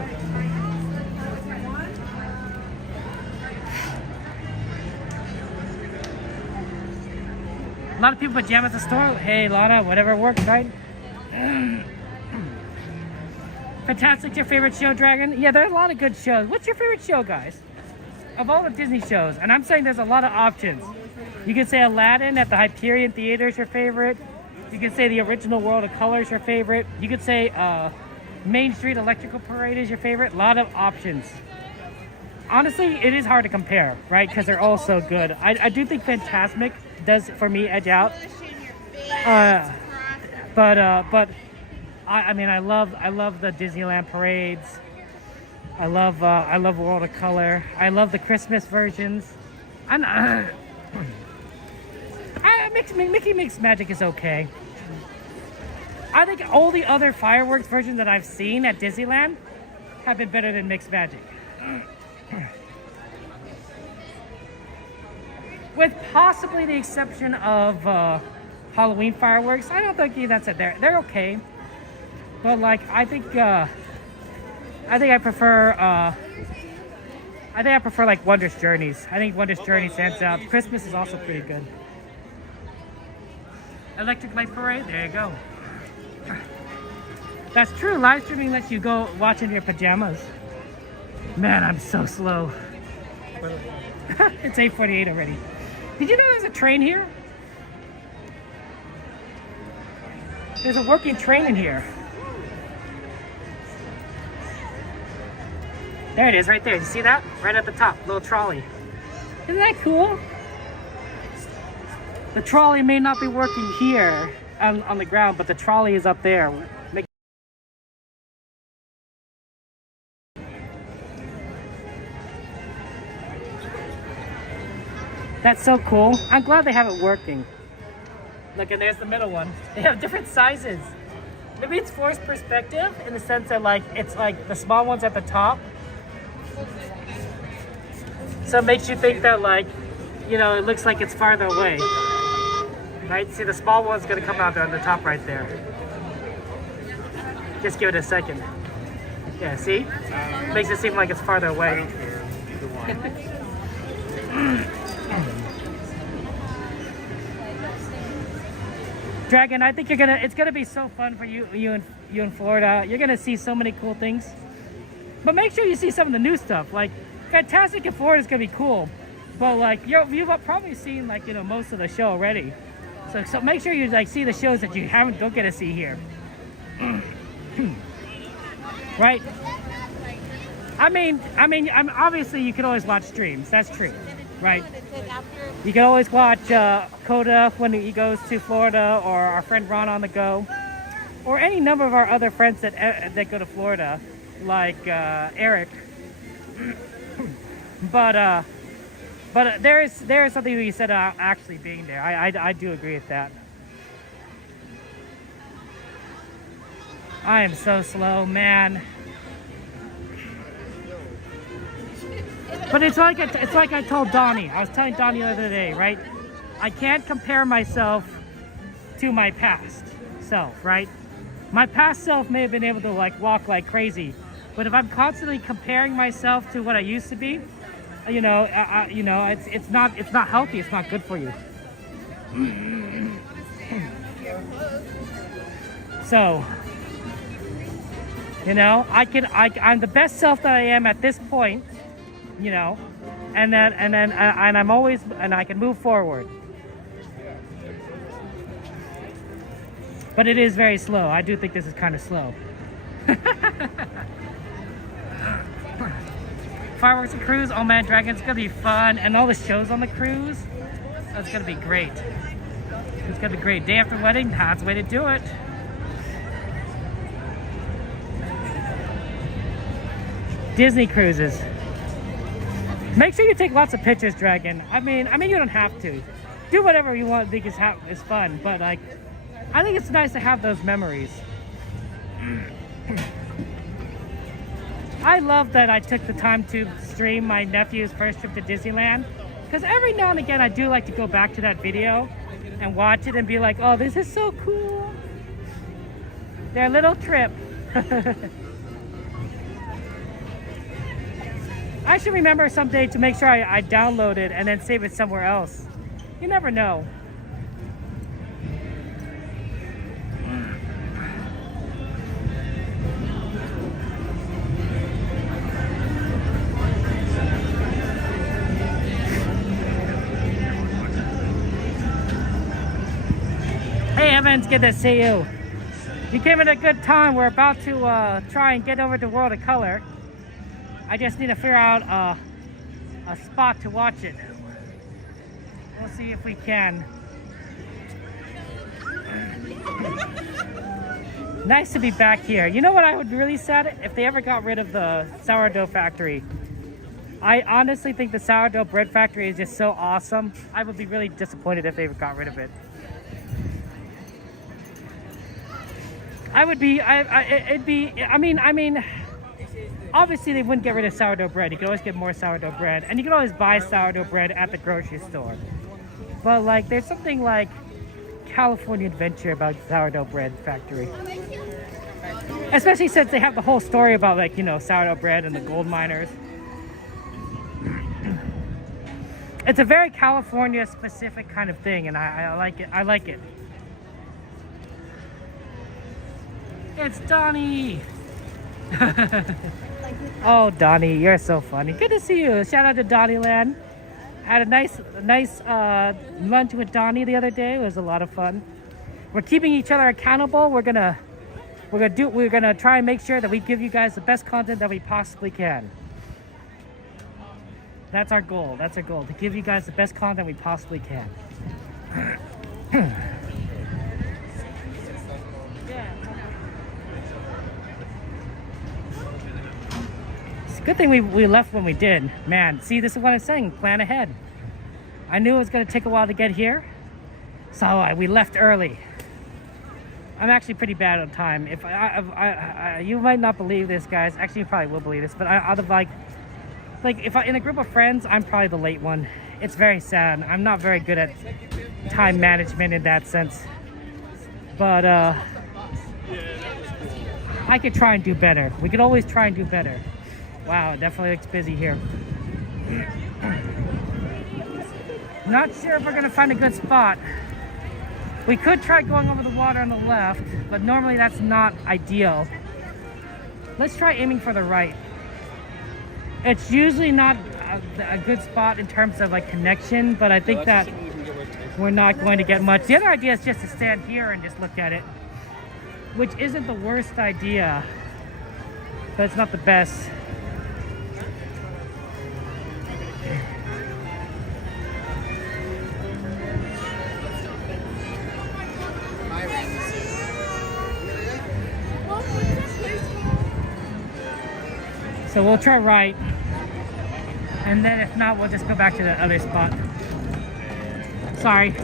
A lot of people pajama at the store. Hey, Lana, whatever works, right? Fantastic, your favorite show, Dragon? Yeah, there's a lot of good shows. What's your favorite show, guys? Of all the Disney shows, and I'm saying there's a lot of options. You can say Aladdin at the Hyperion Theater is your favorite. You can say the Original World of Color is your favorite. You could say Main Street Electrical Parade is your favorite. A lot of options. Honestly, it is hard to compare, right? Because they're all so good. I do think Fantasmic does, for me, edge out. But I love the Disneyland parades. I love World of Color. I love the Christmas versions. Mickey Mix Magic is okay. I think all the other fireworks versions that I've seen at Disneyland have been better than Mixed Magic. With possibly the exception of Halloween fireworks. I don't think that's it. They're okay. But like, I think I prefer like Wondrous Journeys. I think Wondrous Journey stands out. Christmas is also pretty good. Electric Light Parade, there you go. That's true, live streaming lets you go watch in your pajamas. Man, I'm so slow. It's 8:48 already. Did you know there's a train here? There's a working train in here. There it is, right there. You see that? Right at the top, little trolley. Isn't that cool? The trolley may not be working here on the ground, but the trolley is up there. That's so cool. I'm glad they have it working. Look, and there's the middle one. They have different sizes. Maybe it's forced perspective in the sense that like it's like the small one's at the top. So it makes you think that like, you know, it looks like it's farther away. Right? See, the small one's gonna come out there on the top right there. Just give it a second. Yeah, see? Makes it seem like it's farther away. Dragon, I think it's gonna be so fun for you in Florida. You're gonna see so many cool things. But make sure you see some of the new stuff. Like Fantasmic in Florida is gonna be cool. But like you've probably seen like, you know, most of the show already. So make sure you like see the shows that you don't get to see here. Right? I mean, obviously you can always watch streams. That's true, right? You can always watch Coda when he goes to Florida, or our friend Ron on the go, or any number of our other friends that go to Florida, like Eric. But there is something you said about actually being there. I do agree with that. I am so slow, man. But it's like I told Donnie. I was telling Donnie the other day, right? I can't compare myself to my past self, right? My past self may have been able to like walk like crazy, but if I'm constantly comparing myself to what I used to be, you know, it's not healthy. It's not good for you. So, you know, I'm the best self that I am at this point, you know, and I'm always, and I can move forward. But it is very slow. I do think this is kind of slow. Fireworks and cruise, oh man, Dragon's gonna be fun, and all the shows on the cruise, that's gonna be great. It's gonna be great. Day after wedding, that's the way to do it. Disney cruises. Make sure you take lots of pictures, Dragon. I mean, you don't have to. Do whatever you want, think is fun, but like, I think it's nice to have those memories. I love that I took the time to stream my nephew's first trip to Disneyland, because every now and again I do like to go back to that video and watch it and be like, oh, this is so cool. Their little trip. I should remember someday to make sure I download it and then save it somewhere else. You never know. Hey Evans, good to see you. You came at a good time. We're about to try and get over to World of Color. I just need to figure out a spot to watch it. We'll see if we can. Nice to be back here. You know what I would really sad if they ever got rid of the sourdough factory. I honestly think the sourdough bread factory is just so awesome. I would be really disappointed if they got rid of it. I would be, it'd be, I mean, obviously they wouldn't get rid of sourdough bread. You could always get more sourdough bread, and you could always buy sourdough bread at the grocery store. But like, there's something like California adventure about sourdough bread factory. Especially since they have the whole story about, like, you know, sourdough bread and the gold miners. It's a very California specific kind of thing, and I like it. I like it. It's Donnie. Oh, Donnie, you're so funny. Good to see you. Shout out to Disneyland. Had a nice lunch with Donnie the other day. It was a lot of fun. We're keeping each other accountable. We're gonna try and make sure that we give you guys the best content that we possibly can. That's our goal. That's our goal, to give you guys the best content we possibly can. It's a good thing we left when we did. Man, see, this is what I'm saying. Plan ahead. I knew it was going to take a while to get here, so we left early. I'm actually pretty bad on time. If you might not believe this, guys. Actually, you probably will believe this, but out of like if in a group of friends, I'm probably the late one. It's very sad. I'm not very good at time management in that sense, but I could try and do better. We could always try and do better. Wow, it definitely looks busy here. Not sure if we're gonna find a good spot. We could try going over the water on the left, but normally that's not ideal. Let's try aiming for the right. It's usually not a good spot in terms of like connection, but I think that we're not going to get much. The other idea is just to stand here and just look at it, which isn't the worst idea, but it's not the best. So we'll try right, and then if not, we'll just go back to the other spot. Sorry.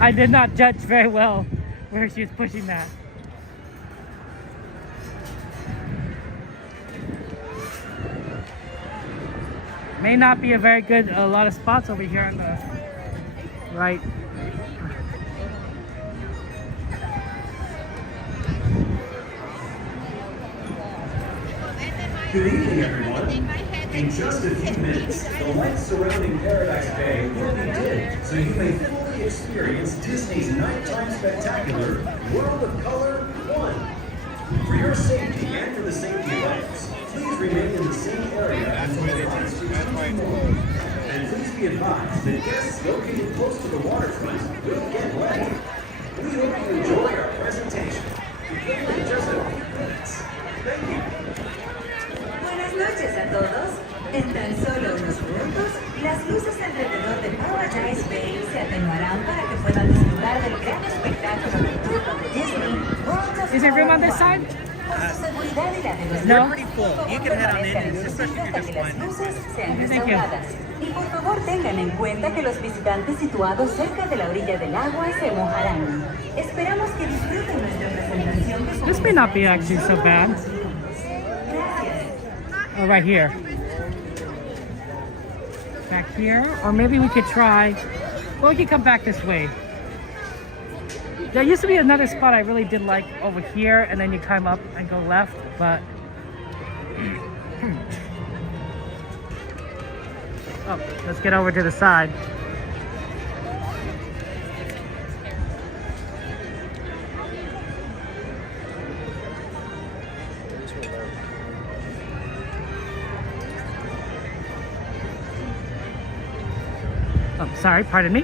I did not judge very well where she was pushing that. May not be a very good, a lot of spots over here on the right. Good evening, everyone. In just a few minutes, the lights surrounding Paradise Bay will be dim, so you may fully experience Disney's nighttime spectacular World of Color 1. For your safety and for the safety of others, please remain in the same area until the lights return to normal. And please be advised that guests located close to the waterfront will get wet. We hope you enjoy our presentation. Beginning in just a few minutes. Thank you. Buenas noches a todos. En tan solo unos minutos, las luces alrededor de Paradise Bay se atenuarán para que puedan disfrutar del gran espectáculo nocturno de Disney, World of Is there room on this side? Por su seguridad y la de los No. Pretty full. You can head on in, especially if you're just flying. Thank you. Y por favor tengan en cuenta que los visitantes situados cerca de la orilla del agua se mojarán. Esperamos que disfruten nuestra presentación. This may not be actually so bad. Oh, right here. Back here, or maybe we could try. Well, we could come back this way. There used to be another spot I really did like over here, and then you climb up and go left, but oh, let's get over to the side. Oh, sorry, pardon me.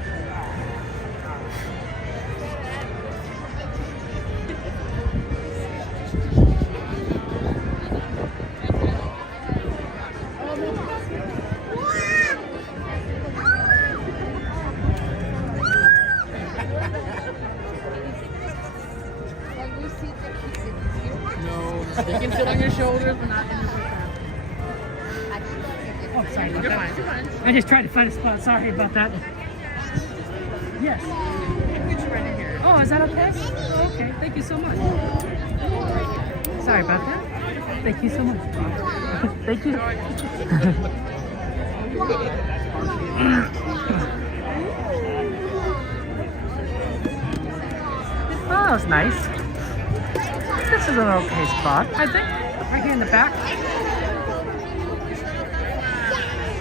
Oh, sorry about that. I just tried to find a spot. Sorry about that. Yes. Oh, is that okay? Oh, okay. Thank you so much. Sorry about that. Thank you so much. Thank you. Oh, that was nice. This is an okay spot, I think. Right here in the back.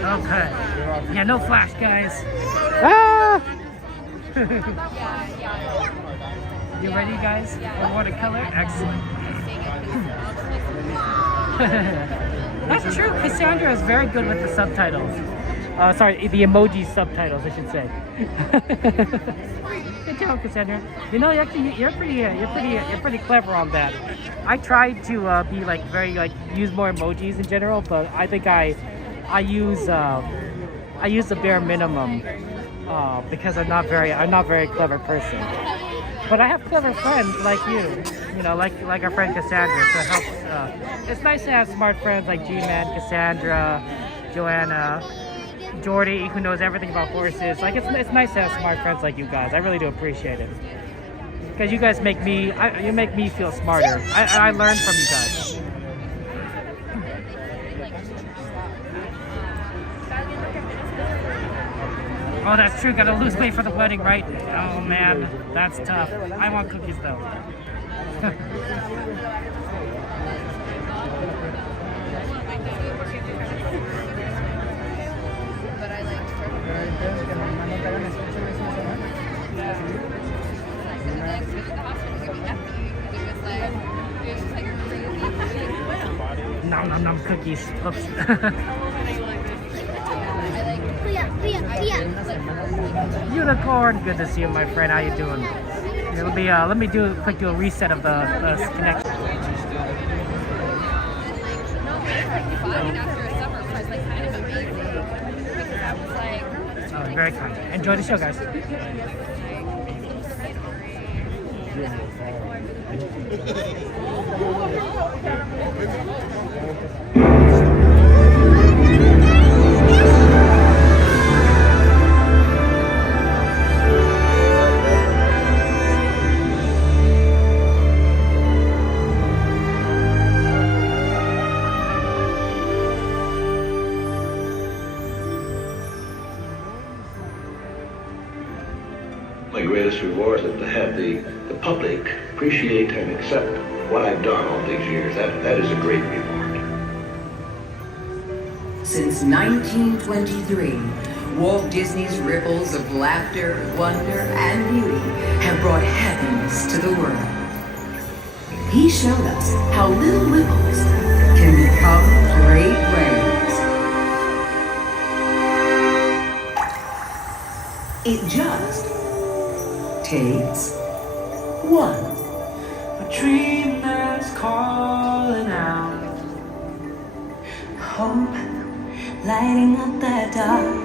Okay. Yeah, no flash, guys. Ah! You ready, guys? For watercolor? Excellent. That's true. Cassandra is very good with the subtitles. Sorry, the emoji subtitles, I should say. Good job, Cassandra. You know, actually, you're pretty clever on that. I tried to be like use more emojis in general, but I think I use the bare minimum because I'm not very clever person. But I have clever friends like you, like our friend Cassandra. So it helps. It's nice to have smart friends like G-Man, Cassandra, Joanna, Jordy, who knows everything about horses. Like it's nice to have smart friends like you guys. I really do appreciate it because you guys make me feel smarter. I learn from you guys. Oh, that's true. Gotta lose weight for the wedding, right? Oh man, that's tough. I want cookies though. Nom nom nom cookies. Oops. Unicorn, good to see you, my friend. How you doing? Let me do a reset of the connection. Oh, very kind. Enjoy the show, guys. My greatest reward is to have the public appreciate and accept what I've done all these years. That is a great reward. Since 1923, Walt Disney's ripples of laughter, wonder, and beauty have brought happiness to the world. He showed us how little ripples can become great waves. It just takes one. A dream that's calling out. Hope lighting up that dark.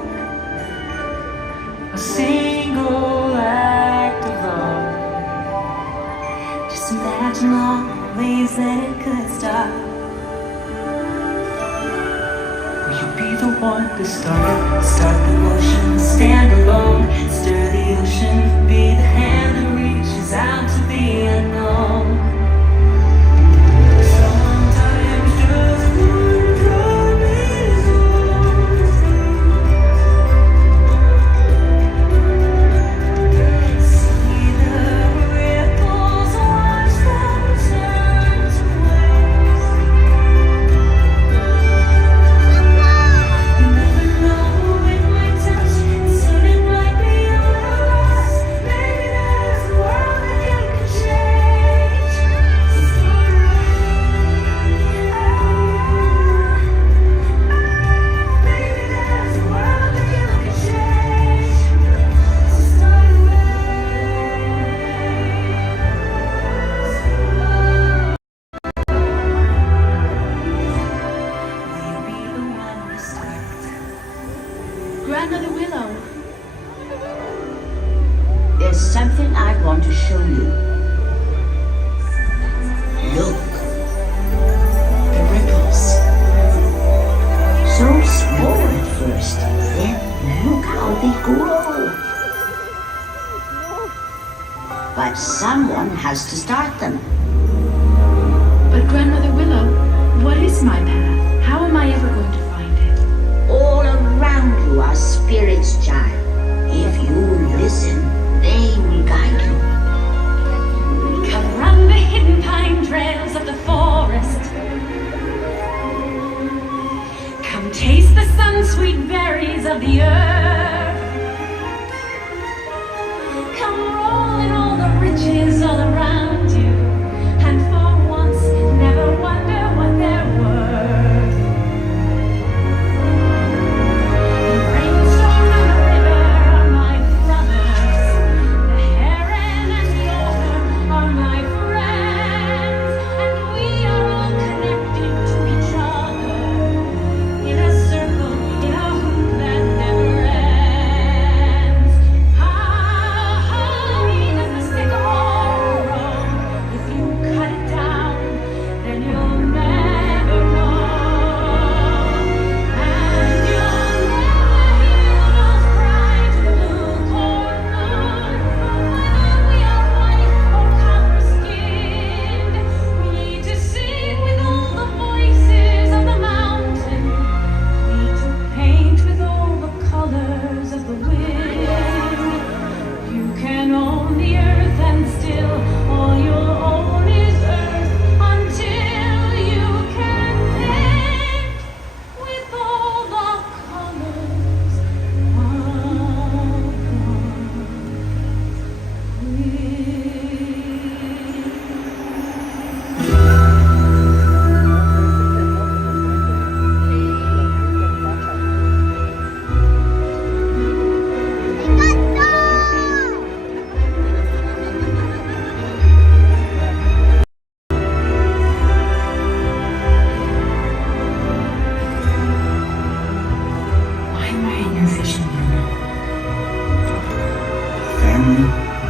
A single act of love. Just imagine all the ways that it could start. Will you be the one to start the motion, stand alone, stir the ocean, be the hand that reaches out to the unknown. Sometimes just one promise see the ripples, watch them turn to waves. You never know it might touch, and soon it might be yours. Maybe there's a world that you can change. So start maybe there's a world that you can change. So start Will you be the one to start? Grandmother Willow. There's something I want to show you. Look. The ripples. So small. first. Then look how they grow. But someone has to start them. But Grandmother Willow, what is my path? How am I ever going to find it? All around you are spirits, child. If you listen, they will guide you. Come run the hidden pine trails of the forest. Come taste the sun-sweet berries of the earth. Come roll in all the riches all around you, and for once never wonder what they're worth. The rainstorm and the river are my brothers. The heron and the otter are my friends, and we are all connected to each other in a circle, in a hoop that never ends. How high does the sycamore grow? If you cut it down, then you'll never know. And you'll never hear those cry to the blue corn moon. Whether we are white or copper-skinned, we need to sing with all the voices of the mountain. We need to paint with all the colors of the wind. You can own the earth, and still all you'll own is earth until you can paint with all the colors of Why am I in your vision, Luna? Family,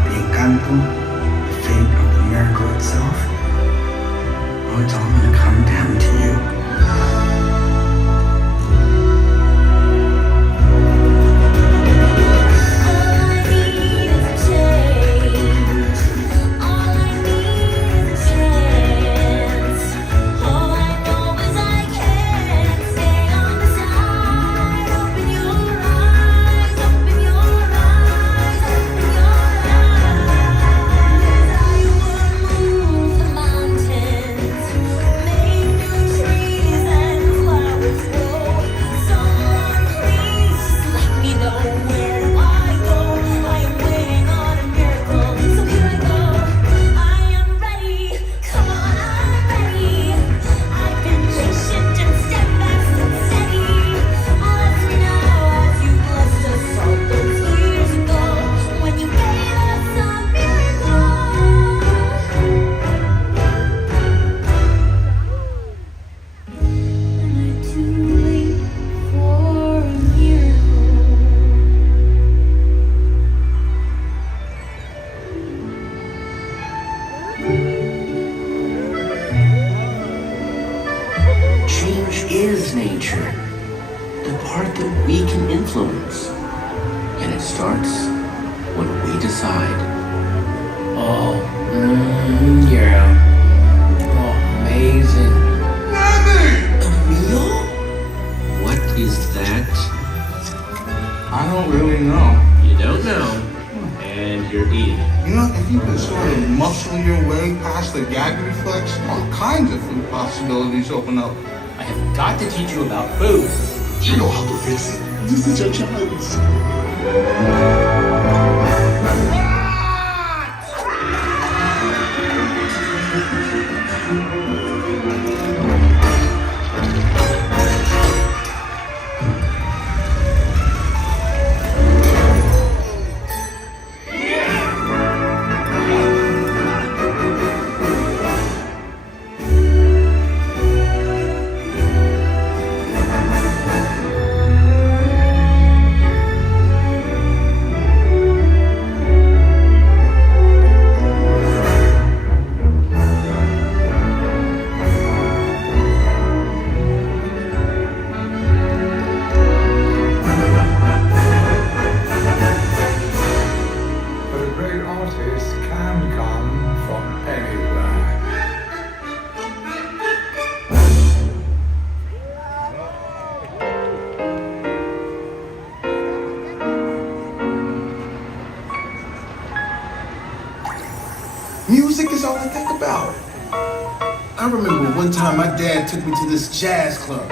the encanto, the fate of the miracle itself. Oh, it's all gonna come down to you. Change is nature, the part that we can influence. And it starts when we decide. Oh, yeah. Oh, amazing. Emil? What is that? I don't really know. You don't know, and you're eating. You know, if you could sort of muscle your way past the gag reflex, all kinds of food possibilities open up. I have got to teach you about food. You know how to fix it. This is your chance. is all I think about. I remember one time my dad took me to this jazz club.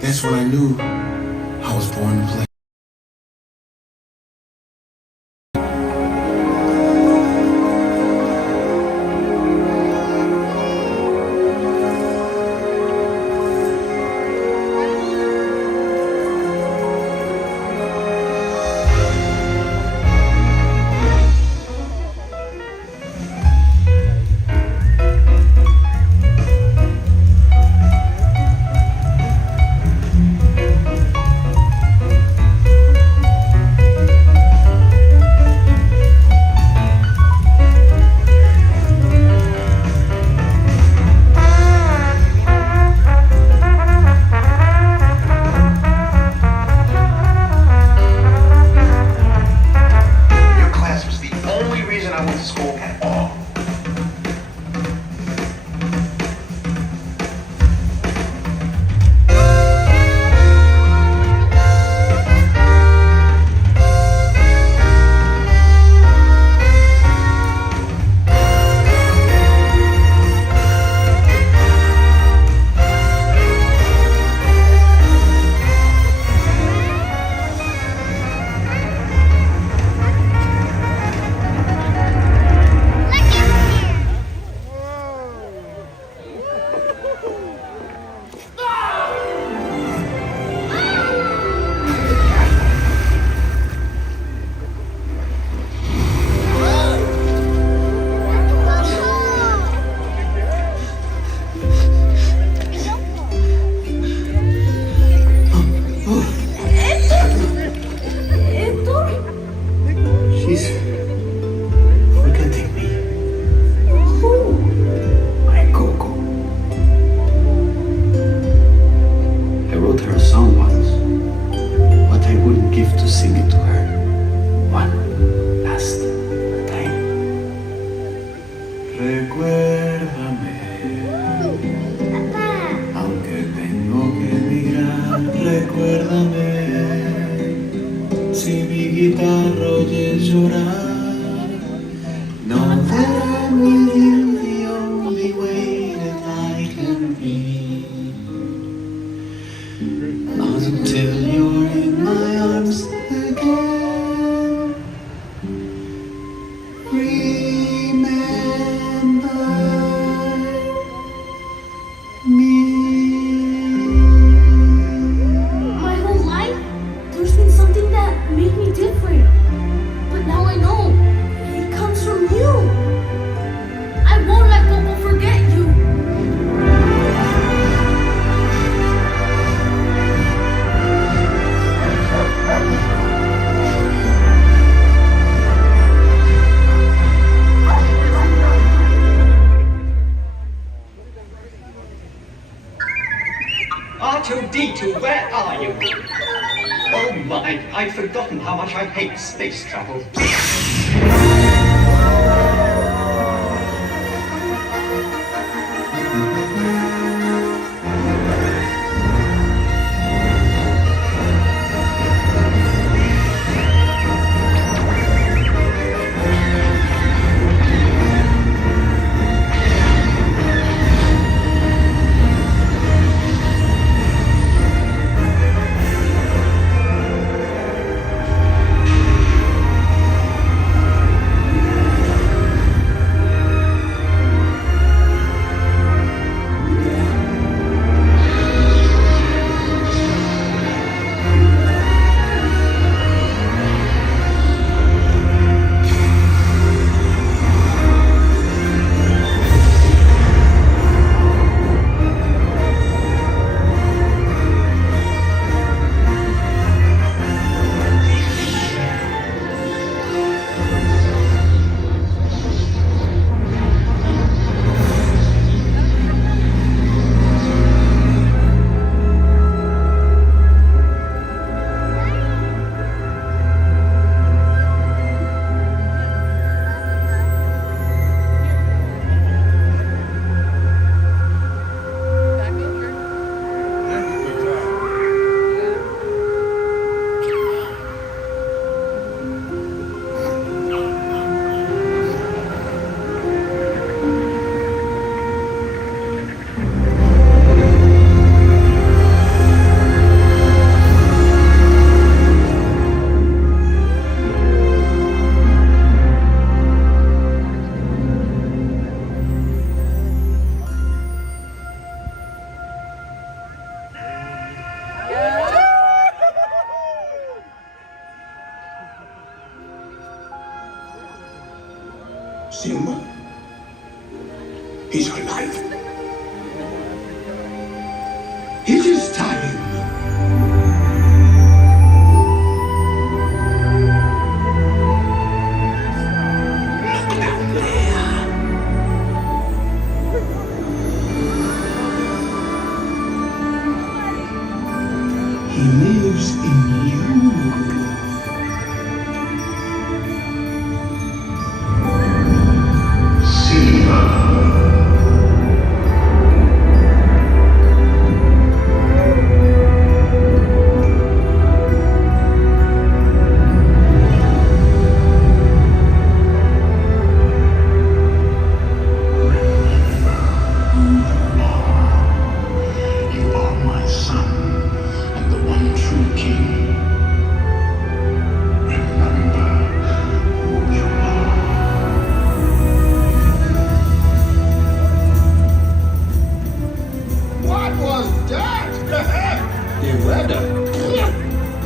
That's when I knew I was born to play. R2-D2, where are you? Oh my, I'd forgotten how much I hate space travel. Simba? He's alive. It is time. Look down there. He lives in you.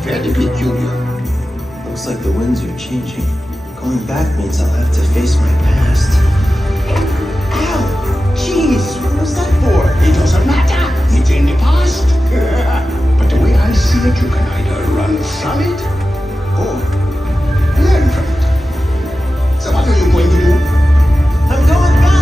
Very peculiar. Looks like the winds are changing. Going back means I'll have to face my past. Ow! Jeez, what was that for? It doesn't matter. It's in the past. But the way I see it, you can either run from it or learn from it. So what are you going to do? I'm going back!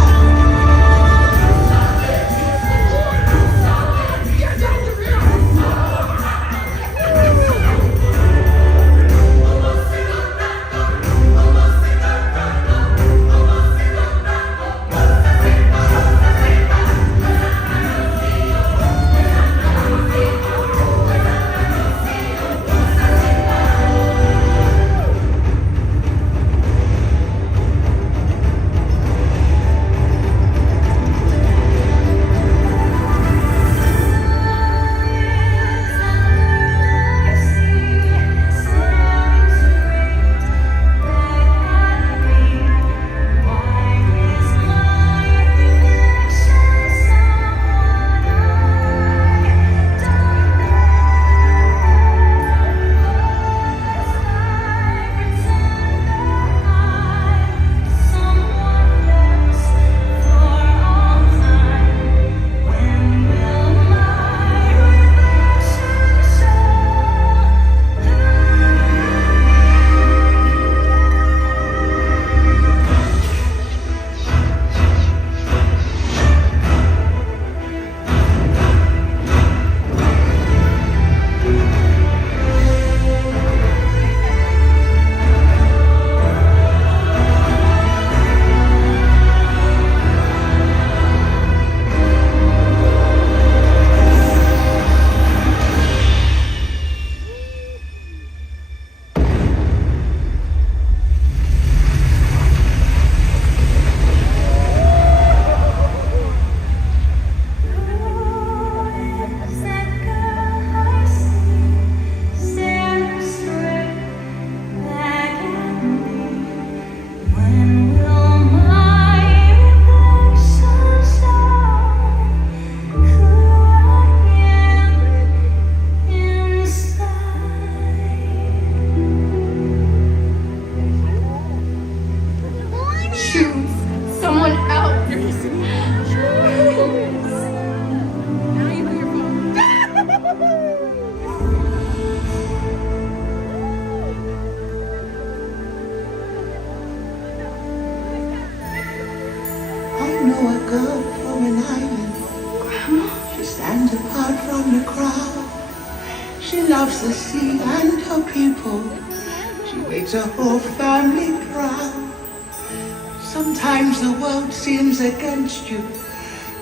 Against you,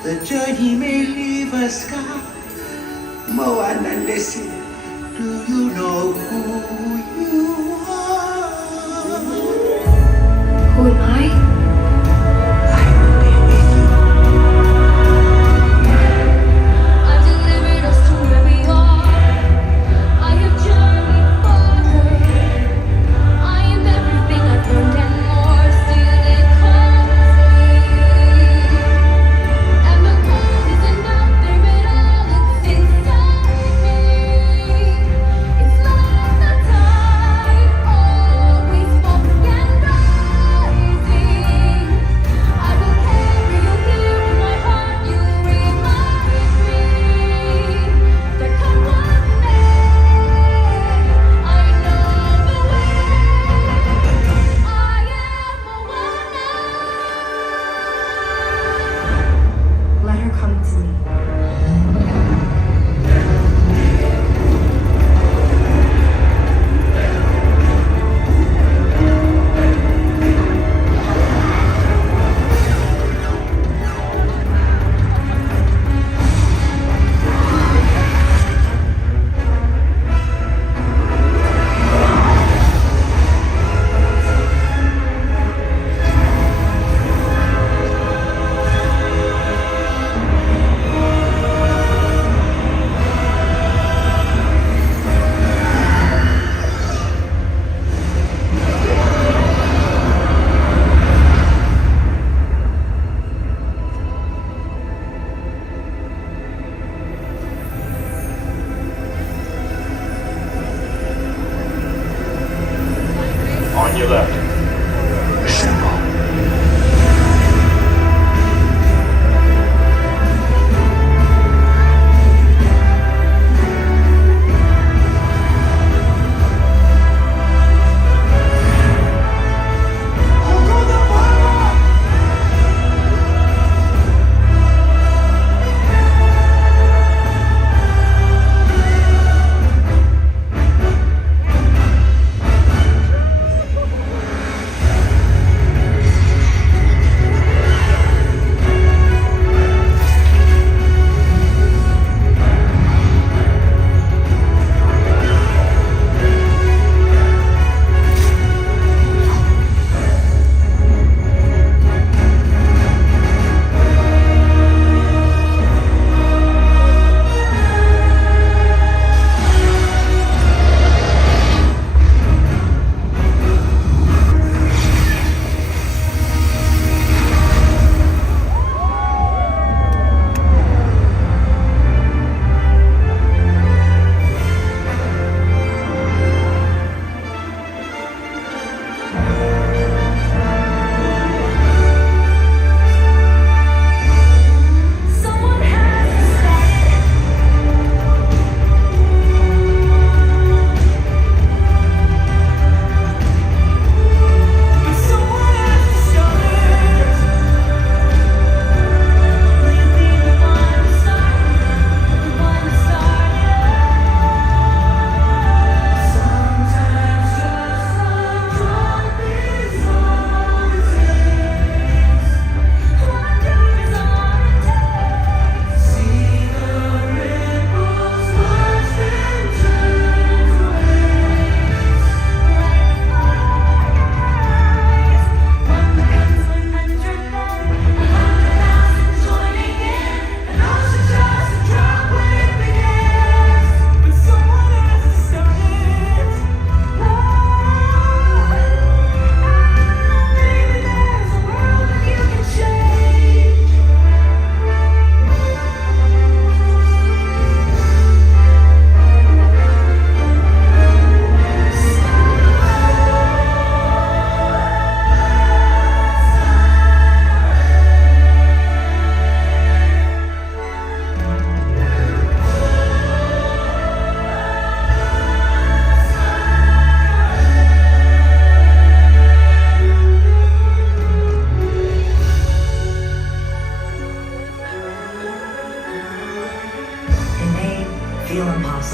the journey may leave a scar. Moana Nessie, do you know who you are? Who am I? Always walking and rising.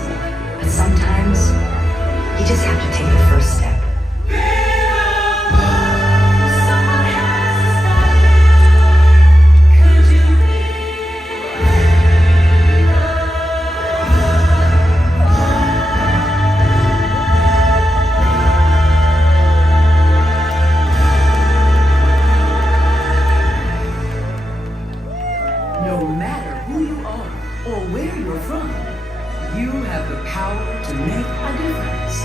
possible. But sometimes, you just have to take the first step. No matter who you are or where you're from, you have the power to make a difference.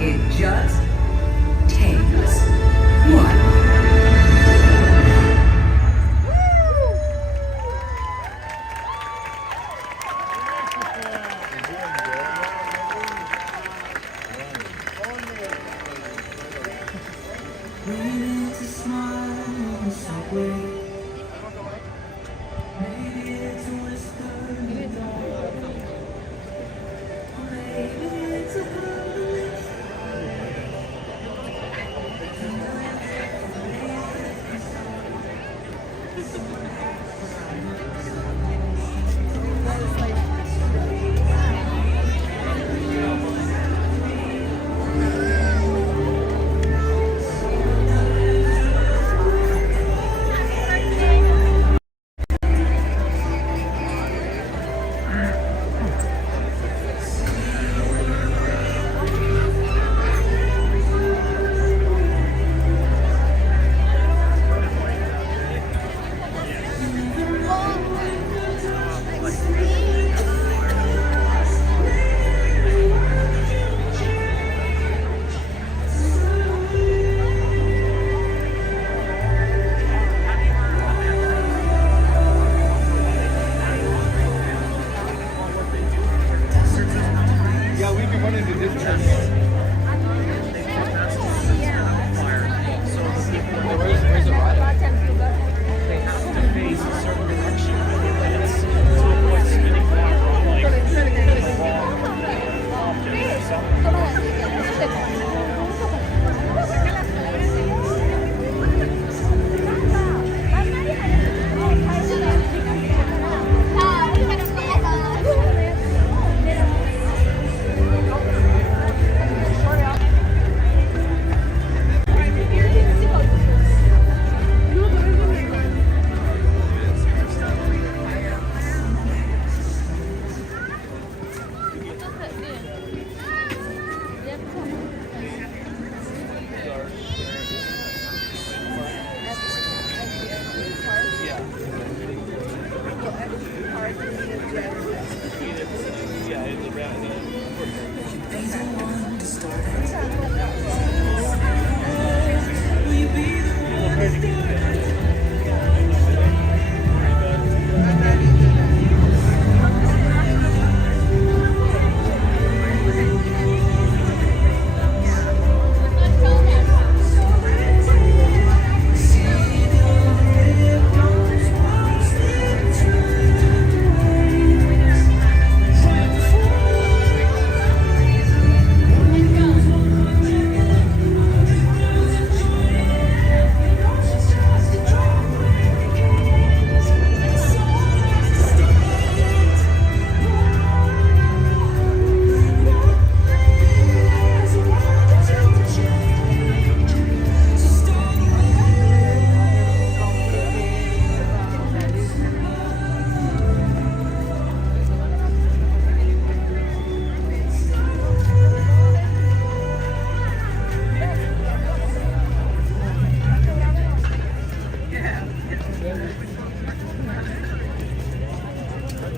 It just takes one.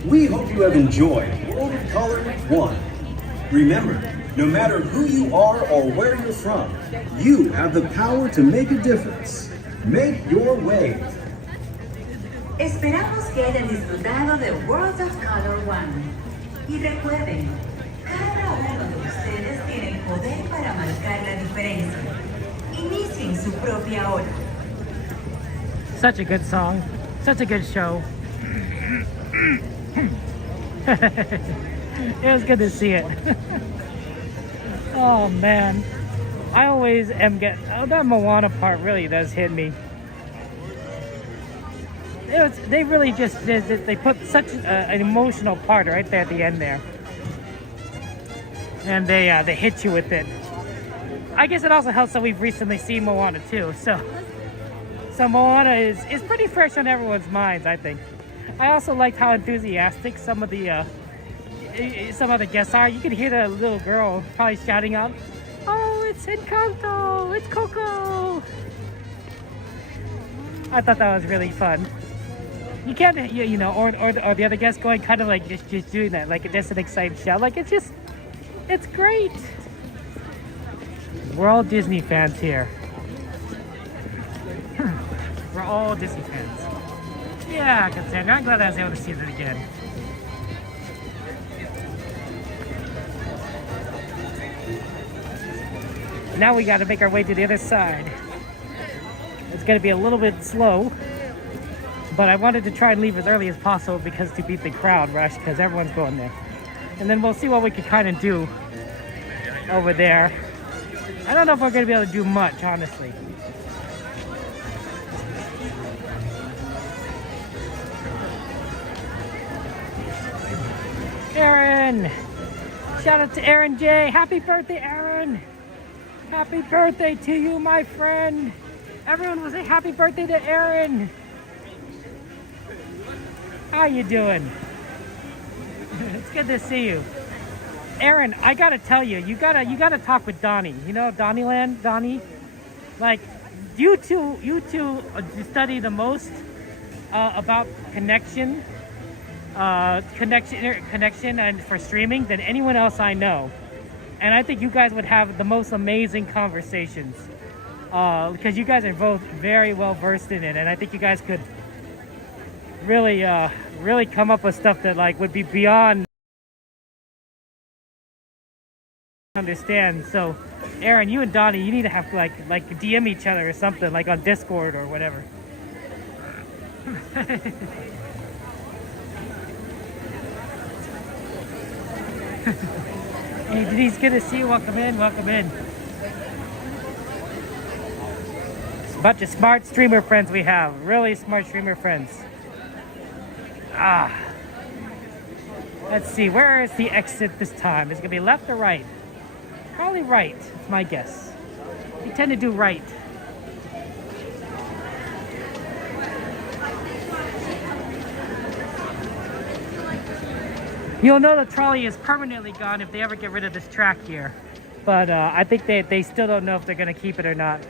We hope you have enjoyed World of Color 1. Remember, no matter who you are or where you're from, you have the power to make a difference. Make your way. Esperamos que hayan disfrutado de World of Color 1. Y recuerden, cada uno de ustedes tiene el poder para marcar la diferencia. Inicien su propia hora. Such a good song. Such a good show. It was good to see it. Oh man, I always am getting that Moana part really does hit me. They really just did. They put such an emotional part right there at the end there. and they hit you with it. I guess it also helps that we've recently seen Moana too, so Moana is pretty fresh on everyone's minds, I think. I also liked how enthusiastic some of the guests are. You could hear the little girl probably shouting out, "Oh, it's Encanto! It's Coco!" I thought that was really fun. You can't, you know, or the other guests going kind of like just doing that, like just an excited shout. Like it's great. We're all Disney fans here. We're all Disney fans. Yeah, Cassandra, I'm glad I was able to see that again. Now we got to make our way to the other side. It's going to be a little bit slow, but I wanted to try and leave as early as possible because to beat the crowd rush, because everyone's going there. And then we'll see what we can kind of do over there. I don't know if we're going to be able to do much, honestly. Aaron! Shout out to Aaron J. Happy birthday, Aaron! Happy birthday to you, my friend! Everyone will say happy birthday to Aaron! How you doing? It's good to see you. Aaron, I gotta tell you, you gotta talk with Donnie. You know Disneyland, Donnie? Like, you two study the most about connection and for streaming than anyone else I know. And I think you guys would have the most amazing conversations because you guys are both very well versed in it, and I think you guys could really come up with stuff that like would be beyond understand. So Aaron, you and Donnie, you need to have like DM each other or something, like on Discord or whatever. Hey Denise, good to see you. Welcome in, welcome in. It's a bunch of smart streamer friends we have. Really smart streamer friends. Let's see, where is the exit this time? Is it gonna be left or right? Probably right, it's my guess. We tend to do right. You'll know the trolley is permanently gone if they ever get rid of this track here. But I think they still don't know if they're gonna keep it or not.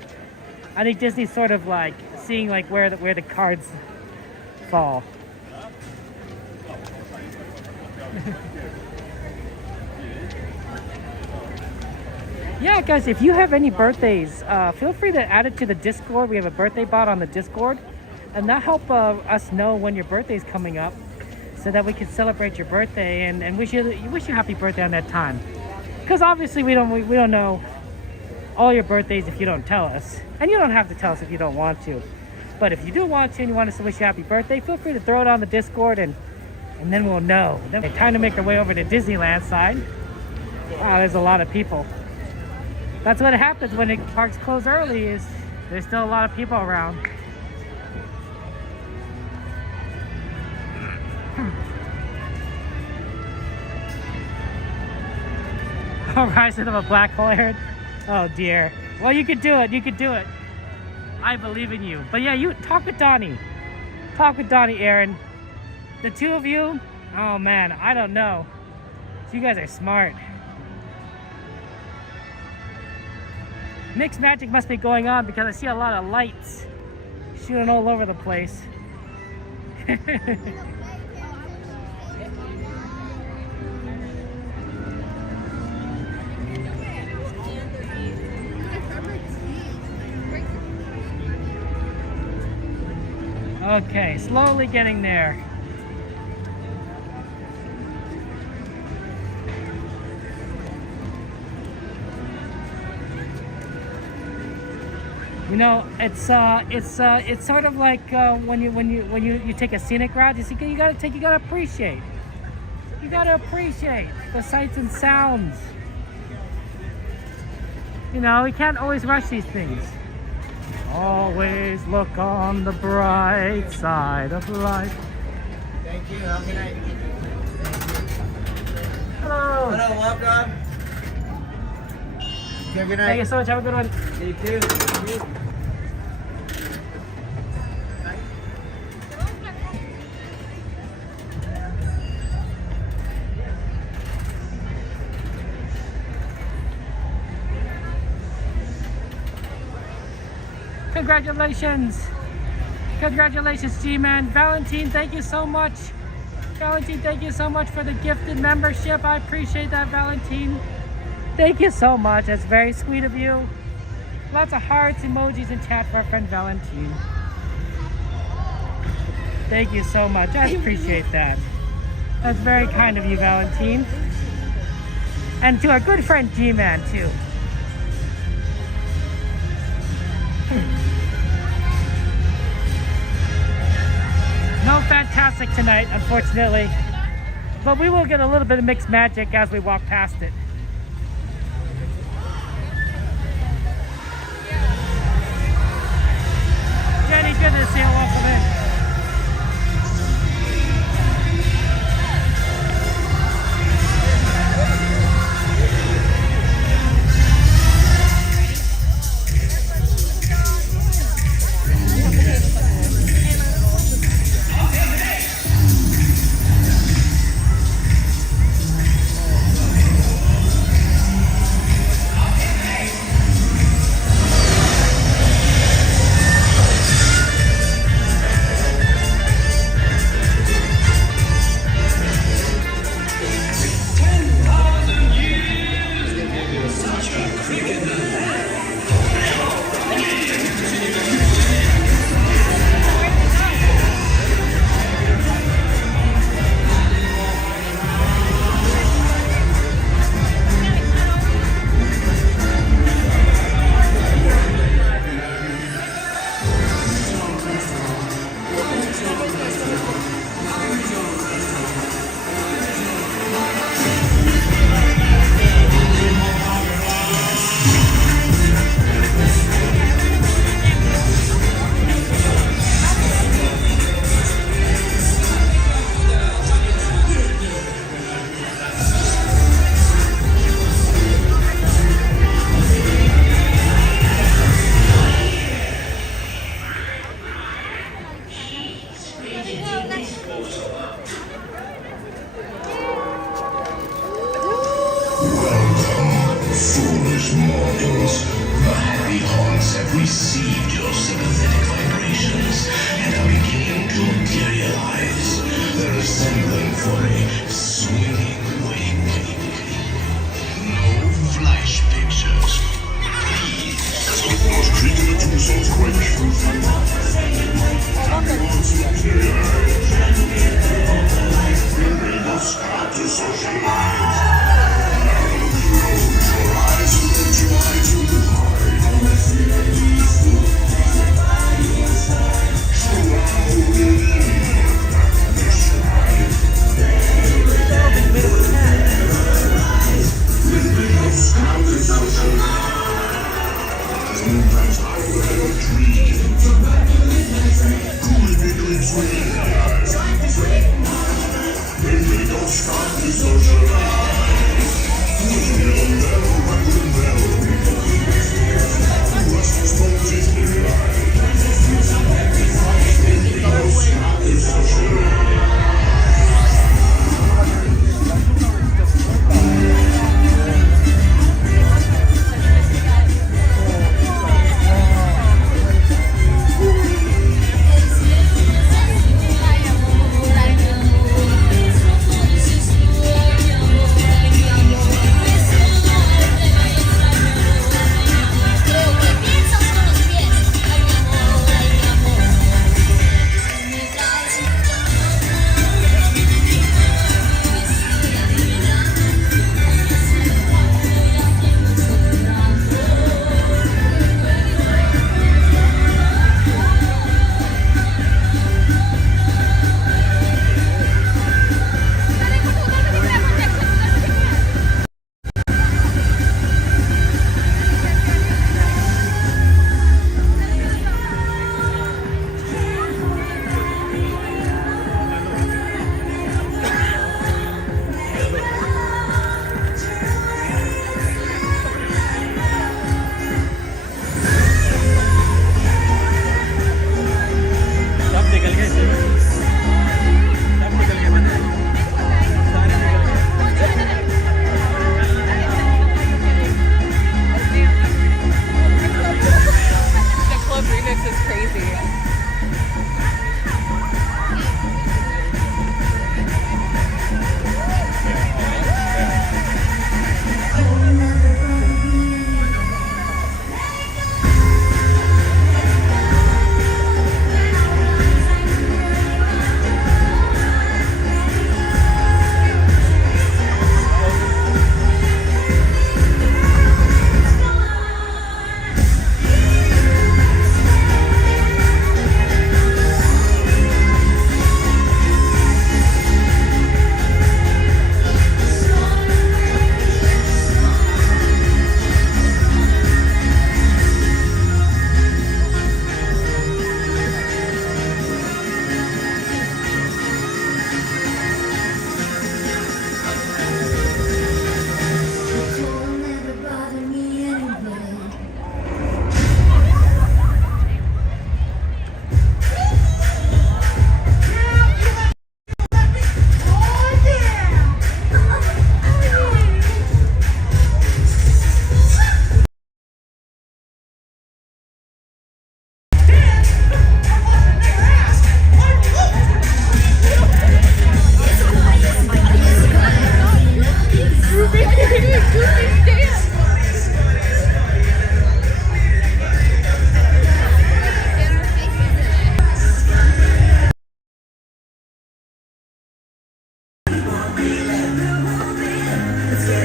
I think Disney's sort of like seeing like where the cards fall. Yeah, guys, if you have any birthdays, feel free to add it to the Discord. We have a birthday bot on the Discord, and that help us know when your birthday's coming up, so that we can celebrate your birthday and wish you happy birthday on that time. Because obviously we don't know all your birthdays if you don't tell us, and you don't have to tell us if you don't want to. But if you do want to and you want us to wish you happy birthday, feel free to throw it on the Discord, and then we'll know. Then it's time to make our way over to Disneyland side. Wow, there's a lot of people. That's what happens when the parks close early, is there's still a lot of people around. Horizon of a black hole, Aaron. Oh dear. Well, you could do it. You could do it. I believe in you. But yeah, you talk with Donnie. Talk with Donnie, Aaron. The two of you, oh man, I don't know. You guys are smart. Mixed magic must be going on because I see a lot of lights shooting all over the place. Okay, slowly getting there. You know, it's sort of like when you take a scenic route. You gotta appreciate the sights and sounds. You know, we can't always rush these things. Always look on the bright side of life. Thank you. Have a good night. Hello. Hello, welcome. you. Have a good night. Thank you so much. Have a good one. You too. Thank you. Congratulations. Congratulations, G-Man. Valentine, thank you so much. Valentine, thank you so much for the gifted membership. I appreciate that, Valentine. Thank you so much. That's very sweet of you. Lots of hearts, emojis, and chat for our friend Valentine. Thank you so much. I appreciate that. That's very kind of you, Valentine. And to our good friend G-Man, too. No Fantastic tonight, unfortunately. But we will get a little bit of mixed magic as we walk past it. Jenny, good to see you. Welcome in. Received your sympathetic vibrations and are beginning to materialize. They're assembling for a swinging wake. No flash pictures. Please. Aus Kriegen der Tucson Quench. We must start to socialize. Now close your eyes and try to hide. Little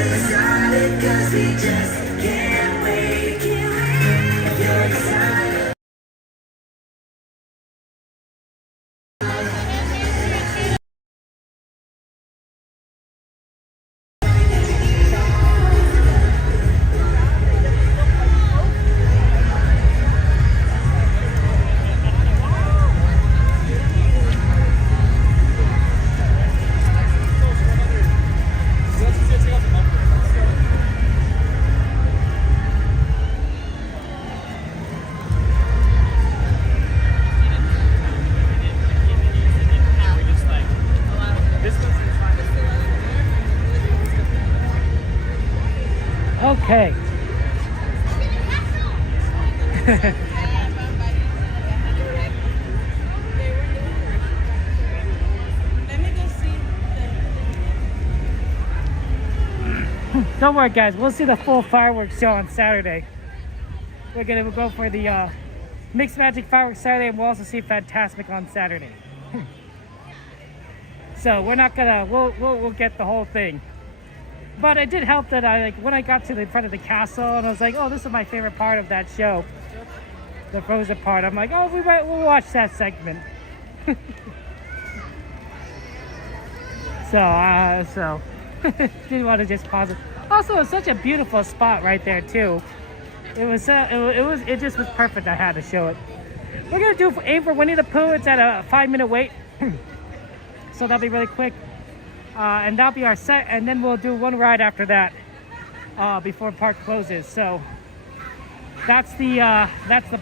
excited 'cause we just can't wait. If you're excited. Okay. Don't worry, guys. We'll see the full fireworks show on Saturday. We're gonna go for the Mixed Magic Fireworks Saturday, and we'll also see Fantasmic on Saturday. So we're not gonna. We'll get the whole thing. But it did help that when I got to the front of the castle, and I was like, oh, this is my favorite part of that show, the Frozen part. I'm like, oh, we'll watch that segment. So didn't want to just pause it. Also, it's such a beautiful spot right there too. It just was perfect. I had to show it. We're gonna aim for Winnie the Pooh. It's at a 5-minute wait, so that'll be really quick. And that'll be our set, and then we'll do one ride after that before park closes. So that's the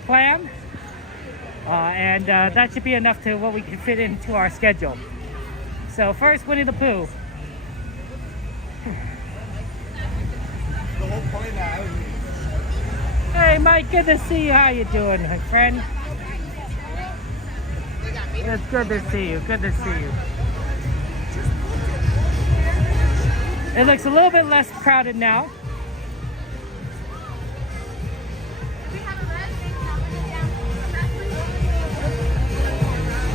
plan, and that should be enough to what we can fit into our schedule. So first, Winnie the Pooh. Hey, Mike, good to see you. How you doing, my friend? It's good to see you. Good to see you. It looks a little bit less crowded now.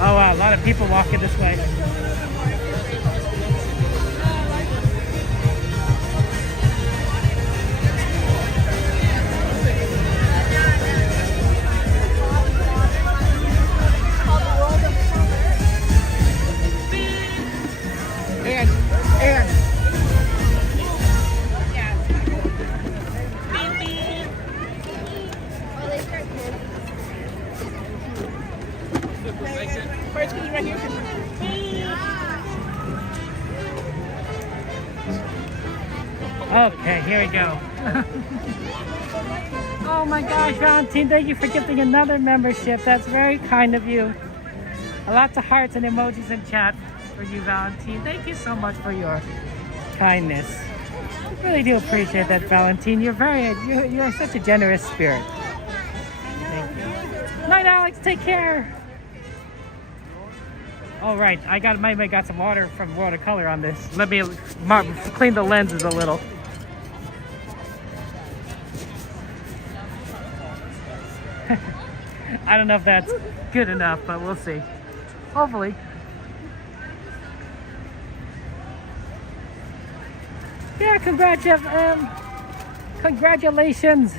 Oh wow, a lot of people walking this way. Okay, here we go. Oh my gosh, Valentine, thank you for gifting another membership. That's very kind of you. Lots of hearts and emojis in chat for you, Valentine. Thank you so much for your kindness. I really do appreciate that, Valentine. You're such a generous spirit. Thank you. Night, Alex. Take care. All right, I got some water from watercolor on this. Let me clean the lenses a little. I don't know if that's good enough, but we'll see. Hopefully. Yeah, congratulations.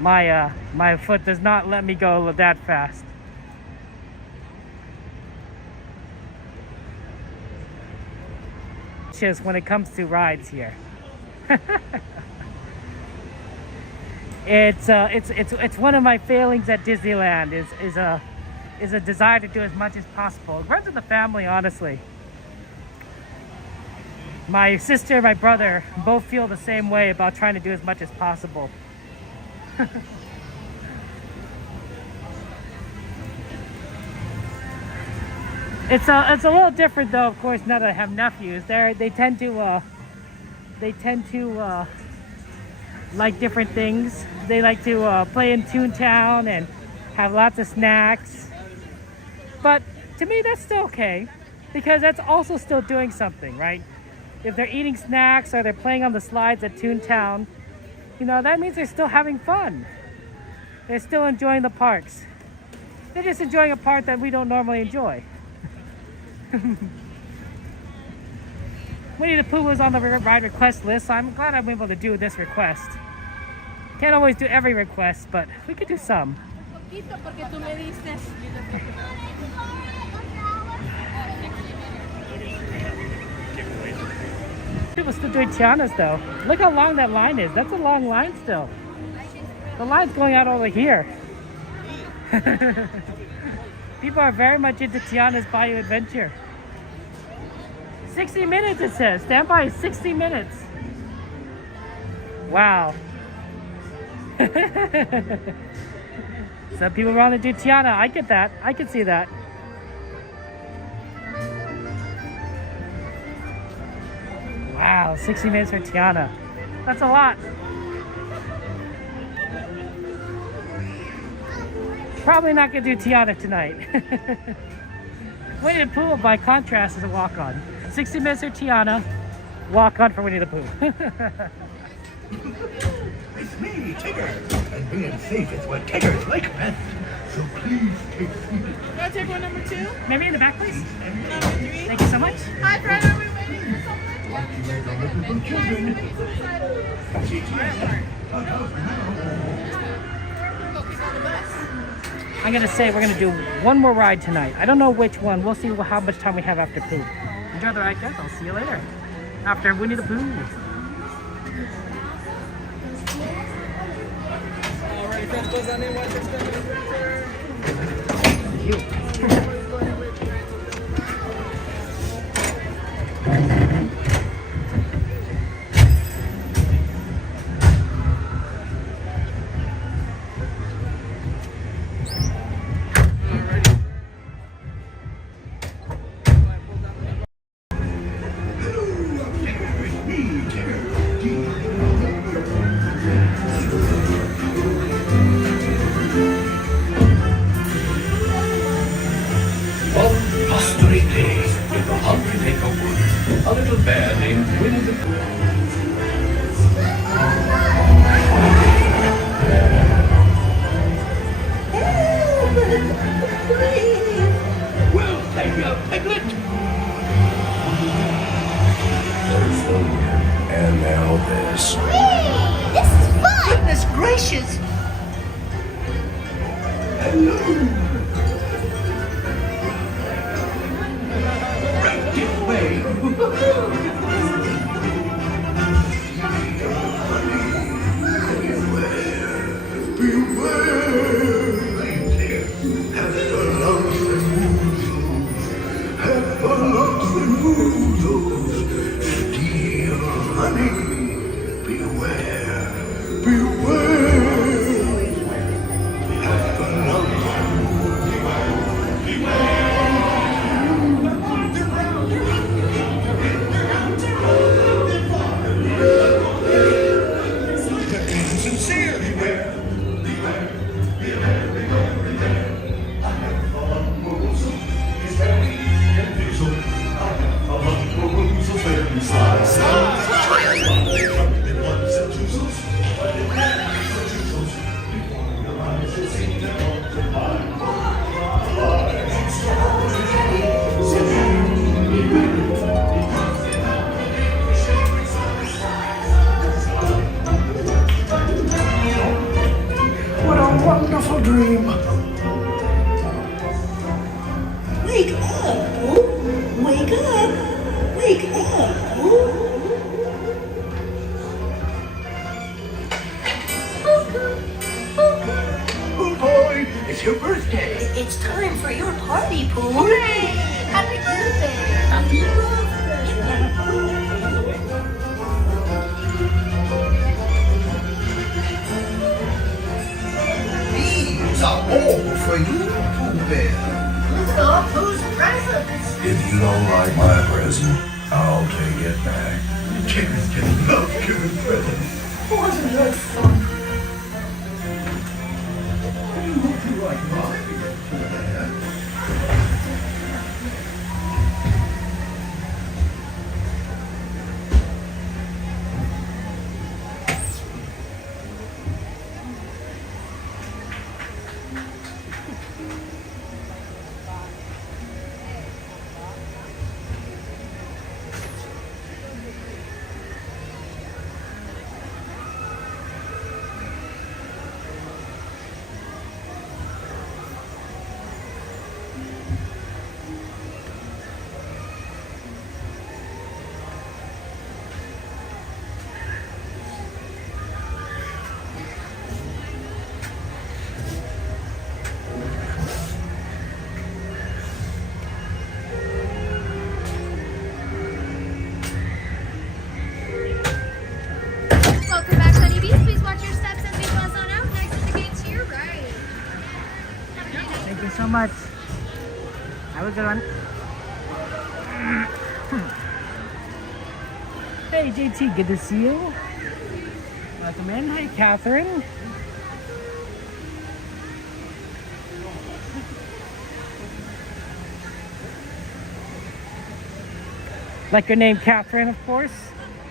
My foot does not let me go that fast. Just when it comes to rides here. It's one of my failings at Disneyland is a desire to do as much as possible. It runs in the family, honestly. My sister and my brother both feel the same way about trying to do as much as possible. It's a little different though, of course, now that I have nephews. They tend to like different things. They like to play in Toontown and have lots of snacks. But to me, that's still okay, because that's also still doing something, right? If they're eating snacks or they're playing on the slides at Toontown, you know, that means they're still having fun. They're still enjoying the parks. They're just enjoying a part that we don't normally enjoy. Winnie the Pooh was on the ride request list, so I'm glad I'm able to do this request. Can't always do every request, but we could do some. People still doing Tiana's though. Look how long that line is. That's a long line still. The line's going out over here. People are very much into Tiana's Bayou Adventure. 60 minutes it says. Stand by 60 minutes. Wow. Some people want to do Tiana. I get that. I can see that. Wow, 60 minutes for Tiana. That's a lot. Probably not gonna do Tiana tonight. Winnie the Pooh, by contrast, is a walk-on. 60 minutes for Tiana, walk-on for Winnie the Pooh. It's me, Tigger, and being safe is what Tiggers like best. So please take me. Can I take one number 2? Maybe in the back, please. Number 3. Thank you so much. Hi, Fred. Are we waiting for someone? I'm gonna say we're gonna do one more ride tonight. I don't know which one. We'll see how much time we have after Pooh. Enjoy the ride, guys. I'll see you later. After Winnie the Pooh. Alright, friends, close on in. Watch your step. Thank you. A little bear named Winnie the Pooh. Well, thank you, Piglet. There's the wind, and now this. This is fun! Goodness gracious. Hello. Right this way. What a wonderful dream. Wake up, Pooh. Wake up. Wake up, Pooh. Oh boy, it's your birthday. It's time for your party, Pooh. Hooray! Happy birthday! Happy birthday! These are all for you, Pooh Bear. Look at all Pooh's presents. If you don't like my present, I'll take it back. Chickens can love giving presents. Wasn't that fun? I hope you like mine, Pooh Bear. so much. Have a good one. Hey, JT, good to see you. Welcome in. Hi, Catherine. Like your name, Catherine, of course.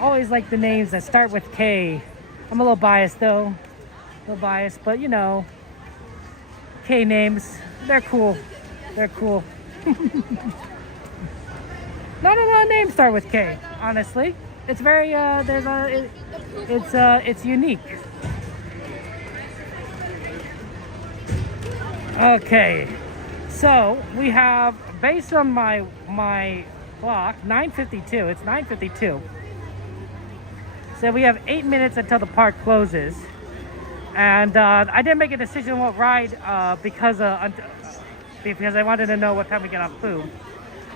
Always like the names that start with K. I'm a little biased, though. A little biased, but you know, K names, they're cool. They're cool. Not a lot of names start with K, honestly. It's very, it's unique. Okay, so we have, based on my clock, 9:52. It's 9:52. So we have 8 minutes until the park closes, and I didn't make a decision what ride because I wanted to know what time we get off Pooh.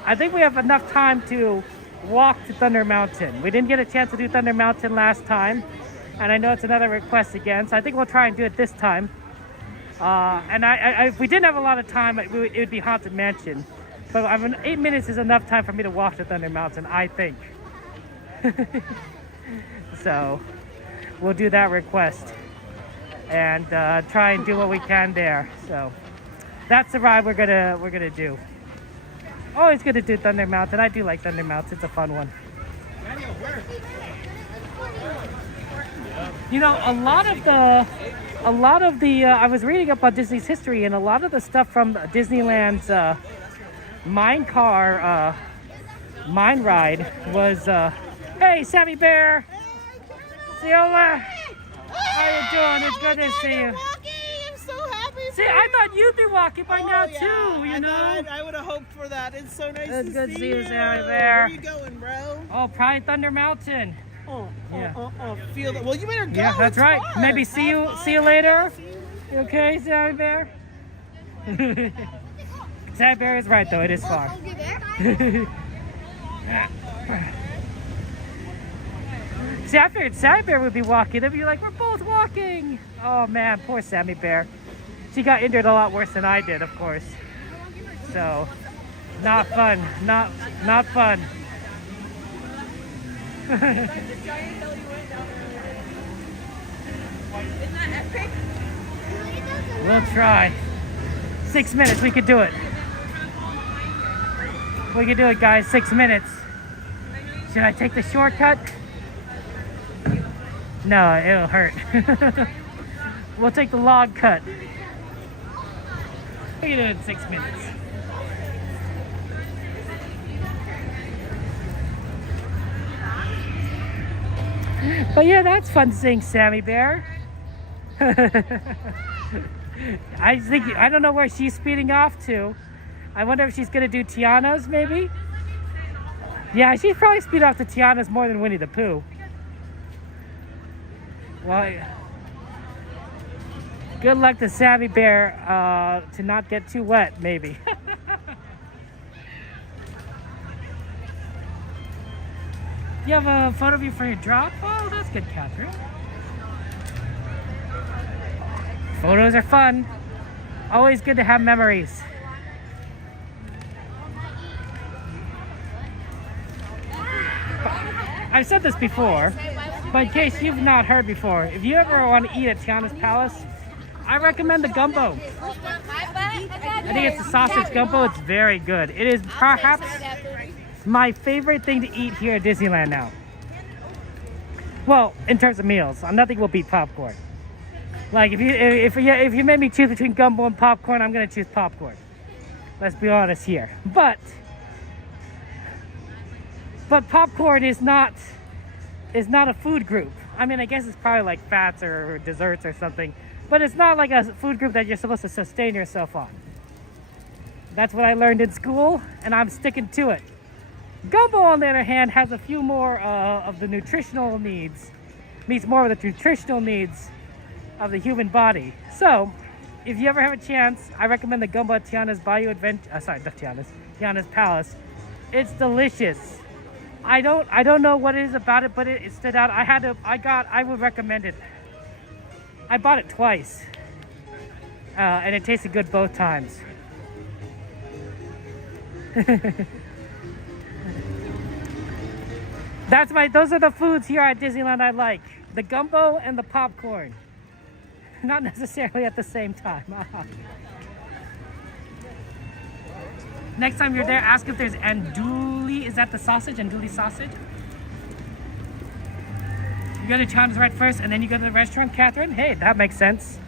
I think we have enough time to walk to Thunder Mountain. We didn't get a chance to do Thunder Mountain last time, and I know it's another request again, so I think we'll try and do it this time. And if we didn't have a lot of time, it would be Haunted Mansion. But 8 minutes is enough time for me to walk to Thunder Mountain, I think. So we'll do that request and try and do what we can there. So that's the ride we're gonna do. Always good to do Thunder Mountain. I do like Thunder Mountain. It's a fun one. You know, a lot of the I was reading up on Disney's history, and a lot of the stuff from Disneyland's mine ride was hey, Sammy Bear. Ciola, how you doing? It's good to see you. I'm so happy. See, I thought you'd be walking by now too. You know. I would have hoped for that. It's so nice It's to good see to see you, you. Sammy Bear. Where are you going, bro? Oh, probably Thunder Mountain. Feel that. Well, you better go. Yeah, that's it's right. fun. Maybe see you later. You okay, Sammy Bear? Sammy Bear is right though. It is far. See, I figured Sammy Bear would be walking. They'd be like, we're both walking. Oh man, poor Sammy Bear. She got injured a lot worse than I did, of course. So, not fun. Not fun. We'll try. 6 minutes, we could do it. We could do it, guys. 6 minutes. Should I take the shortcut? No, it'll hurt. We'll take the log cut. We can do it in 6 minutes. But yeah, that's fun seeing Sammy Bear. I don't know where she's speeding off to. I wonder if she's gonna do Tiana's maybe? Yeah, she's probably speed off to Tiana's more than Winnie the Pooh. Well, good luck to Sammy Bear to not get too wet, maybe. You have a photo of you for your drop? Oh, that's good, Catherine. Photos are fun. Always good to have memories. I've said this before, but in case you've not heard before, if you ever want to eat at Tiana's Palace, I recommend the gumbo. I think it's a sausage gumbo. It's very good. It is perhaps my favorite thing to eat here at Disneyland now. Well, in terms of meals, nothing will beat popcorn. Like if you made me choose between gumbo and popcorn, I'm gonna choose popcorn. Let's be honest here. But popcorn is not a food group. I mean, I guess it's probably like fats or desserts or something, but it's not like a food group that you're supposed to sustain yourself on. That's what I learned in school, and I'm sticking to it. Gumbo, on the other hand, has a few more of the nutritional needs, meets more of the nutritional needs of the human body. So, if you ever have a chance, I recommend the gumbo at Tiana's Bayou Adventure. Tiana's Palace. It's delicious. I don't know what it is about it, but it stood out. I would recommend it. I bought it twice, and it tasted good both times. Those are the foods here at Disneyland I like. The gumbo and the popcorn. Not necessarily at the same time. Next time you're there, ask if there's andouille. Is that the sausage? Andouille sausage? You go to China's right first, and then you go to the restaurant, Catherine? Hey, that makes sense.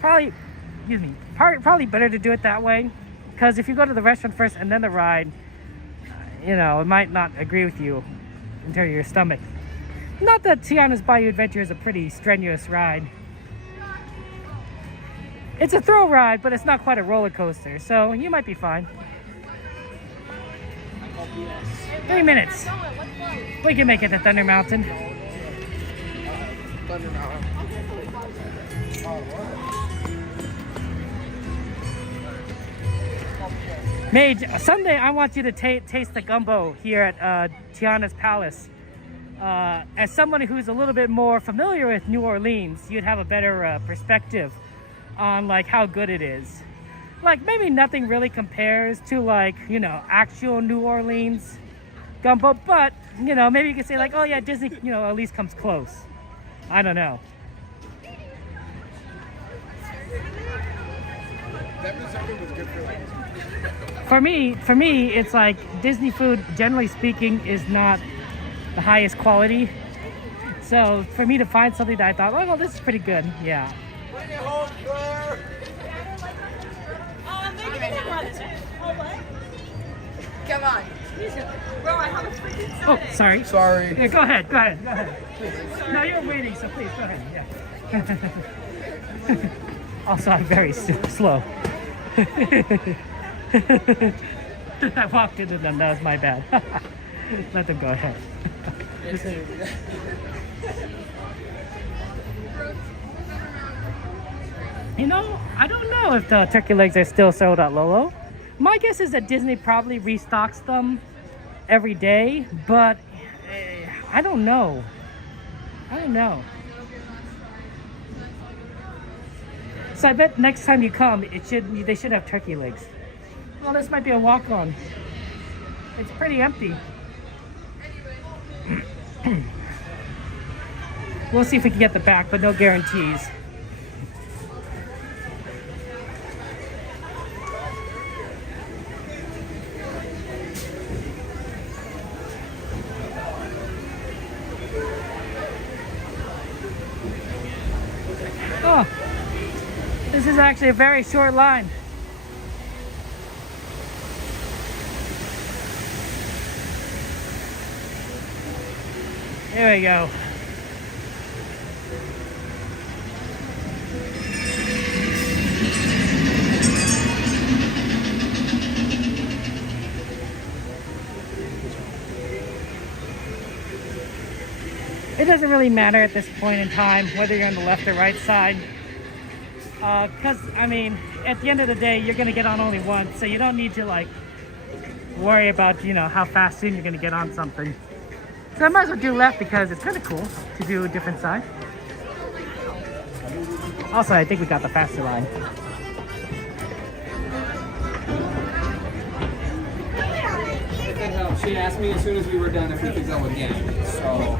Probably better to do it that way. Because if you go to the restaurant first and then the ride, you know, it might not agree with you in terms of your stomach. Not that Tiana's Bayou Adventure is a pretty strenuous ride. It's a thrill ride, but it's not quite a roller coaster, so you might be fine. 3 minutes. We can make it to Thunder Mountain. Mage, someday I want you to taste the gumbo here at Tiana's Palace. As someone who's a little bit more familiar with New Orleans, you'd have a better perspective on like how good it is. Like maybe nothing really compares to like, you know, actual New Orleans gumbo, but you know, maybe you could say like, oh yeah, Disney, you know, at least comes close. I don't know. For me, it's like Disney food, generally speaking, is not the highest quality. So for me to find something that I thought, oh, well, this is pretty good, yeah. Come on. Bro, I have a freaking Oh, sorry. Sorry. Yeah, go ahead. Please. No, you're waiting, so please, go ahead. Yeah. Also, I'm very slow. I walked into them, that was my bad. Let them go ahead. You know, I don't know if the turkey legs are still sold at Lolo. My guess is that Disney probably restocks them every day, but I don't know. So I bet next time you come, they should have turkey legs. Well, this might be a walk-on. It's pretty empty. We'll see if we can get the back, but no guarantees. Oh, this is actually a very short line. There we go. It doesn't really matter at this point in time whether you're on the left or right side. Because, I mean, at the end of the day, you're going to get on only once, so you don't need to, like, worry about, you know, how fast soon you're going to get on something. So I might as well do left because it's kind of cool to do a different side. Also, I think we got the faster line. If it helps, she asked me as soon as we were done if we could go again. So.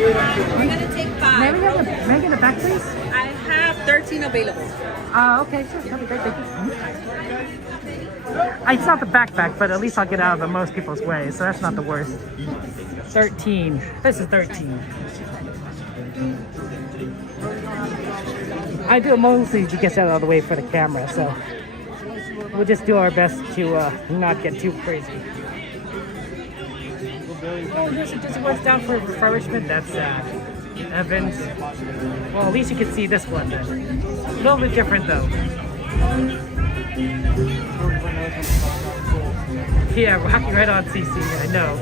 We're gonna take 5. May I get the back, please? I have 13 available. Okay, sure. That'd be great. Thank you. It's not the backpack, but at least I'll get out of most people's way, so that's not the worst. 13. This is 13. I do it mostly to get out of the way for the camera, so we'll just do our best to not get too crazy. Oh, this just went down for refurbishment. That's sad. Evans. Well, at least you can see this one then. A little bit different though. Yeah, rocking right on CC, I know.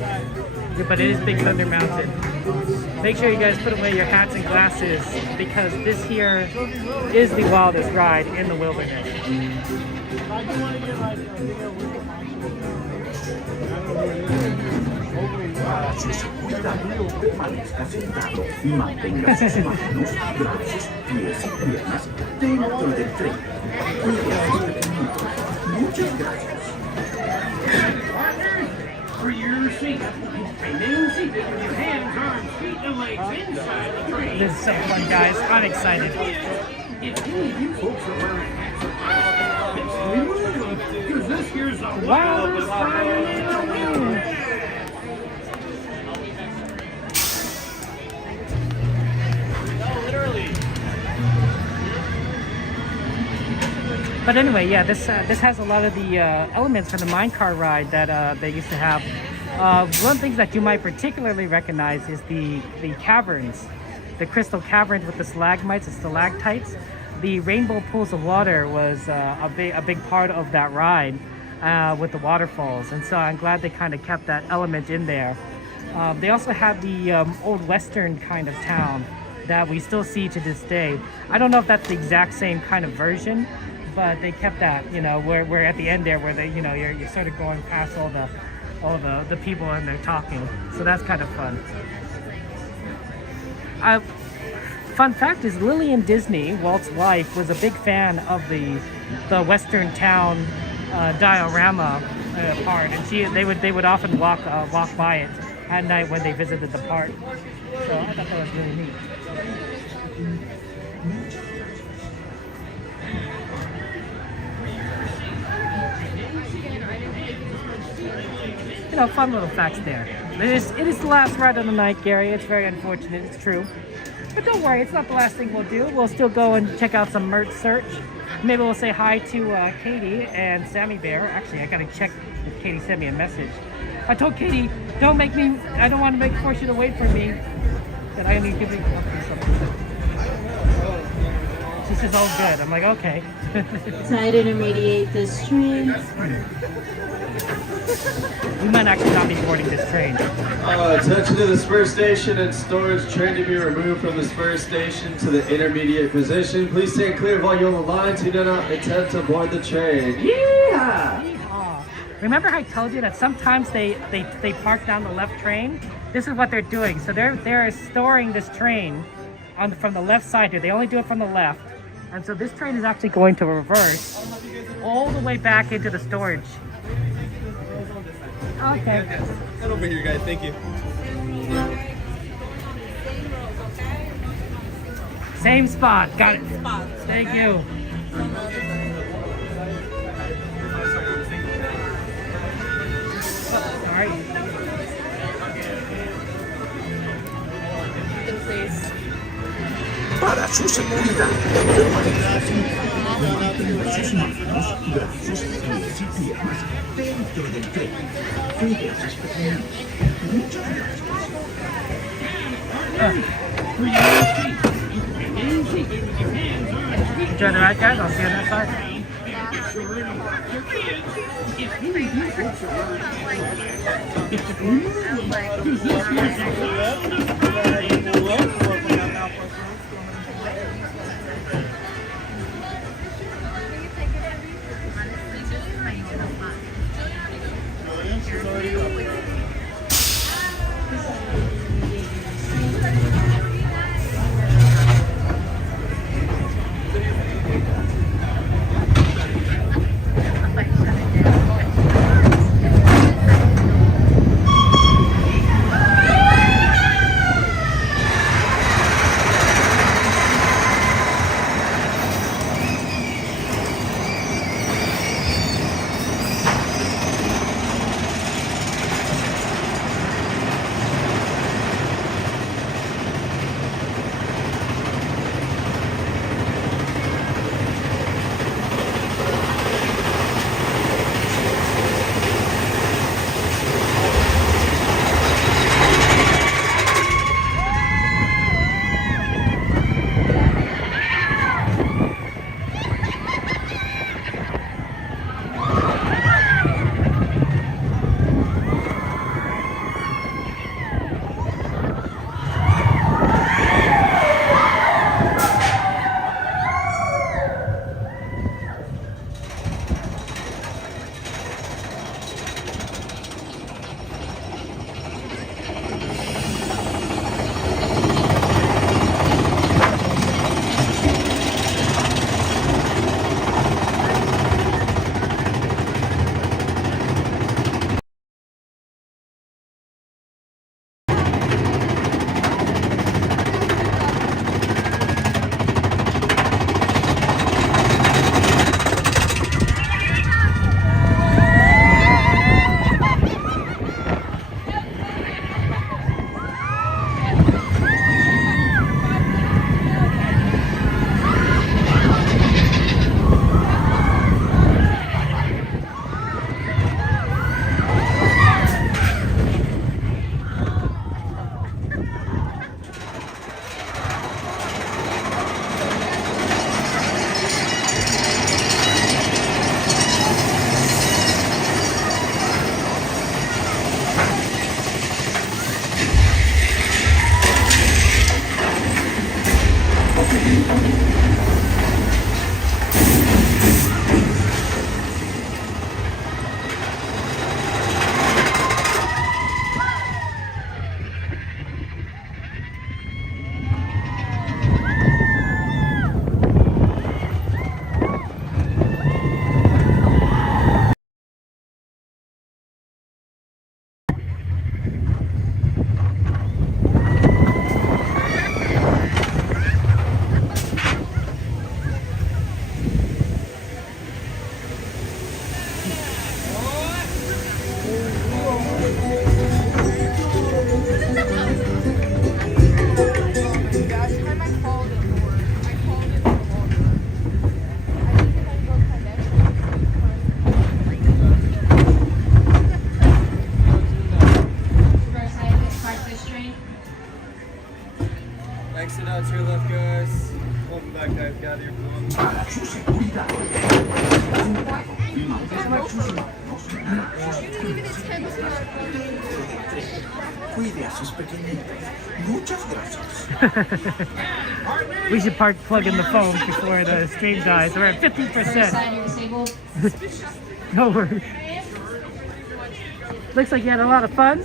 Yeah, but it is Big Thunder Mountain. make sure you guys put away your hats and glasses because this here is the wildest ride in the wilderness. Su seguridad, permanezca sentado y mantenga sus manos, brazos, pies y piernas dentro del tren. Cuide a sus pequeñitos. Muchas gracias. For your seat. Remain seated with your hands, arms, feet, and legs inside the train. This is so fun, guys. I'm excited. If any of you folks are wearing hats, because this here's the wildest ride in the world. But anyway, yeah, this has a lot of the elements from the minecart ride that they used to have. One of the things that you might particularly recognize is the caverns, the crystal caverns with the stalagmites and stalactites. The rainbow pools of water was a big part of that ride with the waterfalls, and so I'm glad they kind of kept that element in there. They also have the old western kind of town that we still see to this day. I don't know if that's the exact same kind of version, but they kept that, you know, where at the end there, where they, you know, you're sort of going past all the people and they're talking. So that's kind of fun. Fun fact is Lillian Disney, Walt's wife, was a big fan of the Western Town diorama part, and they would often walk by it at night when they visited the park. So I thought that was really neat. You know, fun little facts there. It is the last ride of the night, Gary. It's very unfortunate. It's true. But don't worry, it's not the last thing we'll do. We'll still go and check out some merch search. Maybe we'll say hi to Katie and Sammy Bear. Actually, I gotta check if Katie sent me a message. I told Katie, I don't want to force you to wait for me. That I need to give you something. She says, "Oh, good." I'm like, okay. Tide intermediate this train. We might actually not be boarding this train. Attention to the spur station and storage train to be removed from the spur station to the intermediate position. Please stand clear of all yellow lines who do not intend to board the train. Yeah! Remember I told you that sometimes they park down the left train? This is what they're doing. So they're storing this train from the left side here. They only do it from the left. And so this train is actually going to reverse all the way back into the storage. Okay. Head over here, guys. Thank you. Same spot. Got it. Thank you. All right. Please. Para su seguridad, permanezca sentado y mantenga sus manos, brazos, pies y piernas dentro del tren. Cuide a sus pequeños. Muchas gracias. Enjoy the ride, guys. I'll see you on that side. Cuide a sus pequeñitos. Muchas gracias. We should plug in the phone before the stream dies. We're at 50%. No worries. Looks like you had a lot of fun.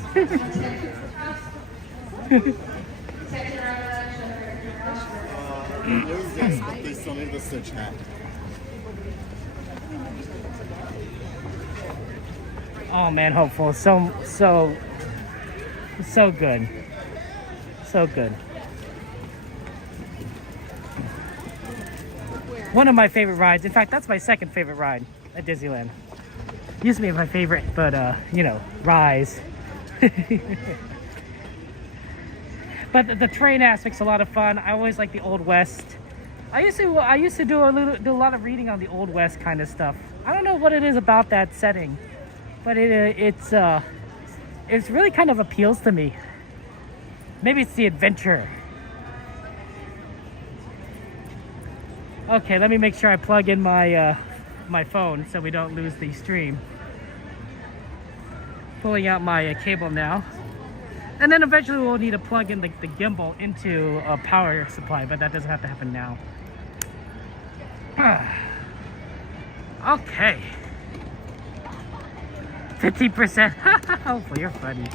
They still need the Stitch hat. Oh man, hopeful. So good. So good. One of my favorite rides. In fact, that's my second favorite ride at Disneyland. Used to be my favorite, but you know, Rise. But the train aspect's a lot of fun. I always like the Old West. I used to do a lot of reading on the Old West kind of stuff. I don't know what it is about that setting, but it's really kind of appeals to me. Maybe it's the adventure. Okay, let me make sure I plug in my my phone so we don't lose the stream. Pulling out my cable now. And then eventually we'll need to plug in the gimbal into a power supply, but that doesn't have to happen now. Okay. 50%. Hopefully you're funny.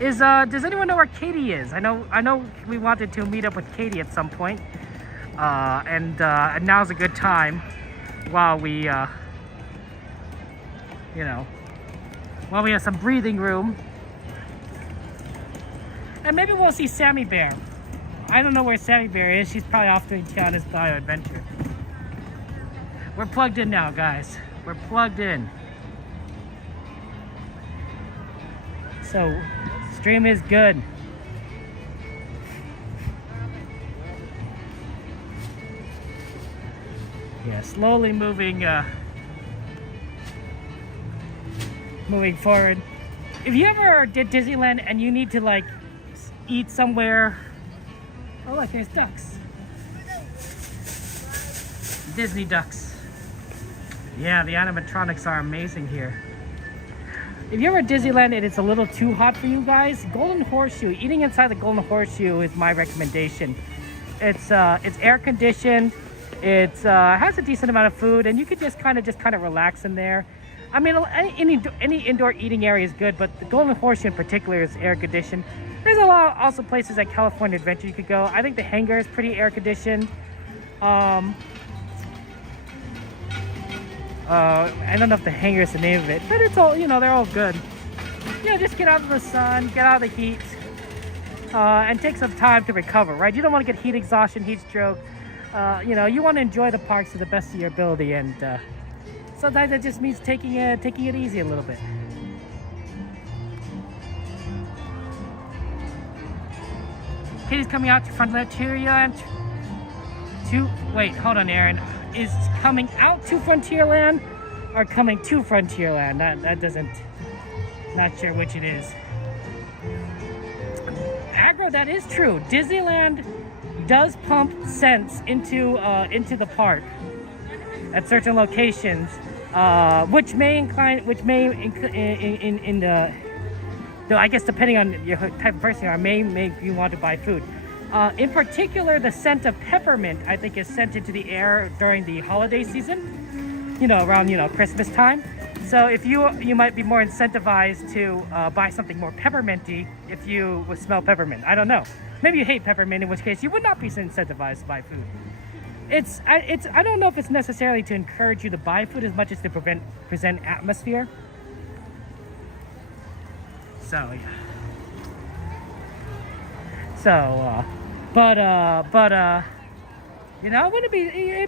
Does anyone know where Katie is? I know we wanted to meet up with Katie at some point. And now's a good time while we you know, while we have some breathing room. And maybe we'll see Sammy Bear. I don't know where Sammy Bear is. She's probably off doing Tiana's bio adventure. We're plugged in now, guys. We're plugged in. So, stream is good. Yeah, slowly moving moving forward. If you ever did Disneyland and you need to like eat somewhere, oh look, there's ducks. Disney ducks. Yeah, the animatronics are amazing here. If you're at Disneyland and it's a little too hot for you guys, Golden Horseshoe, eating inside the Golden Horseshoe is my recommendation. It's air conditioned. It has a decent amount of food, and you could just kind of relax in there. I mean, any indoor eating area is good, but the Golden Horseshoe in particular is air conditioned. There's a lot also places like California Adventure you could go. I think the hangar is pretty air conditioned. I don't know if the hangar is the name of it, but it's all, you know, they're all good. You know, just get out of the sun, get out of the heat, and take some time to recover, right? You don't want to get heat exhaustion, heat stroke. You know, you want to enjoy the parks to the best of your ability, and sometimes that just means taking it easy a little bit. Katie's coming out to Frontierland. Wait, hold on, Aaron. Is coming out to Frontierland or coming to Frontierland? That doesn't. Not sure which it is. Agro, that is true. Disneyland does pump cents into the park at certain locations, which may I guess depending on your type of person you are, may make you want to buy food. In particular, the scent of peppermint, I think, is sent into the air during the holiday season, you know, around, you know, Christmas time. So if you might be more incentivized to buy something more pepperminty if you would smell peppermint. I don't know. Maybe you hate peppermint, in which case you would not be incentivized to buy food. I don't know if it's necessarily to encourage you to buy food as much as to present atmosphere. So yeah. So, you know, it'd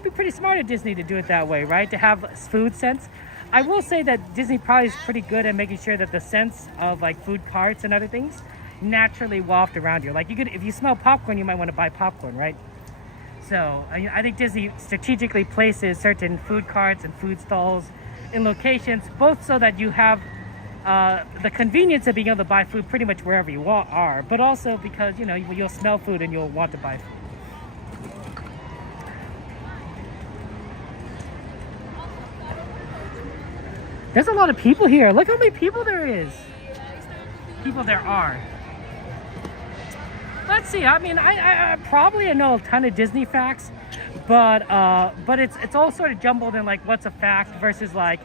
be pretty smart of Disney to do it that way, right? To have food scents. I will say that Disney probably is pretty good at making sure that the scents of like food carts and other things naturally waft around you. Like if you smell popcorn, you might want to buy popcorn, right? So I think Disney strategically places certain food carts and food stalls in locations, both so that you have the convenience of being able to buy food pretty much wherever you are, but also because, you know, you'll smell food and you'll want to buy food. There's a lot of people here. Look how many people there is. people there are. Let's see. I mean, I probably know a ton of Disney facts, but it's all sort of jumbled in like what's a fact versus like,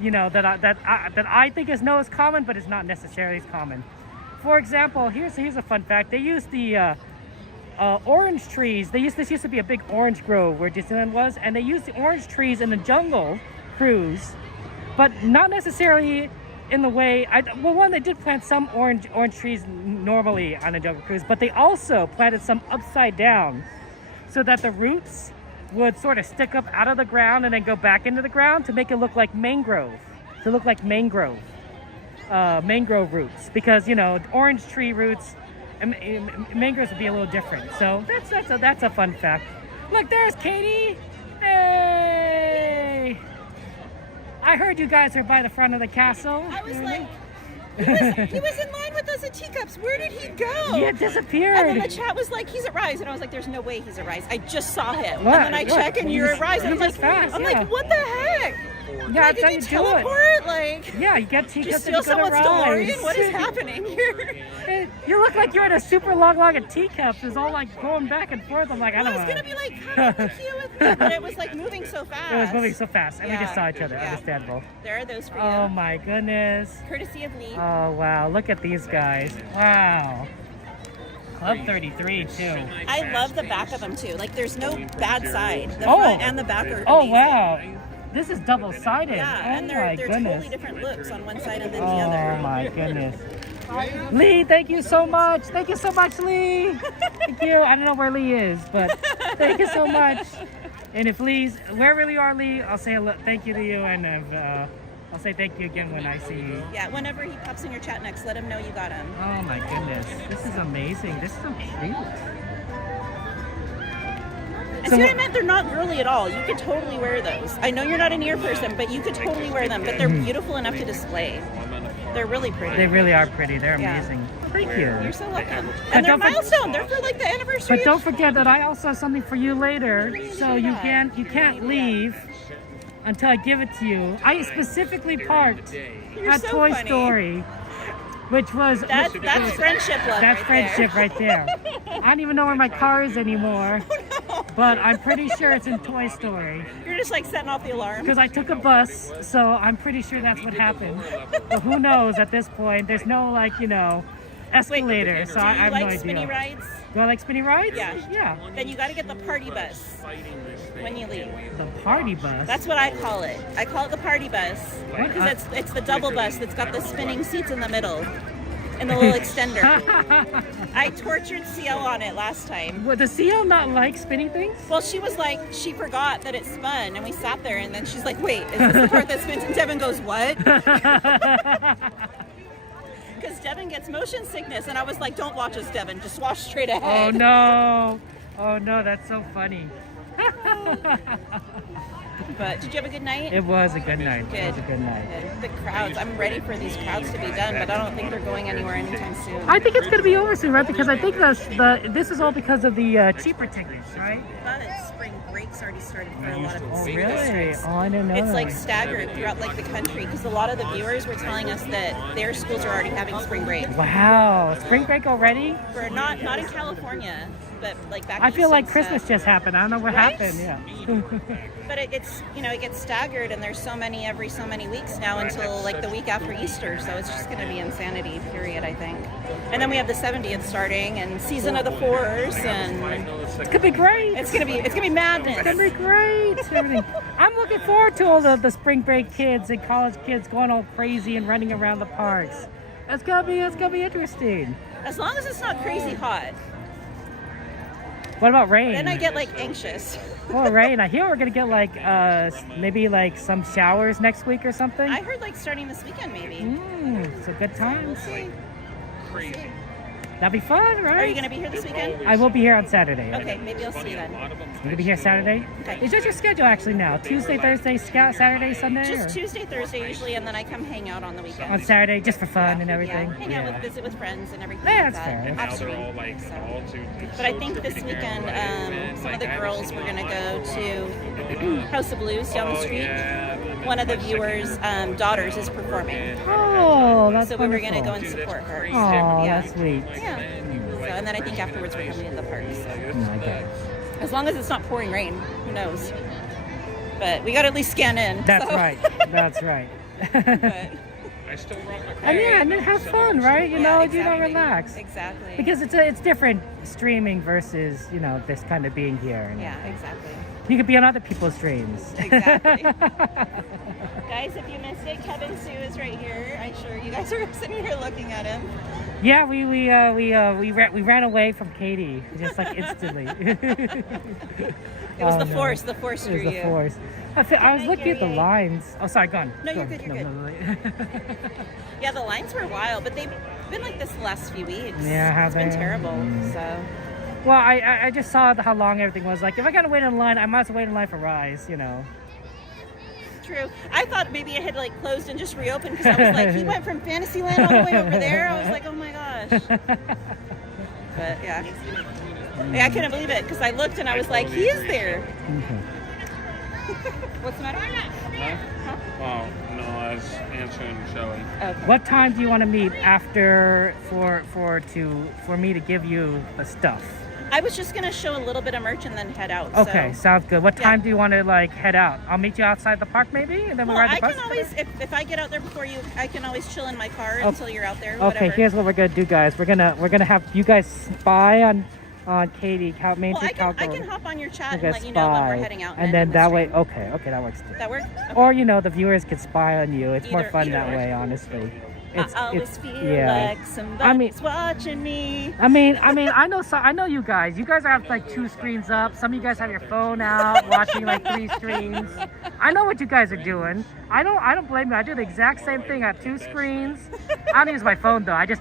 you know, that I think is as common, but it's not necessarily as common. For example, here's a fun fact. They used the orange trees. This used to be a big orange grove where Disneyland was, and they used the orange trees in the Jungle Cruise, but not necessarily in the way. Well, one, they did plant some orange trees normally on a Jungle Cruise, but they also planted some upside down, so that the roots would sort of stick up out of the ground and then go back into the ground to make it look like mangrove, mangrove roots, because you know orange tree roots and mangroves would be a little different. So that's a fun fact. Look, there's Katie. Hey, I heard you guys are by the front of the castle. I was like, he was in line with us at Teacups. Where did he go? He had disappeared. And then the chat was like, he's at Rise. And I was like, there's no way he's at Rise. I just saw him. What? And then I check and you're at Rise. And I'm like, fast, like, what the heck? Yeah, like, did you teleport? Like, yeah, you get Teacups just and you steal go to someone's Rise. DeLorean? What is happening here? You look like you're in a super long line of teacups. It's all like going back and forth. I'm like, I don't know. It was gonna be like kind of cute with me, but it was like moving so fast. It was moving so fast, and we just saw each other. Yeah. Understandable. There are those for you. Oh my goodness. Courtesy of Lee. Oh wow, look at these guys. Wow. Club 33 too. I love the back of them too. Like there's no bad side. The front and the back are Oh amazing. wow. This is double-sided. Yeah, oh and they're goodness. totally different looks on one side and then the Oh other. my goodness. Lee, thank you so much. Thank you so much, Lee. Thank you. I don't know where Lee is, but thank you so much. And if Lee's, wherever you are, Lee, I'll say thank you to you, and I'll say thank you again when I see you. Yeah, whenever he pops in your chat next, let him know you got him. Oh my goodness. This is amazing. This is so cute. And see what I meant? They're not girly at all. You could totally wear those. I know you're not an ear person, but you could totally wear them. But they're beautiful enough to display. They're really pretty. They really are pretty. They're Yeah. amazing. Thank you. You're so welcome. And they're milestone. They're for like the anniversary. But don't forget that I also have something for you later. So you can't leave until I give it to you. I specifically parked at so Toy funny. Story, which was That's friendship love. That's friendship right there. I don't even know where my car is anymore, but I'm pretty sure it's in Toy Story. You're just like setting off the alarm. Because I took a bus, so I'm pretty sure that's what happened. But who knows at this point? There's no like, you know, escalator, Wait, so do you I have like no idea. spinny rides? Do I like spinny rides? Yeah. Yeah. Then you got to get the party bus when you leave. The party bus? That's what I call it. I call it the party bus What? because it's the double bus that's got the spinning seats in the middle and the little extender. I tortured CL on it last time. Well, does CL not like spinning things? Well, she was like, she forgot that it spun, and we sat there, and then she's like, wait, is this the part that spins? And Devin goes, what? Because Devin gets motion sickness, and I was like, don't watch us, Devin. Just watch straight ahead. Oh no. Oh no, that's so funny. But did you have a good night? It was a good night. Good. It was a good night. The crowds, I'm ready for these crowds to be done, but I don't think they're going anywhere anytime soon. I think it's going to be over soon, right? Because I think this is all because of the cheaper tickets, right? Spring break's already started for a lot of Oh, the really? districts. Oh, I didn't know It's that. like staggered throughout like the country because a lot of the viewers were telling us that their schools are already having spring break. Wow, spring break already? For not in California, but like back. I feel east like and Christmas stuff. just happened. I don't know what Right? happened. Yeah. But it gets staggered, and there's so many every so many weeks now until like the week after Easter. So it's just going to be insanity, period. I think. And then we have the 70th starting, and season of the fours, and It's gonna be great. it's gonna be madness. It's gonna be great. Everything. I'm looking forward to all the spring break kids and college kids going all crazy and running around the parks. It's gonna be interesting. As long as it's not crazy hot. What about rain? Then I get like anxious. Oh, rain. I hear we're gonna get like maybe like some showers next week or something. I heard like starting this weekend maybe. It's a good time. We'll see. That'd be fun, right? Are you gonna be here this weekend? I will be here on Saturday. Okay, maybe I'll see you then. You gonna be here Saturday? Okay. Is that your schedule actually now? Tuesday, Thursday, Saturday, Sunday? Just or? Tuesday, Thursday usually, and then I come hang out on the weekend. On Saturday, just for fun and everything? Yeah, hang out visit with friends and everything. Yeah, like that's that. fair. Actually, but I think this weekend, some of the girls were gonna go to House of Blues down the street. one of the viewers' daughters is performing. Oh, that's So we were wonderful. going to go and support her. Oh, yeah. that's sweet. Yeah. So, and then I think afterwards we're coming to the park. So. Oh my God. As long as it's not pouring rain, who knows? But we got to at least scan in. That's so. right. That's right. I still rock my And yeah, and then have fun, right? You know, exactly. relax. Exactly. Because it's different streaming versus, you know, this kind of being here. You know. Yeah, exactly. You could be on other people's streams. Exactly. Guys, if you missed it, Kevin Sue is right here. I'm sure you guys are sitting here looking at him. Yeah, we ran away from Katie just like instantly. It was the force. The force drew It was you. the force. I was looking at the lines. Oh, sorry, go on. No, Go you're on. good. You're good. Yeah, the lines were wild, but they've been like this the last few weeks. Yeah, have it's been they? terrible. So. Well, I just saw how long everything was. Like, if I gotta wait in line, I might as well wait in line for Rise, you know. True. I thought maybe it had like closed and just reopened because I was like, he went from Fantasyland all the way over there. I was like, oh my gosh. But yeah. I couldn't believe it because I looked and I was like, he is there. What's the matter? Huh? Oh, no, I was answering Shelly. Okay. What time do you want to meet after for me to give you the stuff? I was just gonna show a little bit of merch and then head out. Okay, so. sounds good. What time do you want to like head out? I'll meet you outside the park maybe, and then we'll Well, ride the I bus. can always, if I get out there before you, I can always chill in my car until you're out there. Okay, Whatever. here's what we're gonna do, guys. We're gonna have you guys spy on Katie, Main Well, I Street can Cowgirl. hop on your chat We're and gonna let you know when we're spy. heading out. And then that way, okay, that works too. That work? Or you know, the viewers can spy on you. It's more Either- fun either that or. way, honestly. I always feel like somebody's watching me. I mean, I know you guys. You guys have like 2 screens up. Some of you guys have your phone out, watching like 3 screens. I know what you guys are doing. I don't blame you. I do the exact same thing. I have 2 screens. I don't use my phone though. I just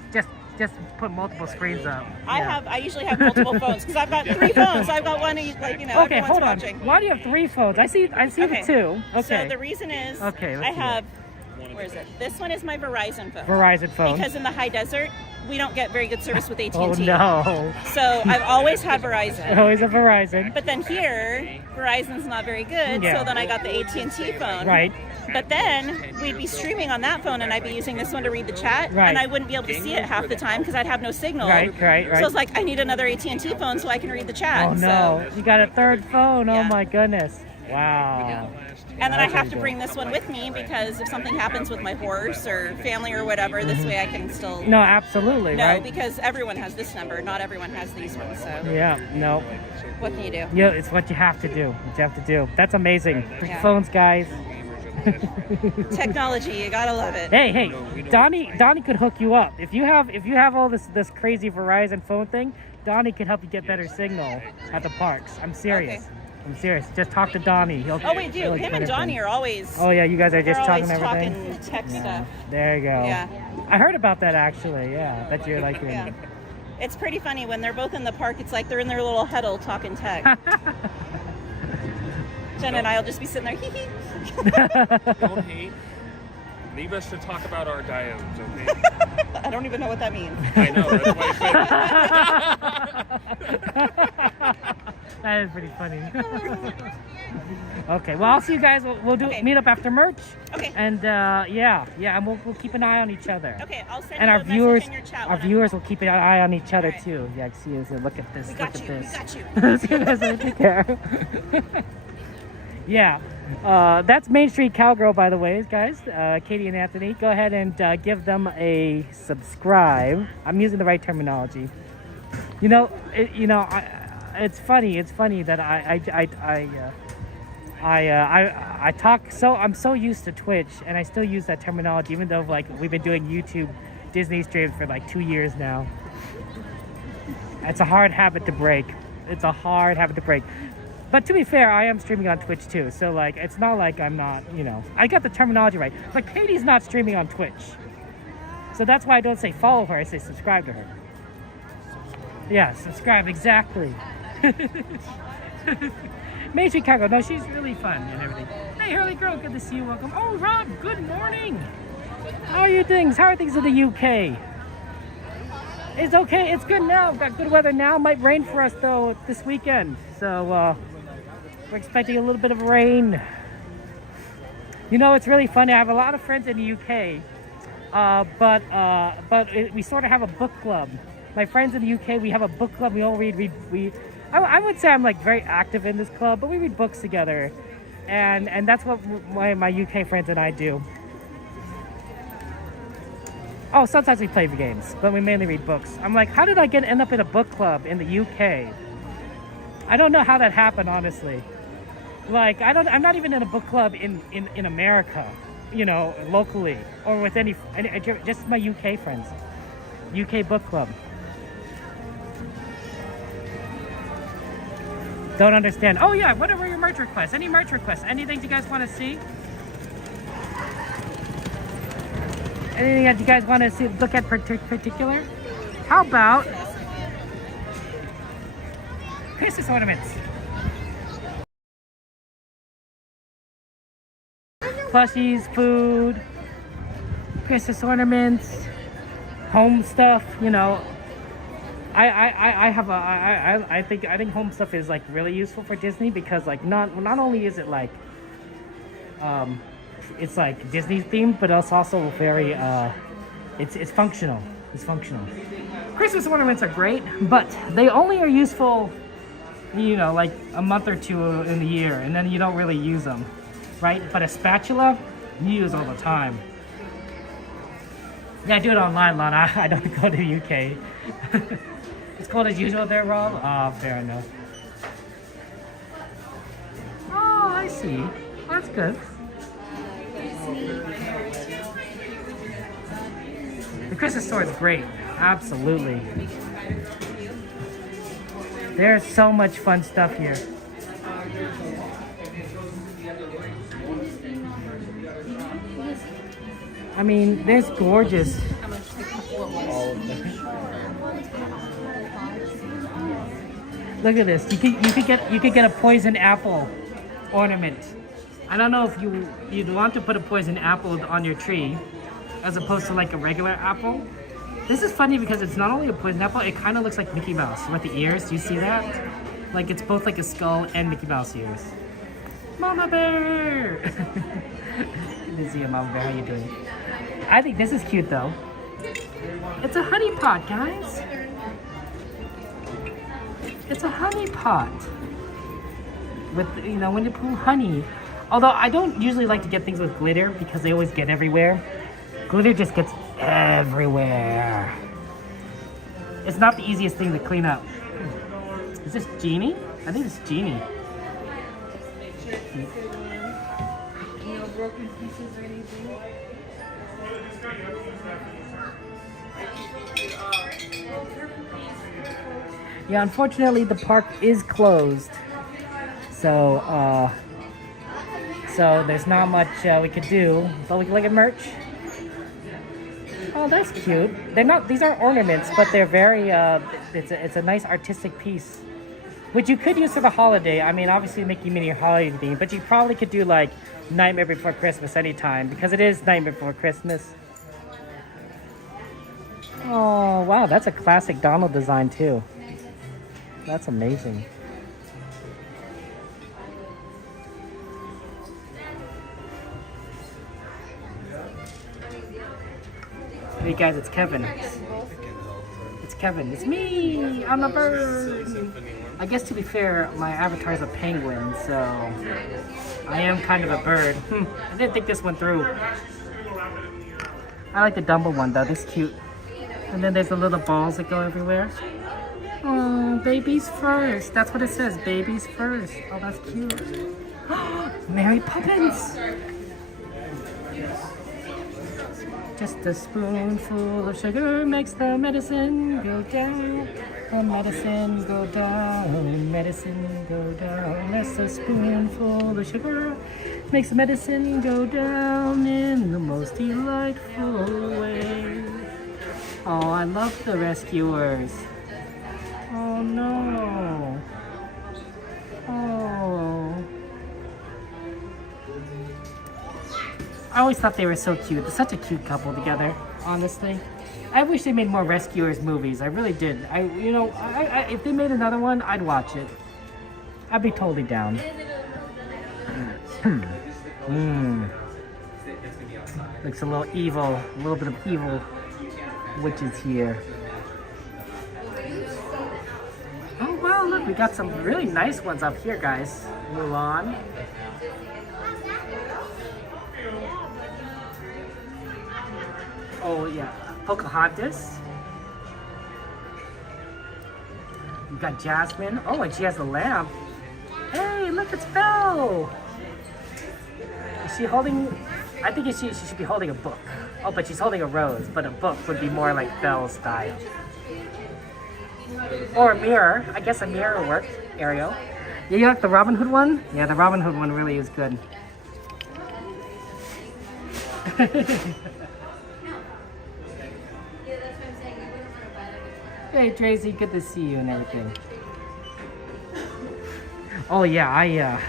put multiple screens up. Yeah. I usually have multiple phones because I've got 3 phones. I've got one each, like, you know, Okay, everyone's hold on. watching. Why do you have 3 phones? I see Okay. the 2. Okay. So the reason is Okay, let's I see have, where is it? This one is my Verizon phone. Verizon phone. Because in the high desert, we don't get very good service with AT&T. Oh no. So I've always had Verizon. Always a Verizon. But then here, Verizon's not very good, Yeah. so then I got the AT&T phone. Right. But then we'd be streaming on that phone, and I'd be using this one to read the chat, Right. and I wouldn't be able to see it half the time because I'd have no signal. Right. So I was like, I need another AT&T phone so I can read the chat. Oh no. So, You got a 3rd phone. Oh my goodness. Wow. and then I That's have to really bring this one with me because if something happens with my horse or family or whatever, this way I can still. No, absolutely, No, right? because everyone has this number. Not everyone has these ones. So Yeah, no. what can you do? Yeah, it's what you have to do. What you have to do. That's amazing. Big Yeah. phones, guys. Technology, you gotta love it. Hey, Donnie could hook you up. If you have all this crazy Verizon phone thing, Donnie can help you get better signal at the parks. I'm serious. Okay. I'm serious. Just talk to Donnie. Oh, we do. Him and Donnie are always. Oh yeah, you guys are just they're talking always everything. talking tech stuff. There you go. Yeah. I heard about that actually. Yeah, that you're like. Yeah. It's pretty funny when they're both in the park. It's like they're in their little huddle talking tech. Jen and I'll just be sitting there. Hee hee. Don't hate. Leave us to talk about our diodes, okay? I don't even know what that means. I know, that's why I said That is pretty funny. Okay, well, I'll see you guys. We'll do meet up after merch. Okay. And yeah, and we'll keep an eye on each other. Okay, I'll send And you our a viewers, message in your chat. our viewers will keep an eye on each other too. Yeah, see, look at this. We got look you. at We this. got you. Yeah, that's Main Street Cowgirl, by the way, guys. Katie and Anthony, go ahead and give them a subscribe. I'm using the right terminology. You know, it's funny. It's funny that I talk so I'm so used to Twitch, and I still use that terminology, even though like we've been doing YouTube Disney streams for like 2 years now. It's a hard habit to break. It's a hard habit to break. But to be fair, I am streaming on Twitch too, so like it's not like I'm not, I got the terminology right. But Katie's not streaming on Twitch, so that's why I don't say follow her. I say subscribe to her. Yeah, subscribe, exactly. Main Street Cowgirl, no, she's really fun and everything. Hey, Hurley Girl, good to see you. Welcome. Oh, Rob, good morning. How are you things? How are things in the UK? It's okay. It's good now. We've got good weather now. Might rain for us though this weekend. So we're expecting a little bit of rain. You know, it's really funny. I have a lot of friends in the UK, we sort of have a book club. My friends in the UK, we have a book club. We all read. I would say I'm like very active in this club, but we read books together, and that's what my UK friends and I do. Oh, sometimes we play games, but we mainly read books. I'm like, how did I end up in a book club in the UK? I don't know how that happened, honestly. Like, I'm not even in a book club in America, you know, locally, or with any just my UK friends. UK book club. Don't understand. Oh yeah, what are your merch requests? Any merch requests? Anything you guys want to see? Anything that you guys want to see? Look at particular? How about Christmas ornaments? Plushies, food, Christmas ornaments, home stuff. You know, I think home stuff is like really useful for Disney because like not only is it like it's like Disney themed, but it's also very it's functional. It's functional. Christmas ornaments are great, but they only are useful, you know, like a month or two in the year, and then you don't really use them, right? But a spatula, you use all the time. Yeah, I do it online, Lana. I don't go to the UK. It's cold as usual there, Rob? Ah, fair enough. Oh, I see. That's good. The Christmas store is great. Absolutely. There's so much fun stuff here. I mean, there's gorgeous. Look at this. You could get a poison apple ornament. I don't know if you'd want to put a poison apple on your tree as opposed to like a regular apple. This is funny because it's not only a poison apple, it kind of looks like Mickey Mouse with the ears. Do you see that? Like it's both like a skull and Mickey Mouse ears. Mama Bear! Good to see you, Mama Bear. How you doing? I think this is cute though. It's a honey pot, guys. It's a honey pot with, you know, Winnie the Pooh honey. Although I don't usually like to get things with glitter because they always get everywhere. Glitter just gets everywhere. It's not the easiest thing to clean up. Is this Genie? I think it's Genie. No broken pieces or anything. Yeah, unfortunately the park is closed. So there's not much we could do. But we can look at merch. Oh, that's cute. They're not, these aren't ornaments, but they're very, it's a nice artistic piece. Which you could use for the holiday. I mean, obviously Mickey Minnie holiday theme, but you probably could do like Nightmare Before Christmas anytime, because it is Nightmare Before Christmas. Oh, wow, that's a classic Donald design too. That's amazing. Hey guys, it's Kevin. It's Kevin. It's me! I'm a bird! I guess to be fair, my avatar is a penguin, so I am kind of a bird. I didn't think this went through. I like the Dumbo one though, this is cute. And then there's the little balls that go everywhere. Oh, babies first. That's what it says, babies first. Oh, that's cute. Mary Poppins! Just a spoonful of sugar makes the medicine go down. The medicine go down, medicine go down. Just a spoonful of sugar makes the medicine go down in the most delightful way. Oh, I love the rescuers. Oh no. Oh. I always thought they were so cute. They're such a cute couple together, honestly. I wish they made more Rescuers movies. I really did. If they made another one, I'd watch it. I'd be totally down. Looks a little evil, a little bit of evil witches here. Oh wow, look, we got some really nice ones up here, guys. Mulan. Oh yeah, Pocahontas. You got Jasmine. Oh, and she has a lamp. Hey, look, it's Belle. Is she holding? I think she should be holding a book. Oh, but she's holding a rose, but a book would be more like Belle's style. Or a mirror. I guess a mirror would work. Ariel. Yeah, you like the Robin Hood one? Yeah, the Robin Hood one really is good. Hey Tracy, good to see you and everything. Oh yeah,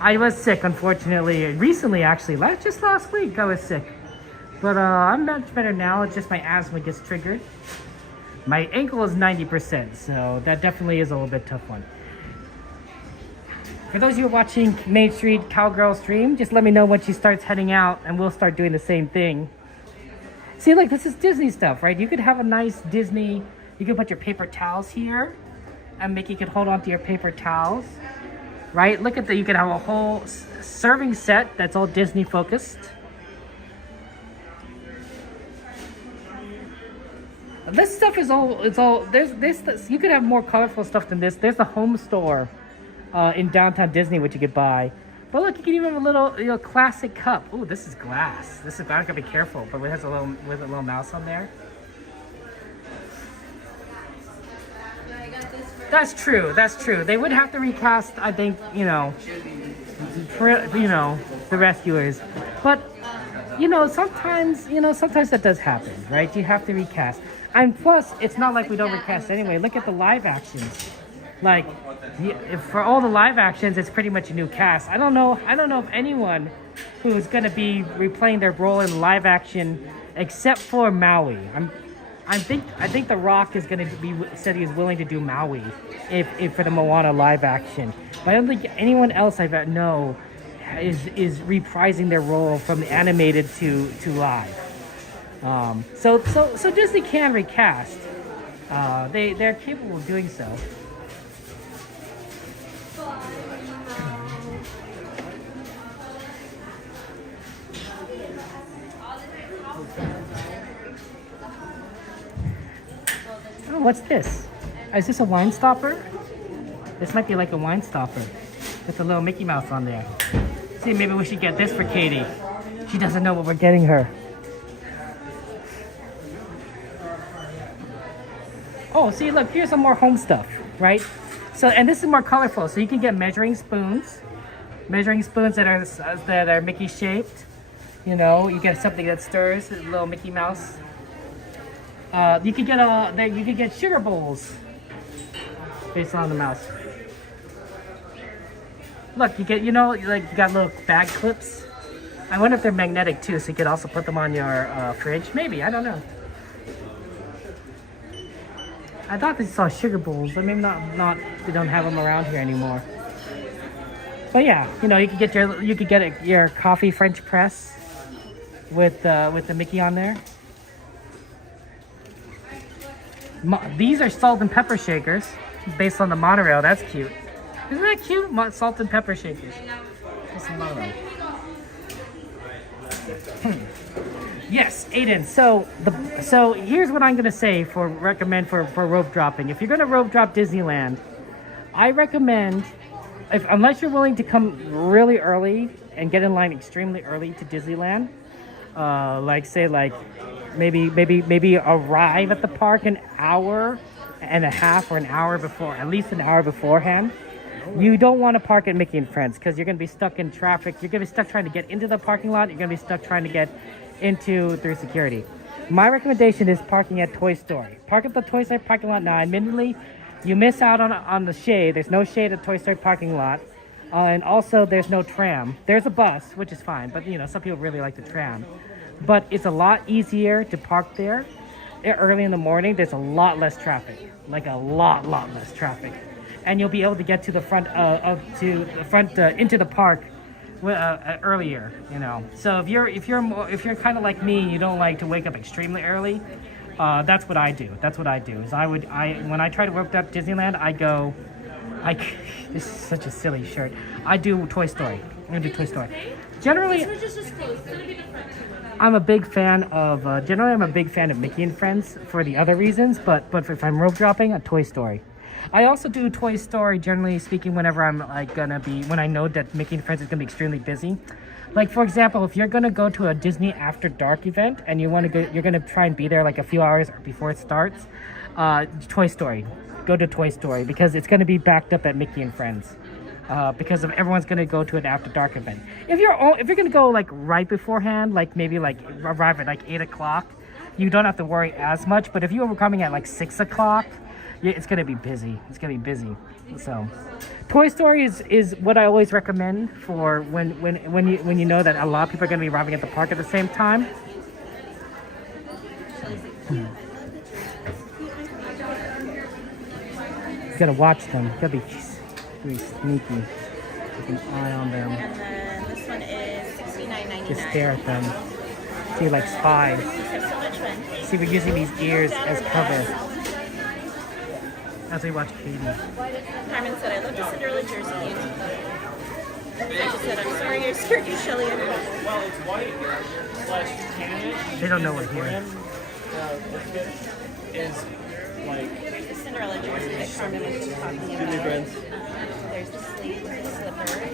I was sick, unfortunately. Recently, actually, just last week I was sick. But I'm much better now. It's just my asthma gets triggered. My ankle is 90%, so that definitely is a little bit tough one. For those of you watching Main Street Cowgirl stream, just let me know when she starts heading out and we'll start doing the same thing. See, like, this is Disney stuff, right? You could have a nice Disney, you could put your paper towels here and Mickey could hold on to your paper towels, right? Look at that, you could have a whole serving set that's all Disney focused. This stuff is all, there's you could have more colorful stuff than this. There's the home store in downtown Disney, which you could buy. But look, you can even have a little, classic cup. Ooh, this is glass. This is, I gotta be careful, but it has a little mouse on there. That's true. That's true. They would have to recast, I think, the rescuers. But sometimes that does happen, right? You have to recast. And plus, it's not like we don't recast anyway. Look at the live actions. Like, for all the live actions, it's pretty much a new cast. I don't know of anyone who's going to be replaying their role in live action except for Maui. I think The Rock is going to be said he's willing to do Maui if for the Moana live action. But I don't think anyone else I know is reprising their role from the animated to live. So Disney can recast. They're capable of doing so. Oh, what's this? Is this a wine stopper? This might be like a wine stopper with a little Mickey Mouse on there. See, maybe we should get this for Katie. She doesn't know what we're getting her. Oh, see, look, here's some more home stuff, right? So, and this is more colorful, so you can get measuring spoons that are Mickey shaped. You get something that stirs, a little Mickey Mouse. You could get sugar bowls based on the mouse. Look, you got little bag clips. I wonder if they're magnetic too, so you could also put them on your fridge. Maybe, I don't know. I thought they saw sugar bowls, but maybe not. They don't have them around here anymore. But yeah, you could get your coffee French press with the Mickey on there. These are salt and pepper shakers based on the monorail. That's cute. Isn't that cute? Salt and pepper shakers. Based on the monorail. Yes, Aiden. So here's what I'm gonna say recommend for rope dropping. If you're gonna rope drop Disneyland, I recommend, unless you're willing to come really early and get in line extremely early to Disneyland, maybe arrive at the park an hour and a half or an hour before, at least an hour beforehand. You don't want to park at Mickey and Friends because you're going to be stuck in traffic. You're going to be stuck trying to get into the parking lot. You're going to be stuck trying to get through security. My recommendation is parking at Toy Story. Park at the Toy Story parking lot now. Admittedly, you miss out on the shade. There's no shade at Toy Story parking lot. And also, there's no tram. There's a bus, which is fine. But, some people really like the tram. But it's a lot easier to park there early in the morning. There's a lot less traffic. Like a lot less traffic. And you'll be able to get to the front into the park earlier, you know. So if you're kind of like me, you don't like to wake up extremely early. That's what I do. Is when I try to work up Disneyland, this is such a silly shirt. I do Toy Story. I'm gonna do Toy Story. Generally, I'm a big fan of Mickey and Friends for the other reasons, but if I'm rope dropping, a Toy Story. I also do Toy Story, generally speaking, whenever I'm when I know that Mickey and Friends is gonna be extremely busy. Like, for example, if you're gonna go to a Disney After Dark event and you're gonna try and be there like a few hours before it starts, Toy Story. Go to Toy Story because it's gonna be backed up at Mickey and Friends. Because everyone's gonna go to an After Dark event. If you're gonna go like right beforehand, like maybe like arrive at like 8 o'clock, you don't have to worry as much. But if you were coming at like 6 o'clock, it's gonna be busy. So, Toy Story is what I always recommend for when you know that a lot of people are gonna be arriving at the park at the same time. You gotta watch them. You gotta be really sneaky. Keep an eye on them. And then this one is $69.99. Just stare at them. See, like spies. Have so much fun. See, we're using these ears as cover as we watch Katie. Carmen said, I love the Cinderella jersey. I just said, I'm sorry I scared you, Shelly. Well, it's white / tannish. They don't know what here is like. The Cinderella jersey that Carmen was talking about. There's the sleeve, the slipper.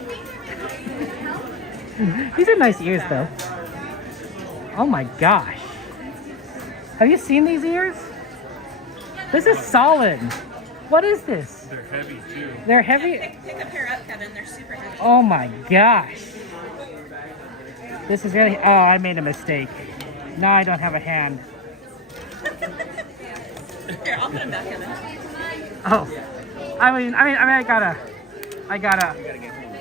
These are nice ears, though. Oh my gosh. Have you seen these ears? This is solid. What is this? They're heavy, too. They're heavy? Pick a pair up, Kevin. They're super heavy. Oh my gosh. This is really... Oh, I made a mistake. Now I don't have a hand. Here, I'll put them back, Kevin. Oh. I gotta...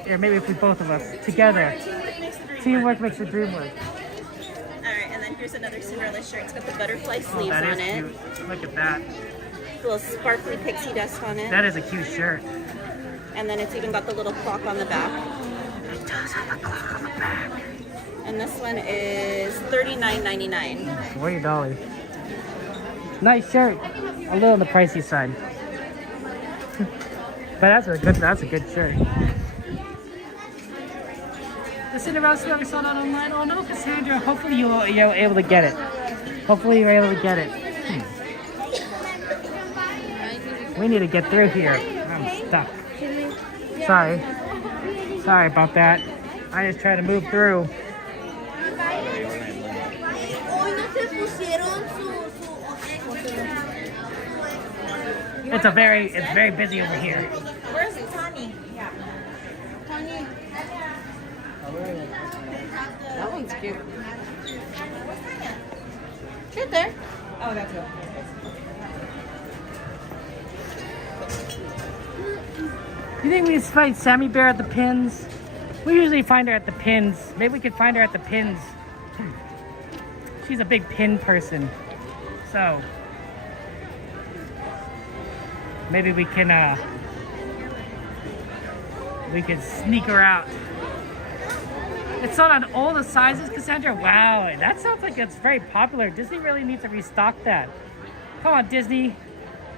Here, maybe if we both of us together. Teamwork makes the dream work. Alright, and then here's another Cinderella shirt. It's got the butterfly sleeves that on is it. Cute. Look at that. A little sparkly pixie dust on it. That is a cute shirt. And then it's even got the little clock on the back. It does have a clock on the back. And this one is $39.99. $40. Nice shirt. A little on the pricey side. But that's a good shirt. The Cinderella store we sold out online. Oh no, Cassandra. Hopefully you're able to get it. Hopefully you're able to get it. We need to get through here. I'm stuck. Sorry about that. I just try to move through. It's very busy over here. Where's Tanya? Tanya. That one's cute. Get there. Oh, that's good. You think we just find Sammy Bear at the pins? We usually find her at the pins. Maybe we could find her at the pins. She's a big pin person. So maybe we can sneak her out. It's sold on all the sizes, Cassandra. Wow, that sounds like it's very popular. Disney really needs to restock that. Come on, Disney.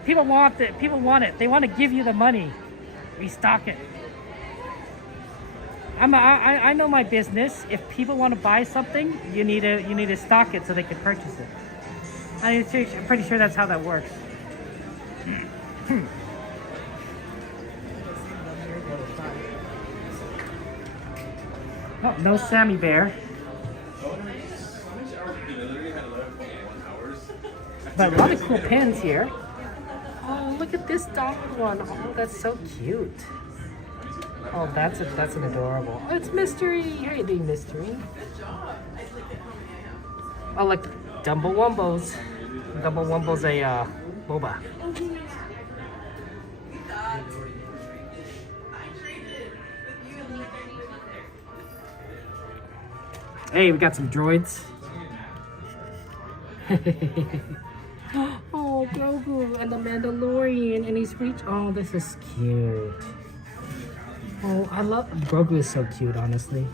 People want it. People want it. They want to give you the money. Restock it. I know my business. If people want to buy something, you need to stock it so they can purchase it. I'm pretty sure that's how that works. Oh, no Sammy Bear. But a lot of cool pins here. Oh, look at this dog one. Oh, that's so cute. Oh, that's an adorable. Oh, it's Mystery. How you doing, Mystery? Oh, look, Dumbo Wumbo's. Dumbo Wumbo's a boba. Hey, we got some droids. Oh, Grogu and the Mandalorian, and he's reached. Oh, this is cute. Oh, I love Grogu is so cute, honestly.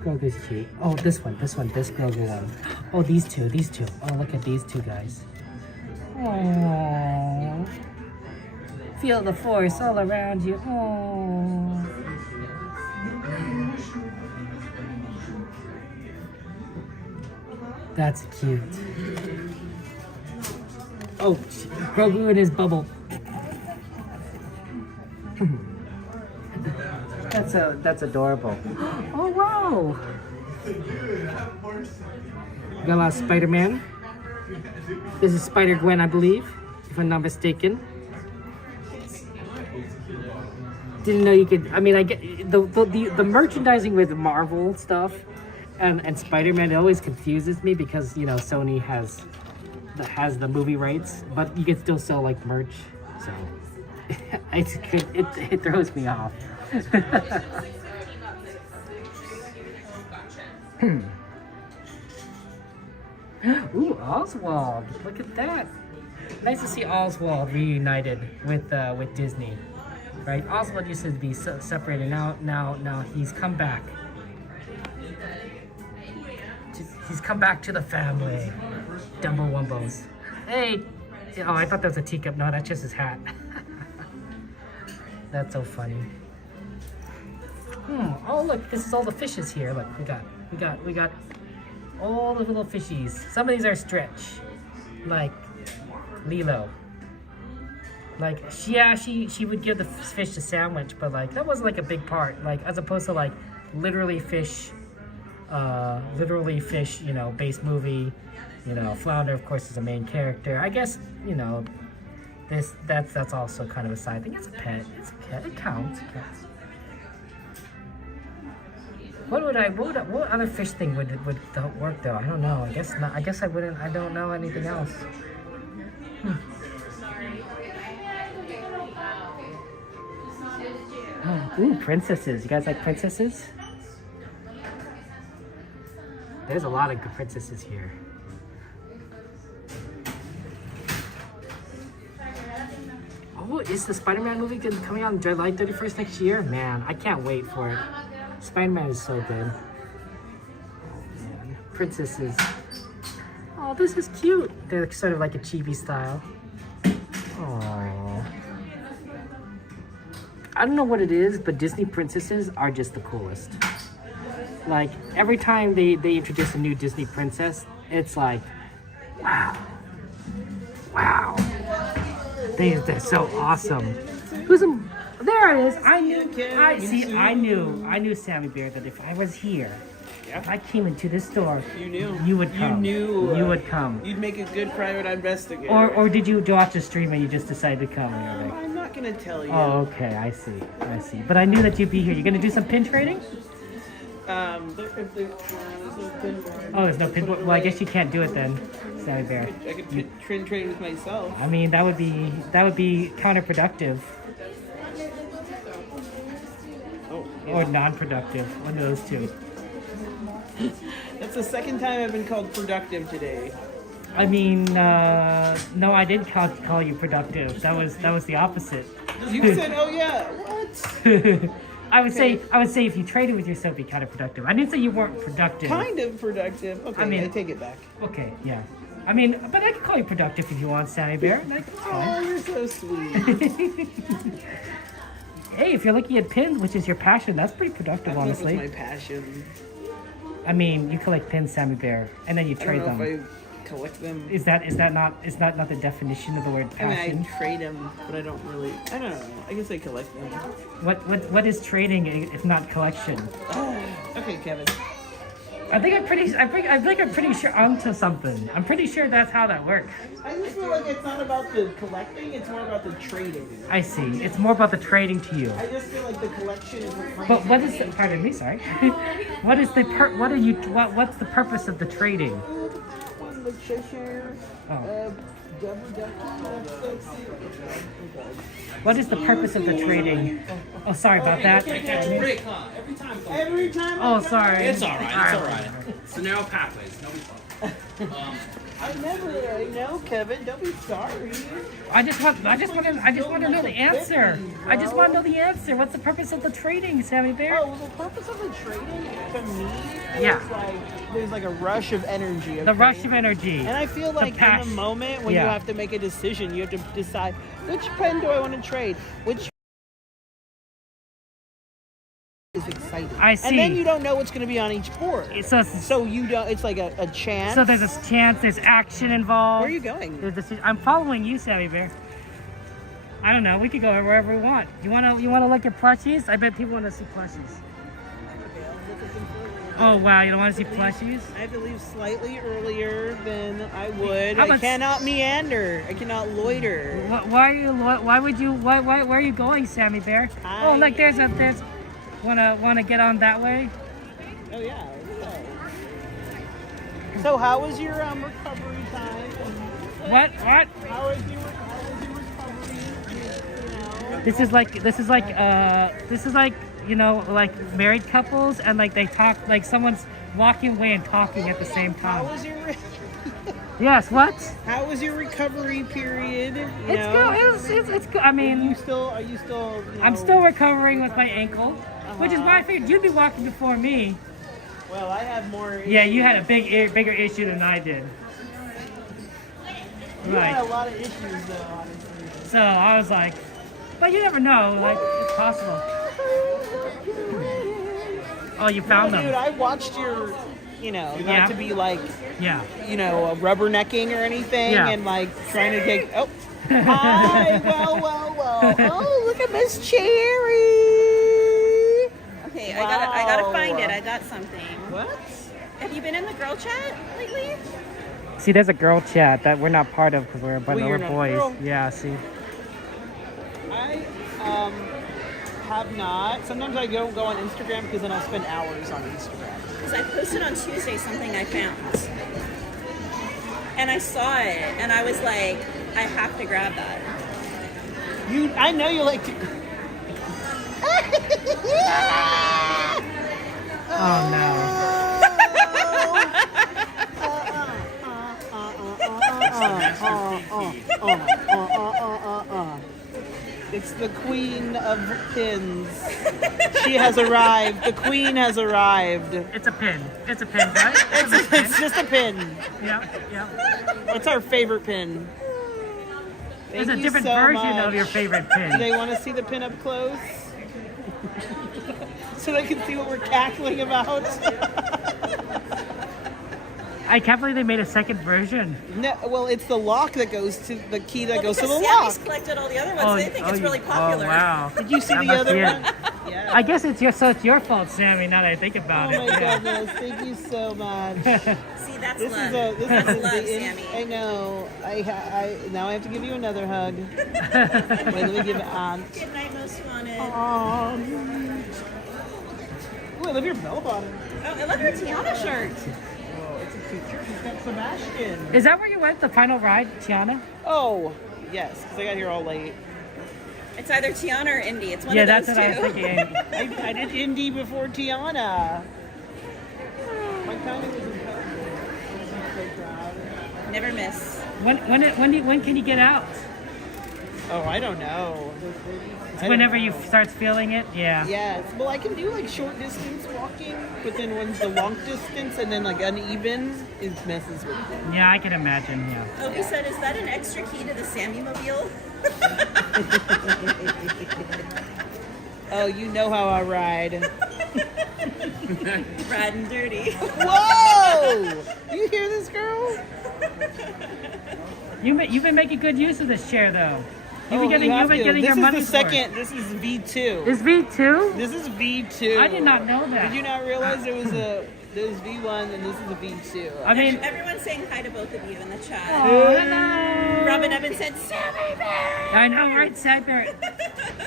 Grogu's cute. Oh, this Grogu one. Oh, these two. Oh, look at these two guys. Oh, feel the force all around you. Oh. That's cute. Oh, Grogu in his bubble. That's adorable. Oh wow! Got a lot of Spider-Man. This is Spider-Gwen, I believe, if I'm not mistaken. Didn't know you could. I mean, I get the merchandising with Marvel stuff and Spider-Man. It always confuses me because you know Sony has the movie rights, but you can still sell like merch. So it throws me off. Ooh, Oswald! Look at that. Nice to see Oswald reunited with Disney, right? Oswald used to be separated. Now he's come back. He's come back to the family. Dumbo Wumbos. Hey! Oh, I thought that was a teacup. No, that's just his hat. That's so funny. Oh look, this is all the fishes here. Look, we got all the little fishies. Some of these are stretch, like Lilo. Like she would give the fish a sandwich, but like that wasn't like a big part. Like as opposed to like literally fish, you know, base movie. You know, Flounder of course is a main character. I guess you know, that's also kind of a side thing. It's a pet. It's a cat. It counts. It counts. What other fish thing would work though? I don't know. I guess not. I guess I wouldn't. I don't know anything else. Oh, ooh, princesses. You guys like princesses? There's a lot of good princesses here. Oh, is the Spider-Man movie coming out on July 31st next year? Man, I can't wait for it. Spider-Man is so good. Oh man, princesses. Oh, this is cute. They're sort of like a chibi style. Oh. I don't know what it is, but Disney princesses are just the coolest. Like every time they introduce a new Disney princess, it's like, wow, wow. They're so awesome. There it is. I knew Sammy Bear that if I was here, if I came into this store, you would come. You would come. You'd make a good private investigator. Or did you watch the stream and you just decided to come? And you're like, I'm not gonna tell you. Oh, okay, I see. But I knew that you'd be here. You're gonna do some pin trading? There's no pin. Oh, there's no pin. Well, I guess you can't do it then, Sammy Bear. I could pin trade with myself. I mean, that would be counterproductive. Or non-productive, one of those two. That's the second time I've been called productive today. I mean, no, I didn't call you productive. That was the opposite. You said, "Oh yeah, what?" I would say if you traded with yourself, be kind of productive. I didn't say you weren't productive. Kind of productive. Okay, I take it back. Okay, yeah. I mean, but I can call you productive if you want, Sammy Bear. Oh, you're so sweet. Hey, if you're looking at pins, which is your passion, that's pretty productive, honestly. That's my passion. I mean, you collect pins, Sammy Bear, and then you trade them. I don't know if I collect them. Is that not the definition of the word passion? I mean, I trade them, but I don't know. I guess I collect them. What is trading if not collection? Okay, Kevin. I think I'm pretty sure onto something. I'm pretty sure that's how that works. I just feel like it's not about the collecting, it's more about the trading. I see. It's more about the trading to you. I just feel like the collection is But what is the, pardon me, sorry. What's the purpose of the trading? The treasure. What is the purpose of the trading? Oh, sorry about that. Every time. Every time. Oh, sorry. It's all right. It's all right. It's a narrow pathway. It's no big problem. I know, Kevin. Don't be sorry. I just want to know the answer. I just want to know the answer. What's the purpose of the trading, Sammy Bear? Oh, well, the purpose of the trading to me Yeah. is like there's like a rush of energy. The okay? rush of energy. And I feel like in passion. the moment when you have to make a decision, you have to decide which pen do I want to trade, which is exciting. I see. And then you don't know what's going to be on each board. So you don't. It's like a chance. So there's a chance. There's action involved. Where are you going? I'm following you, Sammy Bear. I don't know. We could go wherever we want. You wanna look at plushies? I bet people want to see plushies. Oh wow, you don't want to see plushies? I have to leave slightly earlier than I would. How I about- cannot meander. I cannot loiter. Why are you going, Sammy Bear? Oh look, there's wanna get on that way? Oh yeah. So how was your recovery time? What? How was your recovery? This is like like married couples and like they talk like someone's walking away and talking at the same time. How was your Yes, what? How was your recovery period? It's good. It's good. I mean, Are you still? I'm still recovering with my ankle, which is why I figured you'd be walking before me. Well, I have more. Yeah, you had a bigger issue than I did. You had a lot of issues, though, honestly. So I was like, but you never know. Like it's possible. Oh, you found them. Dude, I watched your. Not to be like. Yeah. Rubbernecking or anything, Yeah. and like trying to take. Oh. Hi. Well. Oh, look at Miss Cherry. Okay, I gotta find it. I got something. What? Have you been in the girl chat lately? See, there's a girl chat that we're not part of because we're you're not a boys. girl. Yeah. See. I have not. Sometimes I don't go on Instagram because then I'll spend hours on Instagram. Because I posted on Tuesday something I found. And I saw it, and I was like, I have to grab that. I know you like to. Oh no. It's the queen of pins. She has arrived. The queen has arrived. It's a pin. It's a pin, right? It's just a pin. Yeah. It's our favorite pin. There's Thank a you different so version much. of your favorite pin. Do they want to see the pin up close? So they can see what we're cackling about? I can't believe they made a second version. No, well, it's the lock that goes to the key that goes to the because lock. Sammy's collected all the other ones. They think it's really popular. Oh, wow. Did you see That the must other be one? it. I guess it's your fault, Sammy, now that I think about Oh it. my Yeah. goodness, thank you so much. See, that's This love. is a this That's is love, the Sammy. I know. I now I have to give you another hug. Wait, let me give it Aunt. Good night, most wanted. Ooh, I love your bell bottom. Oh, I love your Tiana shirt. Oh, it's a cute shirt. It's got Sebastian. Is that where you went, the final ride, Tiana? Oh, yes, because I got here all late. It's either Tiana or Indy. It's one Yeah, of that's those what I two. was thinking. I did Indy before Tiana. My timing was impeccable. I'm so proud. Never miss. When can you get out? Oh, I don't know. It's whenever you start feeling it, yeah. Yes. Well, I can do like short distance walking, but then when the long distance and then like uneven, it messes with me. Yeah, I can imagine, yeah. Oh, he said, is that an extra key to the Sammy Mobile? Oh, you know how I ride. Riding dirty. Whoa! You hear this, girl? You've been making good use of this chair, though. You've been getting this your is money the second. This is V2. Is V2? This is V2. I did not know that. Did you not realize there was V1 and this is a V2? I mean, everyone's saying hi to both of you in the chat. Oh, hello. Robin Evans said, Sammy Bear! I know, right, Sammy Bear?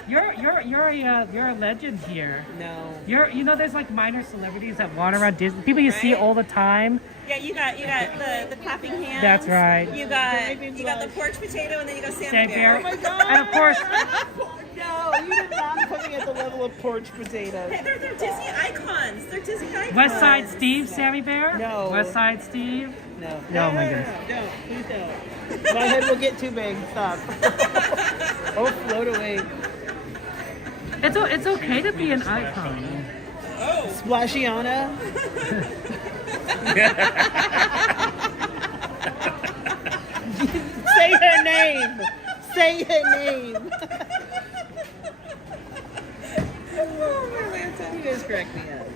You're a legend here. No. You know there's like minor celebrities that wander around Disney. People you see all the time. Yeah, you got the clapping hands. That's right. You got the porch potato, and then you go Sammy Sammy Bear. Bear. Oh my God. And of course. No, you did not put me at the level of porch potatoes. Hey, they're Disney icons. They're Disney icons. West Side Steve, Sammy Bear? No. West Side Steve? No. Oh my goodness. Don't. Please don't. My head will get too big. Stop. Oh, float away. It's okay to be an icon. Oh. Splashiana. Say her name. Say her name. Oh, my Lanta. You guys crack me up.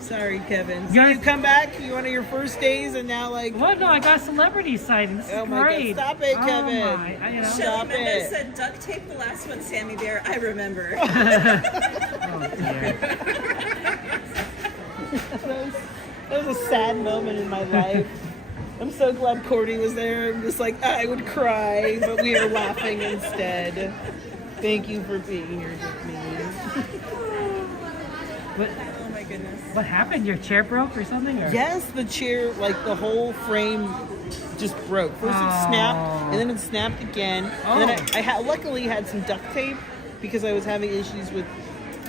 Sorry, Kevin. So you come back, one of your first days, and now like... What? No, I got celebrity sighting. This is oh my great. God, stop it, Kevin. Oh my, you know. Shelly Mendes said duct tape the last one, Sammy Bear. I remember. Oh, dear. That was a sad moment in my life. I'm so glad Courtney was there. I'm just like, I would cry, but we are laughing instead. Thank you for being here with me. Oh my goodness. What happened? Your chair broke or something? Or? Yes, the chair, like the whole frame just broke. First it snapped, and then it snapped again. And then I luckily had some duct tape because I was having issues with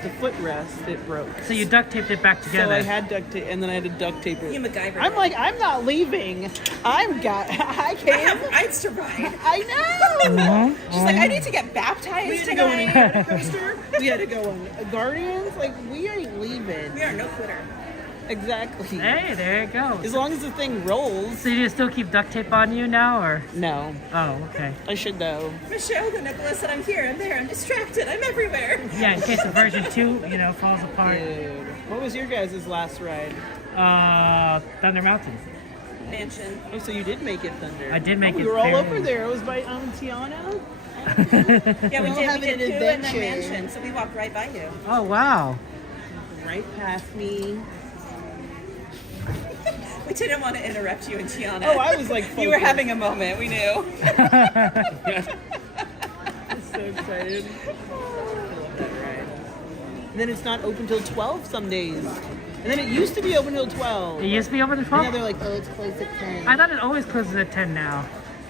the footrest. It broke. So you duct taped it back together. So I had duct tape, and then I had to duct tape it. You MacGyver. I'm like, I'm not leaving. I can't. I have rides to ride. I know. She's like, I need to get baptized. We had to go on a roller coaster. We had to go on Guardians. Like, we ain't leaving. We are no quitter. Exactly. Hey, there it goes. As long as the thing rolls. So you just still keep duct tape on you now, or? No. Oh, okay. I should though. Michelle the Nicholas said, I'm here, I'm there, I'm distracted, I'm everywhere. Yeah, in case the version 2, falls apart. Dude. What was your guys' last ride? Thunder Mountain. Mansion. Oh, so you did make it Thunder. I did make it. We were all over there. It was by Tiana. Yeah, we did. We did Pooh and then Mansion, so we walked right by you. Oh, wow. Right past me. We didn't want to interrupt you and Tiana. Oh, I was like, you were having a moment. We knew. I'm so excited. I love that ride. And then it's not open till 12 some days. And then it used to be open till 12. It used to be open till 12? And now they're like, oh, it's closed at 10. I thought it always closes at 10 now.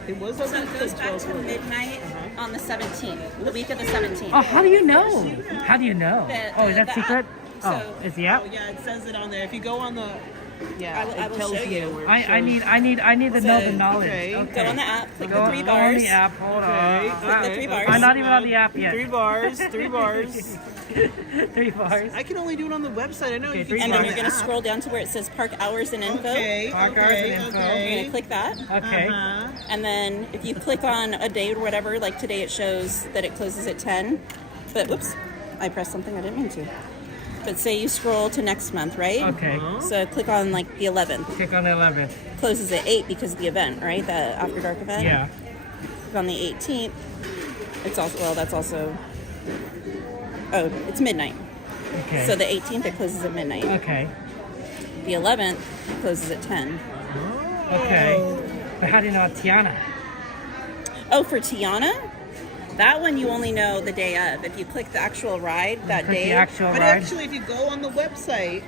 It was So open it till goes back 12. to midnight on the 17th, the week of the 17th. Oh, how do you know? How do you know? Oh, is that secret? So, is the app? Oh, yeah, it says it on there. If you go on the... Yeah, I will it tells show you. where it I need to So, know the knowledge. okay. Go on the app, click Go the 3 on bars. the app. Hold Okay. on. Click the 3 bars. I'm not even on the app yet. 3 bars. 3 bars. 3 bars. I can only do it on the website. I know. Okay, you 3 can And do then it you're on going to the scroll down to where it says park hours and info. Okay. Park hours and info. You're going to click that. Okay. Uh-huh. And then if you click on a date or whatever, like today it shows that it closes at 10. But whoops, I pressed something I didn't mean to. But say you scroll to next month, right? Okay. So click on like the 11th. Click on the 11th. Closes at 8 because of the event, right? The After Dark event? Yeah. Click on the 18th. It's also, well, that's also, oh, it's midnight. Okay. So the 18th, it closes at midnight. Okay. The 11th closes at 10. Okay. But how do you know it's Tiana? Oh, for Tiana? That one you only know the day of. If you click the actual ride that Click day. the actual But ride. actually, if you go on the website,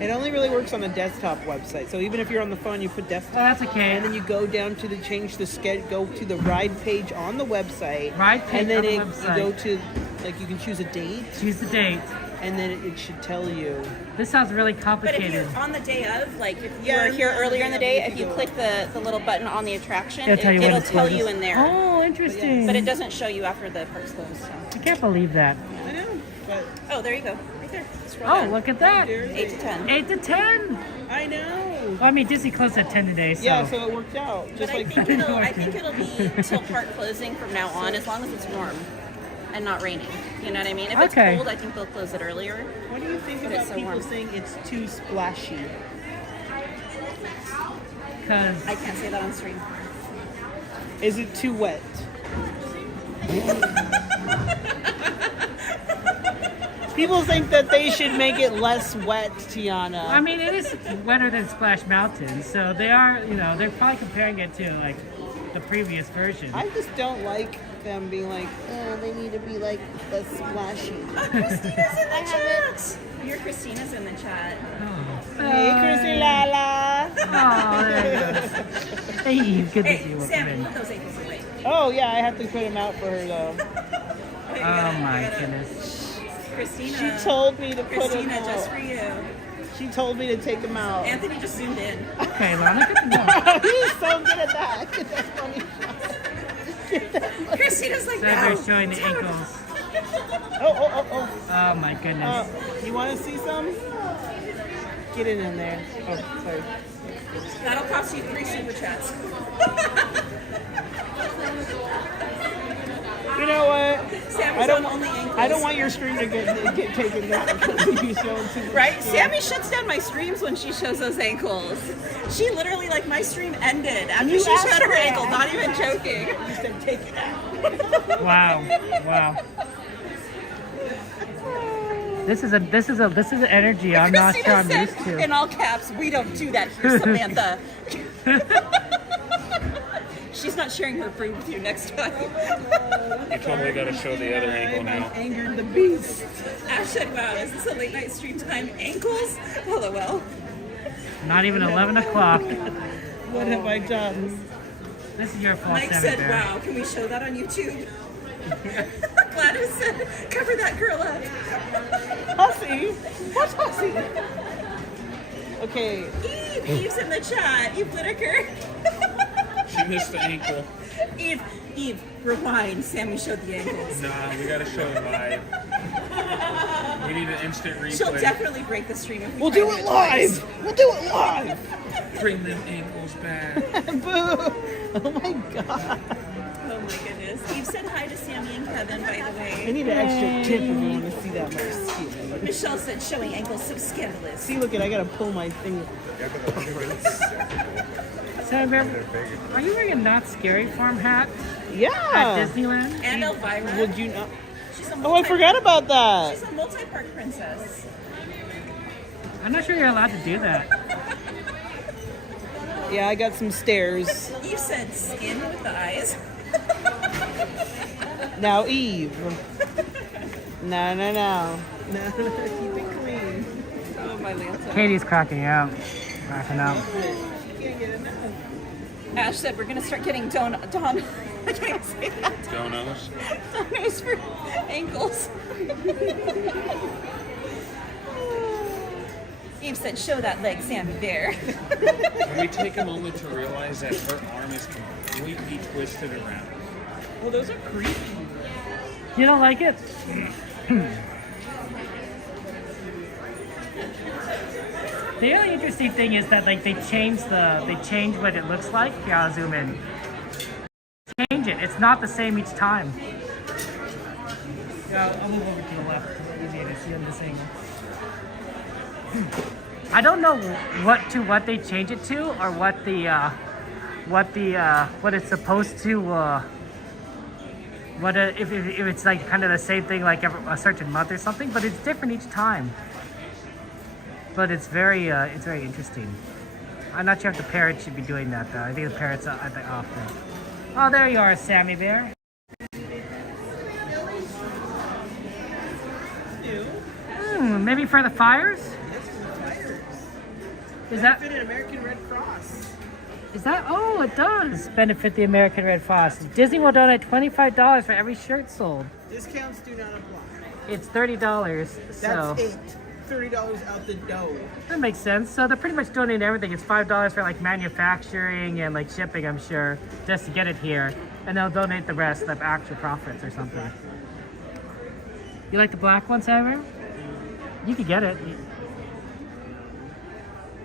it only really works on the desktop website. So even if you're on the phone, you put desktop. Oh, that's okay. And then you go down to change the schedule, go to the ride page on the website. Ride page and then on the you website. go to, like, you can choose a date. Choose the date. And then it should tell you. This sounds really But if complicated. you're on the day of, like if you Yeah, were here yeah, earlier in the yeah, day, if you click the little button on the attraction, It'll tell you when it'll it's tell closed. you in there. Oh, interesting. But it doesn't show you after the park's closed. So. I can't believe that. I know. But Oh, there you go. Right there. Scroll Oh, down. look at that. 8 to 10. 8 to 10. I know. Well, I mean, Disney closed at 10 today, so. Yeah, so it worked out. But Just I like think it'll be till park closing from now on, as long as it's warm and not raining. You know what I mean? If it's Okay. cold, I think they'll close it earlier. What do you think But about it's so people warm. saying it's too splashy? Because I can't say that on stream. Is it too wet? People think that they should make it less wet, Tiana. I mean, it is wetter than Splash Mountain, so they are, they're probably comparing it to like the previous version. I just don't like them being like, oh, they need to be like less splashy. Christina's in the chat. Your Christina's in the chat. Hey, Chrissy Lala. Oh, there you go. Hey, good to see you. Sam, Welcome in. put those ankles away. Oh yeah, I have to put them out for her though. Oh my goodness. Christina. She told me to put them Christina, out. just for you. She told me to take them out. Anthony just zoomed in. Okay, Lana, good to know. He's so good at that. That's funny. Christina's like, So no. they're showing the ankles. Oh. Oh my goodness. You want to see some? Get it in there. Oh, sorry. That'll cost you 3 super chats. You know what? Sammy's on only ankles. I don't want your stream to get taken down because you showing too much. Right? skin. Sammy shuts down my streams when she shows those ankles. She literally, like, my stream ended after You she asked showed her for it. ankle, not even joking. You said take it out. Wow. This is an energy I'm not sure I'm Christina used said, to. in all caps, we don't do that here, Samantha. She's not sharing her free with you next time. You totally got to show the other ankle now. Angered the beast. Ash said, wow, is this a late night stream time? Ankles? LOL. Not even 11 o'clock. What have I done? This is your fault, Mike Sammy said, Bear. wow, can we show that on YouTube? Gladys said, cover that girl up. Hussy? What's Hussy? Okay. Eve's in the chat. Eve Whitaker. She missed the ankle. Eve, rewind. Sammy showed the ankles. Nah, we gotta show it live. We need an instant replay. She'll definitely break the stream if we We'll try do to it twice. live. We'll do it live. Bring them ankles back. Boo. Oh my god. Oh my goodness. Eve said hi to Sammy and Kevin, by the way. I need an extra tip if you want to see that much skin. Michelle said showing ankles so scandalous. See, look at I gotta pull my thing. Sammy Bear, are you wearing a Not Scary Farm hat Yeah. at Disneyland? And Elvira. Would you not? She's a Oh, I forgot about that. She's a multi-park princess. I'm not sure you're allowed to do that. Yeah, I got some stairs. You said skin with the eyes. Now Eve. No. Keep it clean. Oh, my Lanta. Katie's cracking out. Cracking out. She can't get enough. Ash said we're gonna start getting Don. I can't say that. Donos. Donos for ankles. Eve said, show that leg, Sammy Bear. Can we take a moment to realize that her arm is completely twisted around? Well, those are creepy. You don't like it? The really interesting thing is that like they change what it looks like. Yeah, I'll zoom in. Change it. It's not the same each time. Yeah, I'll move over to the left. It's easier to see on this angle. I don't know what they change it to or what it's supposed to if it's like kind of the same thing like a certain month or something, but it's different each time. But it's very interesting. I'm not sure if the parrot should be doing that though. I think the parrot's at the off there. Oh, there you are, Sammy Bear. Maybe for the fires? Is that Benefit American Red Cross? Is that? Oh, it does benefit the American Red Cross. Disney will donate $25 for every shirt sold. Discounts do not apply. It's $30. So That's it. $30 out the door. that makes sense. So they're pretty much donating everything. It's $5 for like manufacturing and like shipping, I'm sure, just to get it here, and they'll donate the rest of actual profits or something. You like the black one, Simon? You could get it.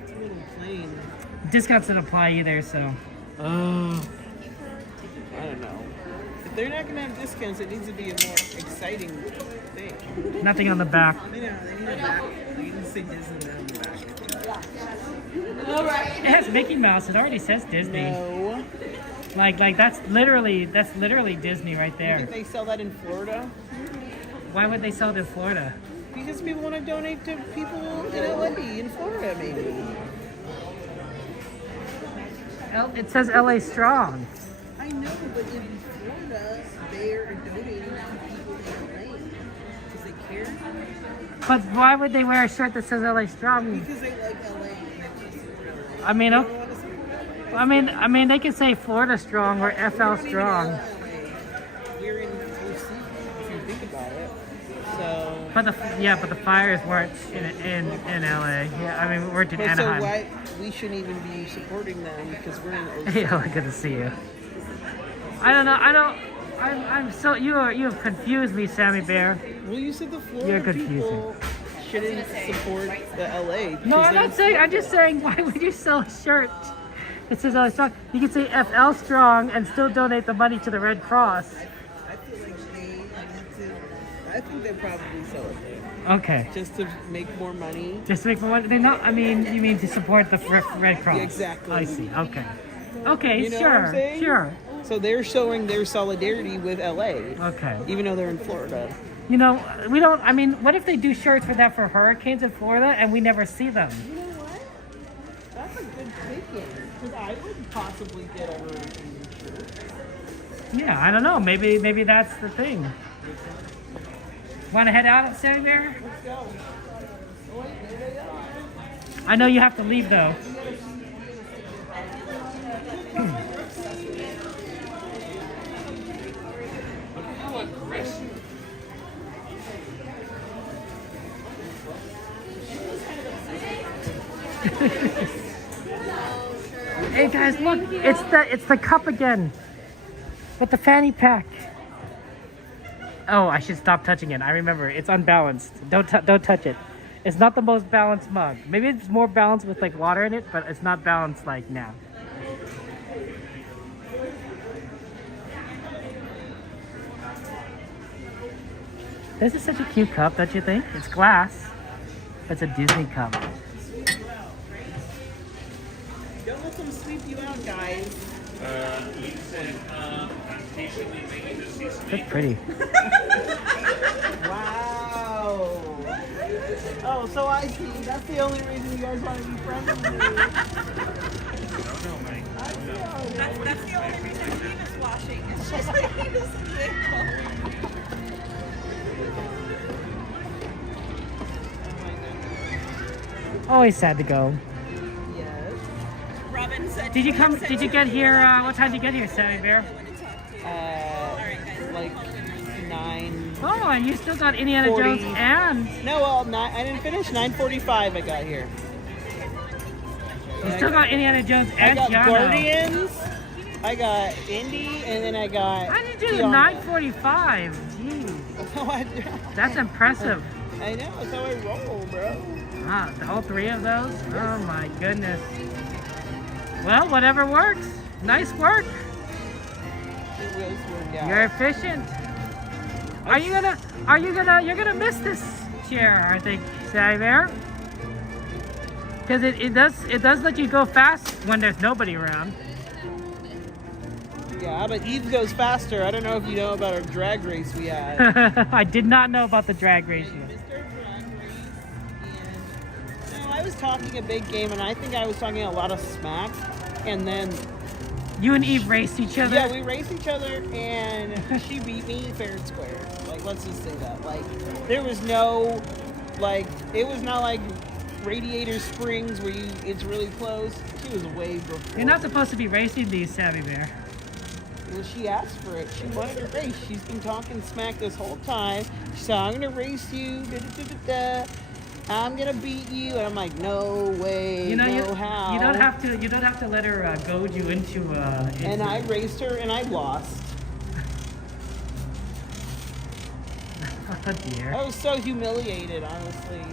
It's a little plain. Discounts don't apply either, so. I don't know. If they're not going to have discounts, it needs to be a more exciting thing. Nothing on the back. They need a back. They didn't say Disneyland on the back. It has Mickey Mouse. It already says Disney. No. Like that's literally Disney right You there. think they sell that in Florida? Why would they sell it in Florida? Because people want to donate to people in LA, in Florida, maybe. It says LA Strong. I I know, but in Florida, they're donating to people in LA because they care. But why would they wear a shirt that says LA Strong? Because they like LA and they just support LA. I mean, I mean, they could say Florida Strong or FL Strong. We're in OC, if you think about it. So. But the fires weren't in LA. Yeah, I mean, we weren't in Anaheim. So why we shouldn't even be supporting them because we're in OC. Yeah, good to see you. I don't know. I'm so you have confused me, Sammy Bear. Well, you said the Florida people shouldn't support the LA. No, I'm not saying. I'm just saying, why would you sell a shirt that says LA Strong? You can say FL Strong and still donate the money to the Red Cross. I feel like they need to. I think they probably sell it there. Okay. Just to make more money. Just to make more money. They're not. I mean, you mean to support the Red Cross? Yeah, exactly. I see. Okay. Okay. You know what I'm saying? Sure. So they're showing their solidarity with LA. Okay. Even though they're in Florida. You know, we don't. I mean, what if they do shirts for that for hurricanes in Florida and we never see them? You know what? That's a good thinking. Because I wouldn't possibly get a hurricane shirt. Yeah, I don't know. Maybe that's the thing. Want to head out, Sammy Bear? Let's go. Oh, wait, there they are. I know you have to leave though. How aggressive. Hey guys, look! It's the cup again, with the fanny pack. Oh, I should stop touching it. I remember it's unbalanced. Don't touch it. It's not the most balanced mug. Maybe it's more balanced with like water in it, but it's not balanced like now. This is such a cute cup, don't you think? It's glass. It's a Disney cup. Don't let them sweep you out, guys. Listen, I'm patiently making this season. That's pretty. Wow. Oh, so I see. That's the only reason you guys want to be friends with me. No, Mike. That's the only reason he was washing. It's just like he was vehicle. Always sad to go. Yes. Robin said. Did you come? Did you get here? What time did you get here, Sammy Bear? Like 9. Oh, and you still got Indiana 40. Jones and No, well, I didn't finish. 9:45 I got here. you still got Indiana Jones I and got Keanu. Guardians. I got Indy, and then I got. How did you do Keanu. 9:45? Jeez, that's impressive. I know, that's how I roll, bro. Ah, all 3 of those? Oh my goodness. Well, whatever works. Nice work. It was work out. You're efficient. You're gonna miss this chair, I think, Sammy Bear. Because it does let you go fast when there's nobody around. Yeah, but Eve goes faster. I don't know if you know about our drag race we had. I did not know about the drag race. I was talking a big game, and I think I was talking a lot of smack, and then you and Eve raced each other? Yeah, we raced each other, and she beat me fair and square. Like, let's just say that. Like, there was no, like, it was not like Radiator Springs where it's really close. She was way before. You're not supposed to be racing these, Sammy Bear. Well, she asked for it. She wanted to race. She's been talking smack this whole time. She said, I'm going to race you. I'm gonna beat you, and I'm like, no way, how. You don't have to let her goad you into. And I raced her, and I lost. Oh dear. I was so humiliated, honestly.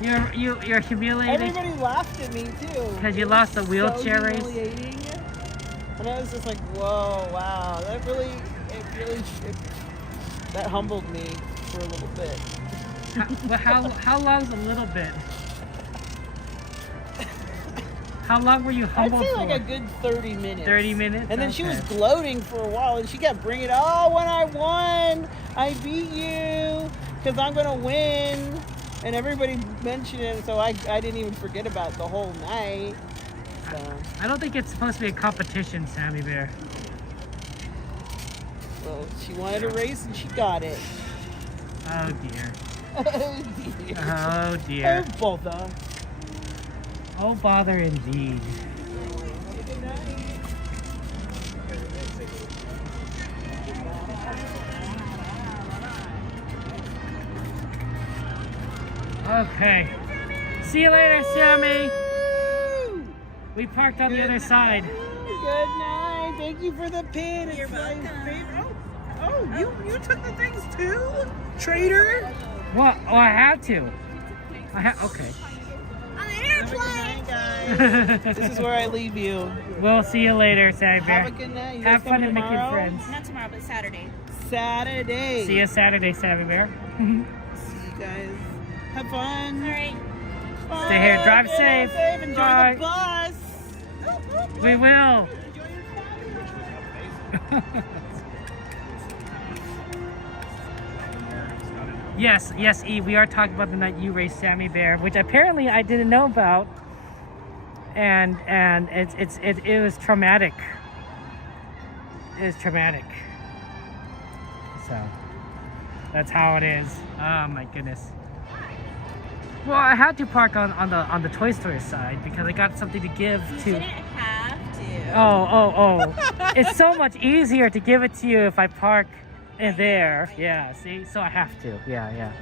You're humiliated. Everybody laughed at me too. Because you lost the wheelchair race. Humiliating. And I was just like, whoa, wow, that humbled me for a little bit. How long's a little bit? How long were you humbled I'd say for? like a good 30 minutes. 30 minutes? And then she was gloating for a while, and she kept bringing it, oh, when I won, I beat you, because I'm going to win. And everybody mentioned it, so I didn't even forget about it the whole night. I don't think it's supposed to be a competition, Sammy Bear. Well, she wanted a race and she got it. Oh dear. Oh dear. Oh dear. Oh bother. Oh bother indeed. Okay. See you later, Sammy. We parked on the other side. Good night. Thank you for the pin. You're welcome. Oh, you took the things too? Traitor? What? Oh, I had to. Okay. Guys. This is where I leave you. We'll see you later, Sammy Bear. Have a good night. You Have guys fun coming and making tomorrow? friends. Not tomorrow, but Saturday. Saturday. See you Saturday, Sammy Bear. See you guys. Have fun. All right. Bye. Stay here. Drive safe. Enjoy Bye. the bus. We will. Yes, Eve, we are talking about the night you raced Sammy Bear, which apparently I didn't know about, and it was traumatic. It was traumatic. So that's how it is. Oh my goodness. Well, I had to park on the Toy Story side because I got something to give to. You didn't have to. Oh. It's so much easier to give it to you if I park in there. Yeah, see? So I have to. Yeah.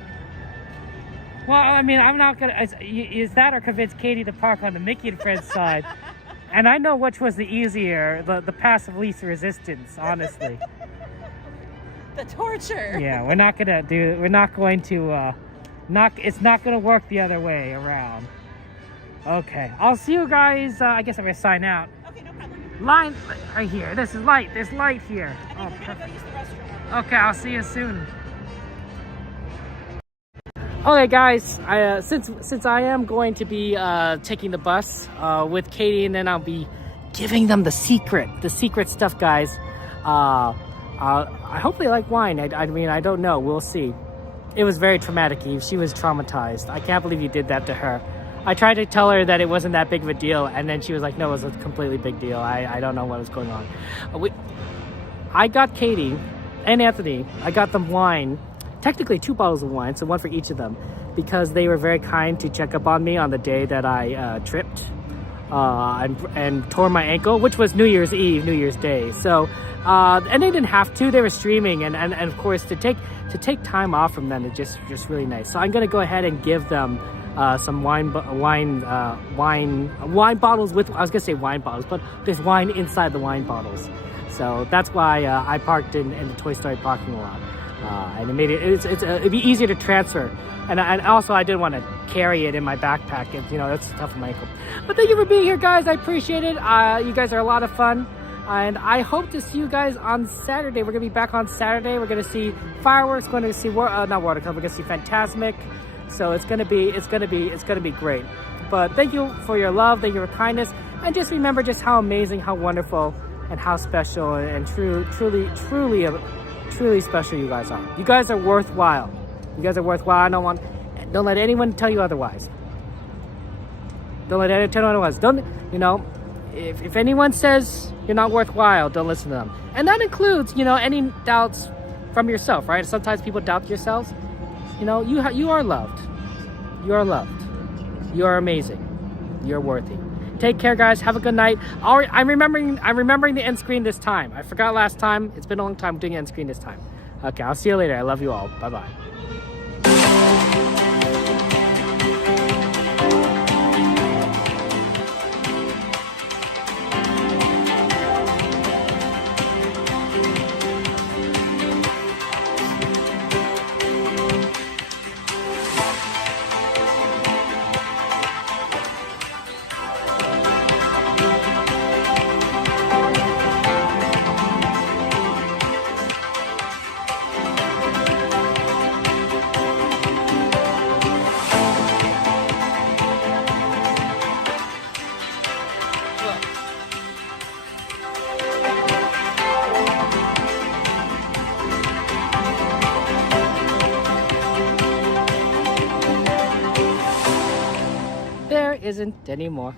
Well, I mean, I'm not gonna. Is that or convince Katie to park on the Mickey and Friends side? And I know which was the easier, the path of least resistance, honestly. The torture. Yeah, we're not going to, it's not going to work the other way around. Okay, I'll see you guys, I guess I'm going to sign out. Okay, no problem. Line, right here, this is light, there's light here. I think we're gonna go use the restroom. Okay, I'll see you soon. Okay guys, since I am going to be taking the bus with Katie, and then I'll be giving them the secret stuff, guys. I hope they like wine. I mean, I don't know. We'll see. It was very traumatic, Eve. She was traumatized. I can't believe you did that to her. I tried to tell her that it wasn't that big of a deal, and then she was like, no, it was a completely big deal. I don't know what was going on. I got Katie and Anthony, I got them wine. Technically 2 bottles of wine, so 1 for each of them, because they were very kind to check up on me on the day that I tripped and tore my ankle, which was New Year's Eve, New Year's Day. So, and they didn't have to. They were streaming, and of course to take time off from them is just really nice. So I'm gonna go ahead and give them some wine bottles with. I was gonna say wine bottles, but there's wine inside the wine bottles. So that's why I parked in the Toy Story parking lot. And it made it'd be easier to transfer, and also I didn't want to carry it in my backpack. That's tough on my ankle. But thank you for being here, guys. I appreciate it. You guys are a lot of fun, and I hope to see you guys on Saturday. We're gonna be back on Saturday. We're gonna see fireworks. We're gonna see not water club. We're gonna see Fantasmic. So it's gonna be great. But thank you for your love. Thank you for kindness, and just remember just how amazing, how wonderful, and how special and truly special you guys are. You guys are worthwhile. You guys are worthwhile. Don't let anyone tell you otherwise. Don't let anyone tell you otherwise. If anyone says you're not worthwhile, don't listen to them. And that includes, any doubts from yourself, right? Sometimes people doubt yourselves. You are loved. You are loved. You are amazing. You're worthy. Take care, guys. Have a good night. I'm remembering the end screen this time. I forgot last time. It's been a long time doing end screen this time. Okay, I'll see you later. I love you all. Bye-bye. Isn't anymore.